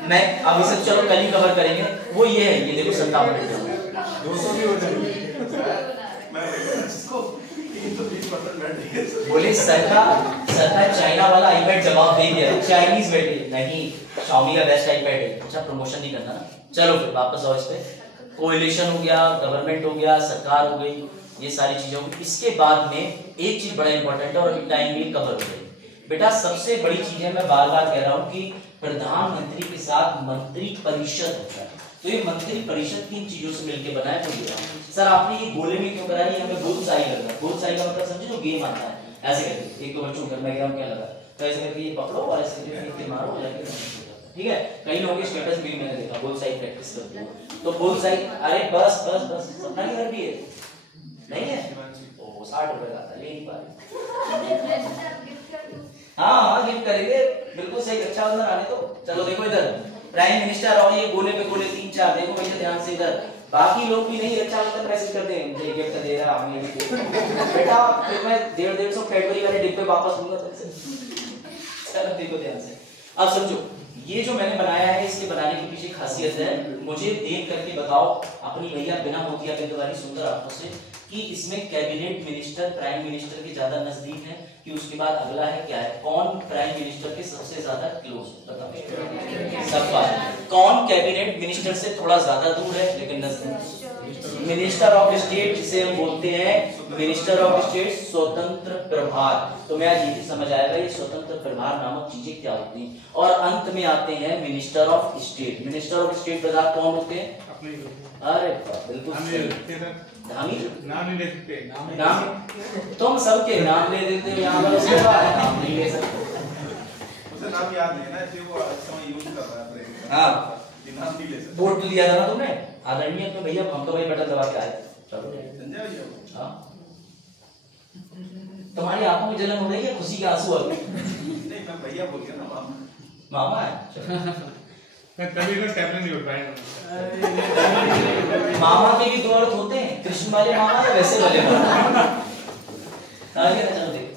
मैं अब इसे चलो कल ही कवर करेंगे। वो ये है, ये देखो 57 200 भी हो जाएगा। बोले सरकार चाइना वाला आईपैड जवाब दे दिया, चाइनीज बैठे नहीं, Xiaomi का बेस्ट आईपैड है। अच्छा प्रमोशन नहीं करना ना, चलो फिर वापस आओ इस पे। कोएलिशन हो गया, गवर्नमेंट हो गया, सरकार हो गई, ये सारी चीजें होगी। इसके बाद में एक चीज बड़ा इंपॉर्टेंट है और टाइम में कवर हो गई बेटा। सबसे बड़ी चीज है, मैं बार बार कह रहा हूँ कि प्रधानमंत्री के साथ मंत्री परिषद होता है, तो ये मंत्री परिषद किन चीजों से मिलकर बना है तो ये सर आपने ये गोले में क्यों कराया? हमें बुलसाई लग रहा है। बुलसाई का मतलब समझे, जो गेम आता है ऐसे करके, एक दो बच्चों घर में क्या लगा, तो ऐसे करके ये पकड़ो और ऐसे करके मारो, ठीक है। कई लोगों के स्टेटस भी मैंने देखा बुलसाई प्रैक्टिस करते हैं, तो बुलसाई। अरे बस सपना की घर भी है नहीं है, ओ 60 रुपए का था, ले नहीं पा रहे। हाँ गिफ्ट करेंगे, बिल्कुल सही, अच्छा उधर आने तो। चलो देखो इधर, प्राइम मिनिस्टर और ये गोले पे गोले 3-4 देखो भैया ध्यान से इधर, बाकी लोग भी नहीं अच्छा मतलब मैसेज करते हैं मुझे गिफ्ट दे रहा हूं बेटा, फिर मैं 150 कैडबरी वाले डिब्बे वापस लूंगा तुमसे। चलो देखो ध्यान से, अब समझो ये जो मैंने बनाया है इसके बनाने के पीछे खासियत है, मुझे देख करके बताओ अपनी भैया बिना मोतिया बिंद वाली सुंदर आंखों से कि इसमें कैबिनेट मिनिस्टर प्राइम मिनिस्टर के ज्यादा नजदीक है कि उसके बाद अगला है क्या है, कौन प्राइम मिनिस्टर के सबसे ज्यादा क्लोज, बताओ सब बात, कौन कैबिनेट मिनिस्टर से थोड़ा ज्यादा दूर है लेकिन नजदीक, मिनिस्टर ऑफ स्टेट जिसे हम बोलते हैं मिनिस्टर ऑफ स्टेट स्वतंत्र प्रभार। तो मैं आज ये भी समझ आएगा ये स्वतंत्र प्रभार नामक चीजें क्या होती हैं, और अंत में आते हैं minister of state. Minister of state प्रधान कौन होते हैं? अरे बिल्कुल धामी नाम नहीं ले सकते, नाम तुम सबके नाम ले देते हो यहाँ पर, उसके बाद नाम नहीं ले सकते, उसे नाम याद नहीं है ना इसलिए वो इस समय यूज कर रहा है। हाँ नाम नहीं ले सकते। वोट दिया था ना तुमने आदरणीय में भैया, हम तो भाई बटन दबा के आए थे। चलो संजय भैया, हाँ तुम्हारी आंखों में जलन हो रही है, खुशी के आंसू आ गए? नहीं मैं भैया बोल गया ना, मामा मामा है तभी तो टैबलेट नहीं होता है। मामा के भी दो अर्थ होते हैं, कृष्ण वाले मामा या वैसे वाले मामा। चलो देखो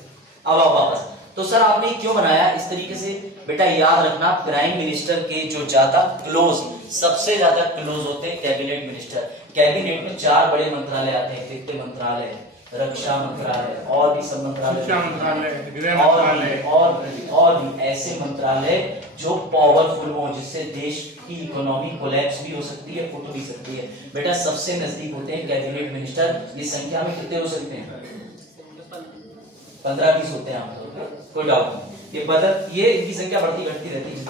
अब आओ वापस। तो सर आपने क्यों बनाया इस तरीके से? बेटा याद रखना प्राइम मिनिस्टर के जो ज्यादा क्लोज, सबसे ज्यादा क्लोज होते हैं कैबिनेट मिनिस्टर। कैबिनेट में 4 बड़े मंत्रालय आते हैं, वित्त मंत्रालय, रक्षा मंत्रालय और भी सब मंत्रालय, शिक्षा मंत्रालय, गृह मंत्रालय और भी ऐसे मंत्रालय जो पावरफुल हो, जिससे देश की इकोनॉमी कोलैप्स भी हो सकती है, फुट भी सकती है। बेटा सबसे नजदीक होते हैं कैबिनेट मिनिस्टर। ये संख्या में कितने हो सकते हैं? 15-20 होते हैं आमतौर पर, कोई डाउट नहीं। ये इनकी संख्या बढ़ती घटती रहती है।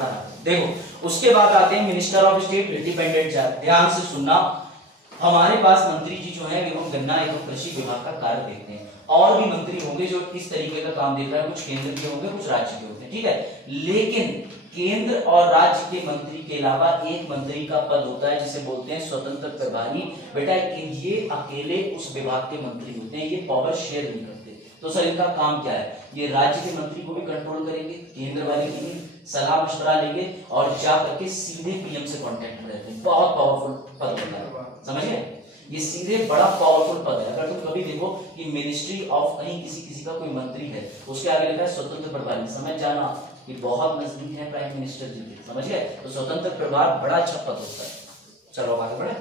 देखो उसके बाद आते हैं मिनिस्टर ऑफ स्टेट डिपेंडेंट। ध्यान से सुनना, हमारे पास मंत्री जी जो है एवं गन्ना एवं कृषि विभाग का कार्य देखते हैं, और भी मंत्री होंगे जो इस तरीके का काम देख रहे हैं, कुछ केंद्र के होंगे कुछ राज्य के होते हैं, ठीक है। लेकिन केंद्र और राज्य के मंत्री के अलावा एक मंत्री का पद होता है जिसे बोलते हैं स्वतंत्र प्रभारी। बेटा ये अकेले उस विभाग के मंत्री होते हैं, ये पावर शेयर नहीं करते। तो सर इनका काम क्या है? ये राज्य के मंत्री को भी कंट्रोल करेंगे, केंद्र वाले की भी सलाह मशवरा लेंगे और जा करके सीधे पीएम से कांटेक्ट में रहते हैं। बहुत पावरफुल पद होता है, समझिए ये सीधे बड़ा पावरफुल पद है। अगर तुम कभी देखो कि मिनिस्ट्री ऑफ कहीं किसी का कोई मंत्री है, उसके आगे लिखा है स्वतंत्र प्रभारी, समझ जाना कि बहुत नजदीक है प्राइम मिनिस्टर जी के, समझिए। तो स्वतंत्र प्रभार बड़ा अच्छा पद होता है। चलो आगे बढ़े।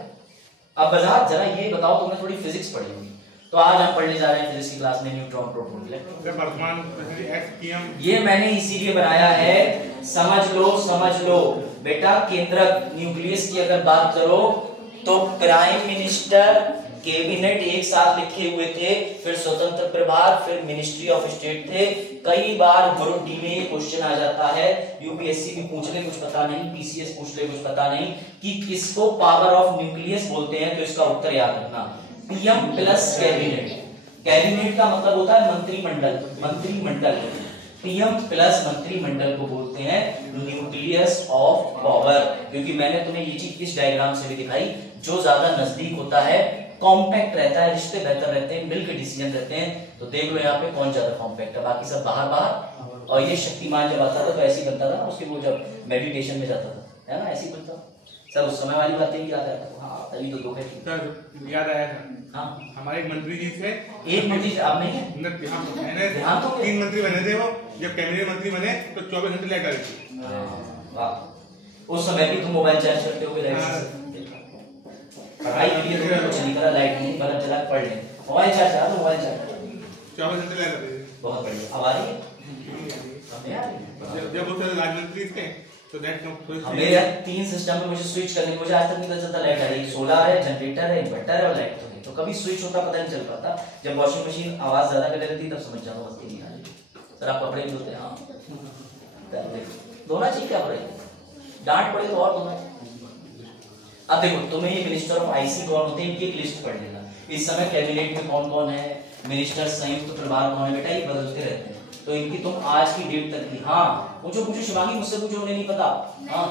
अब बजा जरा ये बताओ, तुमने थोड़ी फिजिक्स पढ़ी होगी, तो आज हम पढ़ने जा रहे हैं फिजिक्स की क्लास में न्यूट्रॉन प्रोटॉन इलेक्ट्रॉन। ये मैंने इसीलिए बनाया है, समझ लो बेटा। केंद्रक न्यूक्लियस की अगर बात करो तो प्राइम मिनिस्टर कैबिनेट एक साथ लिखे हुए थे, फिर स्वतंत्र प्रभार, फिर मिनिस्ट्री ऑफ स्टेट थे। कई बार ग्रुप डी में ये क्वेश्चन आ जाता है, यूपीएससी भी पूछ ले कुछ पता नहीं, पीसीएस पूछ ले कुछ पता नहीं कि किसको पावर ऑफ न्यूक्लियस बोलते हैं। तो इसका उत्तर याद रखना, पीएम प्लस कैबिनेट। कैबिनेट का मतलब होता है मंत्रिमंडल। पीएम प्लस मंत्रिमंडल को बोलते हैं न्यूक्लियस ऑफ पावर। क्योंकि मैंने तुम्हें ये चीज इस डायग्राम से भी दिखाई, जो ज्यादा नजदीक होता है कॉम्पैक्ट रहता है, रिश्ते बेहतर रहते हैं, मिलकर डिसीजन रहते हैं। तो देख लो यहाँ पे कौन ज्यादा कॉम्पैक्ट है, बाकी सब बाहर। और ये शक्तिमान जब आता था तो ऐसे ही बनता था, उसके वो जब मेडिटेशन में जाता था, है ना, ऐसे ही बनता। सर उस समय वाली बातें भी याद आता। हाँ तभी तो धोखे याद आया। हाँ हमारे मंत्री जी से एक मंत्री अब नहीं है, ध्यान तो 3 मंत्री बने थे वो, जब कैबिनेट मंत्री बने तो 24 घंटे लाइट आ रही थी। वाह, उस समय भी तुम मोबाइल चार्ज करते हो? पढ़ाई के लिए तो कुछ नहीं करा, लाइट नहीं, बल्ब जला पढ़ ले, मोबाइल चार्ज करा तो मोबाइल चार्ज 24 घंटे लाइट आती थी। बहुत बढ़िया। अब आ रही है? जब उसे राजमंत्री थे तो मेरे 3 सिस्टम पे मुझे स्विच करने मुझे आज तक नहीं पता चलता लाइट आ रही है। सोलर है, जनरेटर है, इन्वर्टर है और लाइट तो नहीं। तो कभी स्विच होता पता नहीं चल पाता। जब वॉशिंग मशीन आवाज ज्यादा कर रही थी तब समझ जाता बस नहीं आ रही। सर आप कपड़े भी धोते हैं? हाँ धोना चाहिए, क्या पड़ेगा, डांट पड़े तो और धोना। अब देखो तुम्हें ये मिनिस्टर ऑफ आईसी कौन होते हैं, इनकी एक लिस्ट पढ़ लेना। इस समय कैबिनेट में कौन कौन है, मिनिस्टर संयुक्त प्रभार कौन है, बेटा ये बदलते रहते हैं। तो इनकी तुम आज की डेट तक की, हाँ पूछो शिवांगी, मुझसे पूछो, उन्हें नहीं पता। हाँ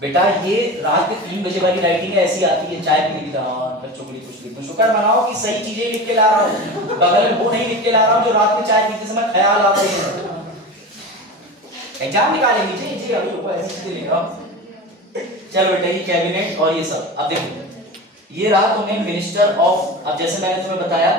बेटा ये रात के 3 बजे वाली राइटिंग है, ऐसी आती है, चाय पी लिखा, बच्चों के लिए कुछ लिख दो, शुक्र मनाओ कि सही चीजें लिख के ला रहा हूँ, बगल में वो नहीं लिख के ला रहा हूँ जो रात में चाय पीते समय ख्याल आता है। एग्जाम निकालेंगे जी अभी ऊपर ऐसे चीजें लिखा। चलो बेटा ये कैबिनेट और ये सब, अब देखो ये रहा तुम्हें मिनिस्टर ऑफ। अब जैसे मैंने तुम्हें बताया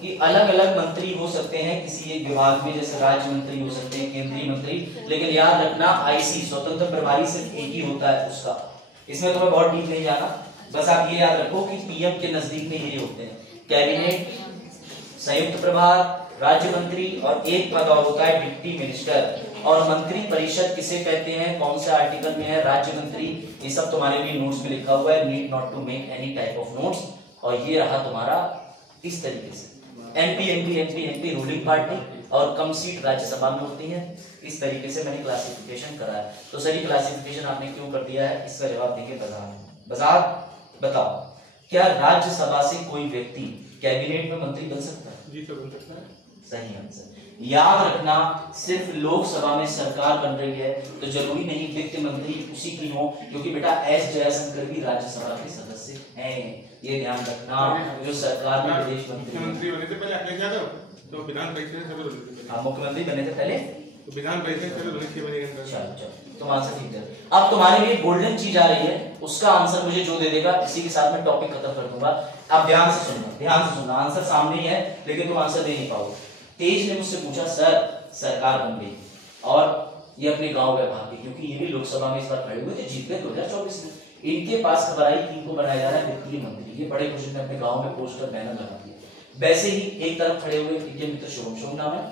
कि अलग अलग मंत्री हो सकते हैं किसी एक विभाग में, जैसे राज्य मंत्री हो सकते हैं, केंद्रीय मंत्री, लेकिन याद रखना आईसी स्वतंत्र प्रभारी सिर्फ एक ही होता है उसका। इसमें तुम्हें बहुत डीप नहीं जाना, बस आप ये याद रखो कि पीएम के नजदीक में ये होते हैं कैबिनेट, संयुक्त प्रभार, राज्य मंत्री और एक पद और होता है डिप्टी मिनिस्टर। और मंत्री परिषद किसे कहते हैं, कौन से आर्टिकल में है, राज्य मंत्री, ये सब तुम्हारे लिए नोट्स में लिखा हुआ है, need not to make any type of notes. और ये रहा तुम्हारा इस तरीके से एमपी रूलिंग पार्टी और कम सीट राज्यसभा में होती है। इस तरीके से मैंने क्लासिफिकेशन करा है। तो सर ये क्लासिफिकेशन आपने क्यों कर दिया है, इसका जवाब देखिए बाजार बताओ, क्या राज्यसभा से कोई व्यक्ति कैबिनेट में मंत्री बन सकता है? जी सर बन सकता है। सही आंसर। याद रखना सिर्फ लोकसभा में सरकार बन रही है तो जरूरी नहीं वित्त मंत्री उसी की हो, क्योंकि बेटा एस जयशंकर भी राज्यसभा के सदस्य हैं, ये ध्यान रखना। जो सरकार में विदेश मंत्री बने थे पहले अप्लाई किया था तो विधान परिषद से हाँ मुख्यमंत्री बने थे पहले तो विधान परिषद से चलो तुम आंसर ठीक है। अब तुम्हारे लिए गोल्डन चीज आ रही है, उसका आंसर मुझे जो दे देगा इसी के साथ मैं टॉपिक खत्म कर दूंगा। अब ध्यान से सुनना, आंसर सामने ही है लेकिन तुम आंसर दे नहीं पाओगे। तेज ने मुझसे पूछा सर सरकार बन गई और ये अपने गांव में भाग गई, क्योंकि ये भी लोकसभा में इस बार खड़े हुए थे, जीत गए 2024 में। इनके पास खबर आई कि इनको बनाया जा रहा है वित्तीय मंत्री। ये बड़े खुशी में अपने गांव में पोस्टर बैनर लगा दिए। वैसे ही एक तरफ खड़े हुए इनके मित्र शुभम नाम है,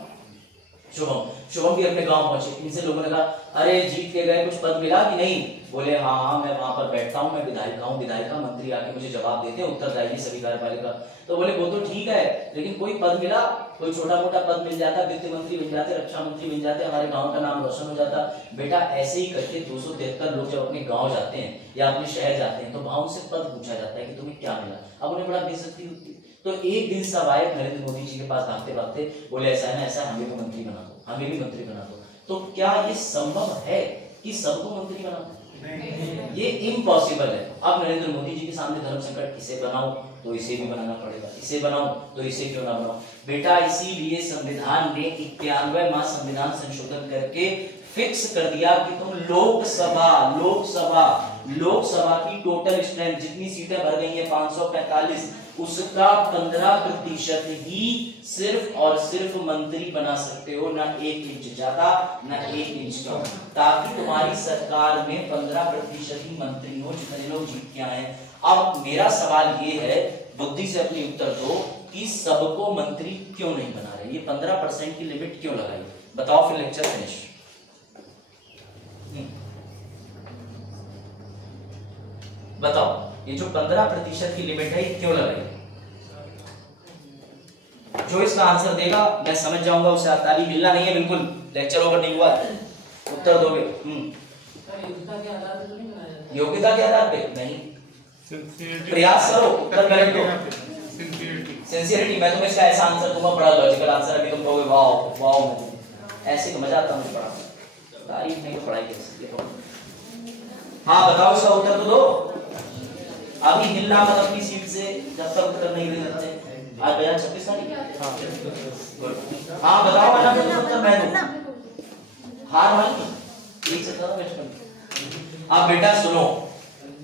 शुभम भी अपने गांव पहुंचे। इनसे लोगों ने कहा अरे जीत के गए कुछ पद मिला कि नहीं? बोले हाँ मैं वहां पर बैठता हूँ, मैं विधायिका हूँ, विधायिका मंत्री आके मुझे जवाब देते हैं, उत्तरदायी सभी कार्यपालिका। तो बोले वो तो ठीक है लेकिन कोई पद मिला, कोई छोटा मोटा पद मिल जाता, वित्त मंत्री बन जाते, रक्षा मंत्री बन जाते, हमारे गांव का नाम रोशन हो जाता। बेटा ऐसे ही करके 273 लोग जब अपने गांव जाते हैं या अपने शहर जाते हैं तो वहां उनसे पद पूछा जाता है कि तुम्हें क्या मिला। अब उन्हें बड़ा बेइज्जती होती है। तो एक दिन सब आए नरेंद्र मोदी जी के पास भागते भागते, बोले ऐसा है ना ऐसा, हमें भी मंत्री बना दो, हमें भी मंत्री बना दो। तो क्या ये संभव है कि सबको मंत्री बना दो? ये इम्पॉसिबल है। अब नरेंद्र मोदी जी के सामने धर्म संकट, इसे बनाओ तो इसे भी बनाना पड़ेगा, इसे बनाओ तो इसे क्यों ना बनाओ। बेटा इसीलिए संविधान ने 91वां संविधान संशोधन करके फिक्स कर दिया कि तुम लोकसभा की टोटल स्ट्रेंथ जितनी सीटें भर गई है 545, उसका 15% ही सिर्फ और सिर्फ मंत्री बना सकते हो, ना 1 इंच ज्यादा ना 1 इंच कम, ताकि तुम्हारी सरकार में 15% ही मंत्री हो जितने लोग जीत के आए। अब मेरा सवाल ये है, बुद्धि से अपनी उत्तर दो कि सबको मंत्री क्यों नहीं बना रहे, ये 15% की लिमिट क्यों लगाई? बताओ फिर लेक्चर फिनिश। बताओ ये जो 15% की लिमिट है ये क्यों लगाई? जो इसका आंसर देगा मैं समझ जाऊंगा उसे ताली मिलना नहीं है, बिल्कुल लेक्चर ओवर नहीं हुआ, उत्तर दोगे। योग्यता के आधार पे नहीं, प्रयास करो, उत्तर गलत दो। सिंसियरिटी, मैं तुम्हें इसका ऐसा आंसर दूंगा बड़ा लॉजिकल आंसर, अभी तुम कहोगे वाओ वाओ, ऐसे का मजा आता मुझे पढ़ा, तारीफ नहीं तो पढ़ाई कैसे। हाँ बताओ इसका उत्तर तो दो, अभी हिलना मत अपनी सीट से जब तक उत्तर नहीं दे सकते। आज 2026 तारीख, हाँ बताओ उत्तर मैं दूं, हार वाली एक से करो बचपन। अब बेटा सुनो,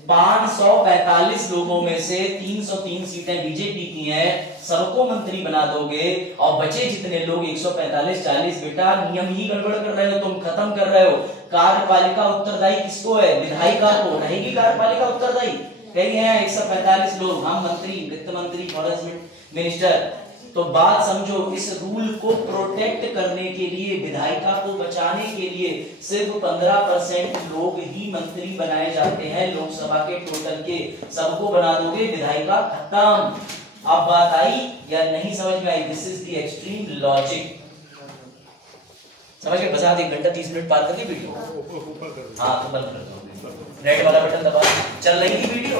545 लोगों में से 303 सीटें बीजेपी की हैं, सबको मंत्री बना दोगे और बचे जितने लोग 145 40, बेटा नियम ही गड़बड़ कर रहे हो, तुम खत्म कर रहे हो। कार्यपालिका उत्तरदायी किसको है? विधायिका को। रहेगी कार्यपालिका उत्तरदायी? कहीं है 145 लोग, हम मंत्री, वित्त मंत्री, फॉरेस्ट मिनिस्टर। तो बात समझो, इस रूल को प्रोटेक्ट करने के लिए, विधायिका को बचाने के लिए सिर्फ 15% लोग ही मंत्री बनाए जाते हैं लोकसभा के टोटल के। सबको बना दोगे विधायिका खत्म। अब बात आई या नहीं समझ में आई? This is the extreme logic. समझ गए? बस 1 घंटा 30 मिनट पार कर दी वीडियो। हाँ तो बंद कर दो, रेड वाला बटन दबा, चल रही थी वीडियो।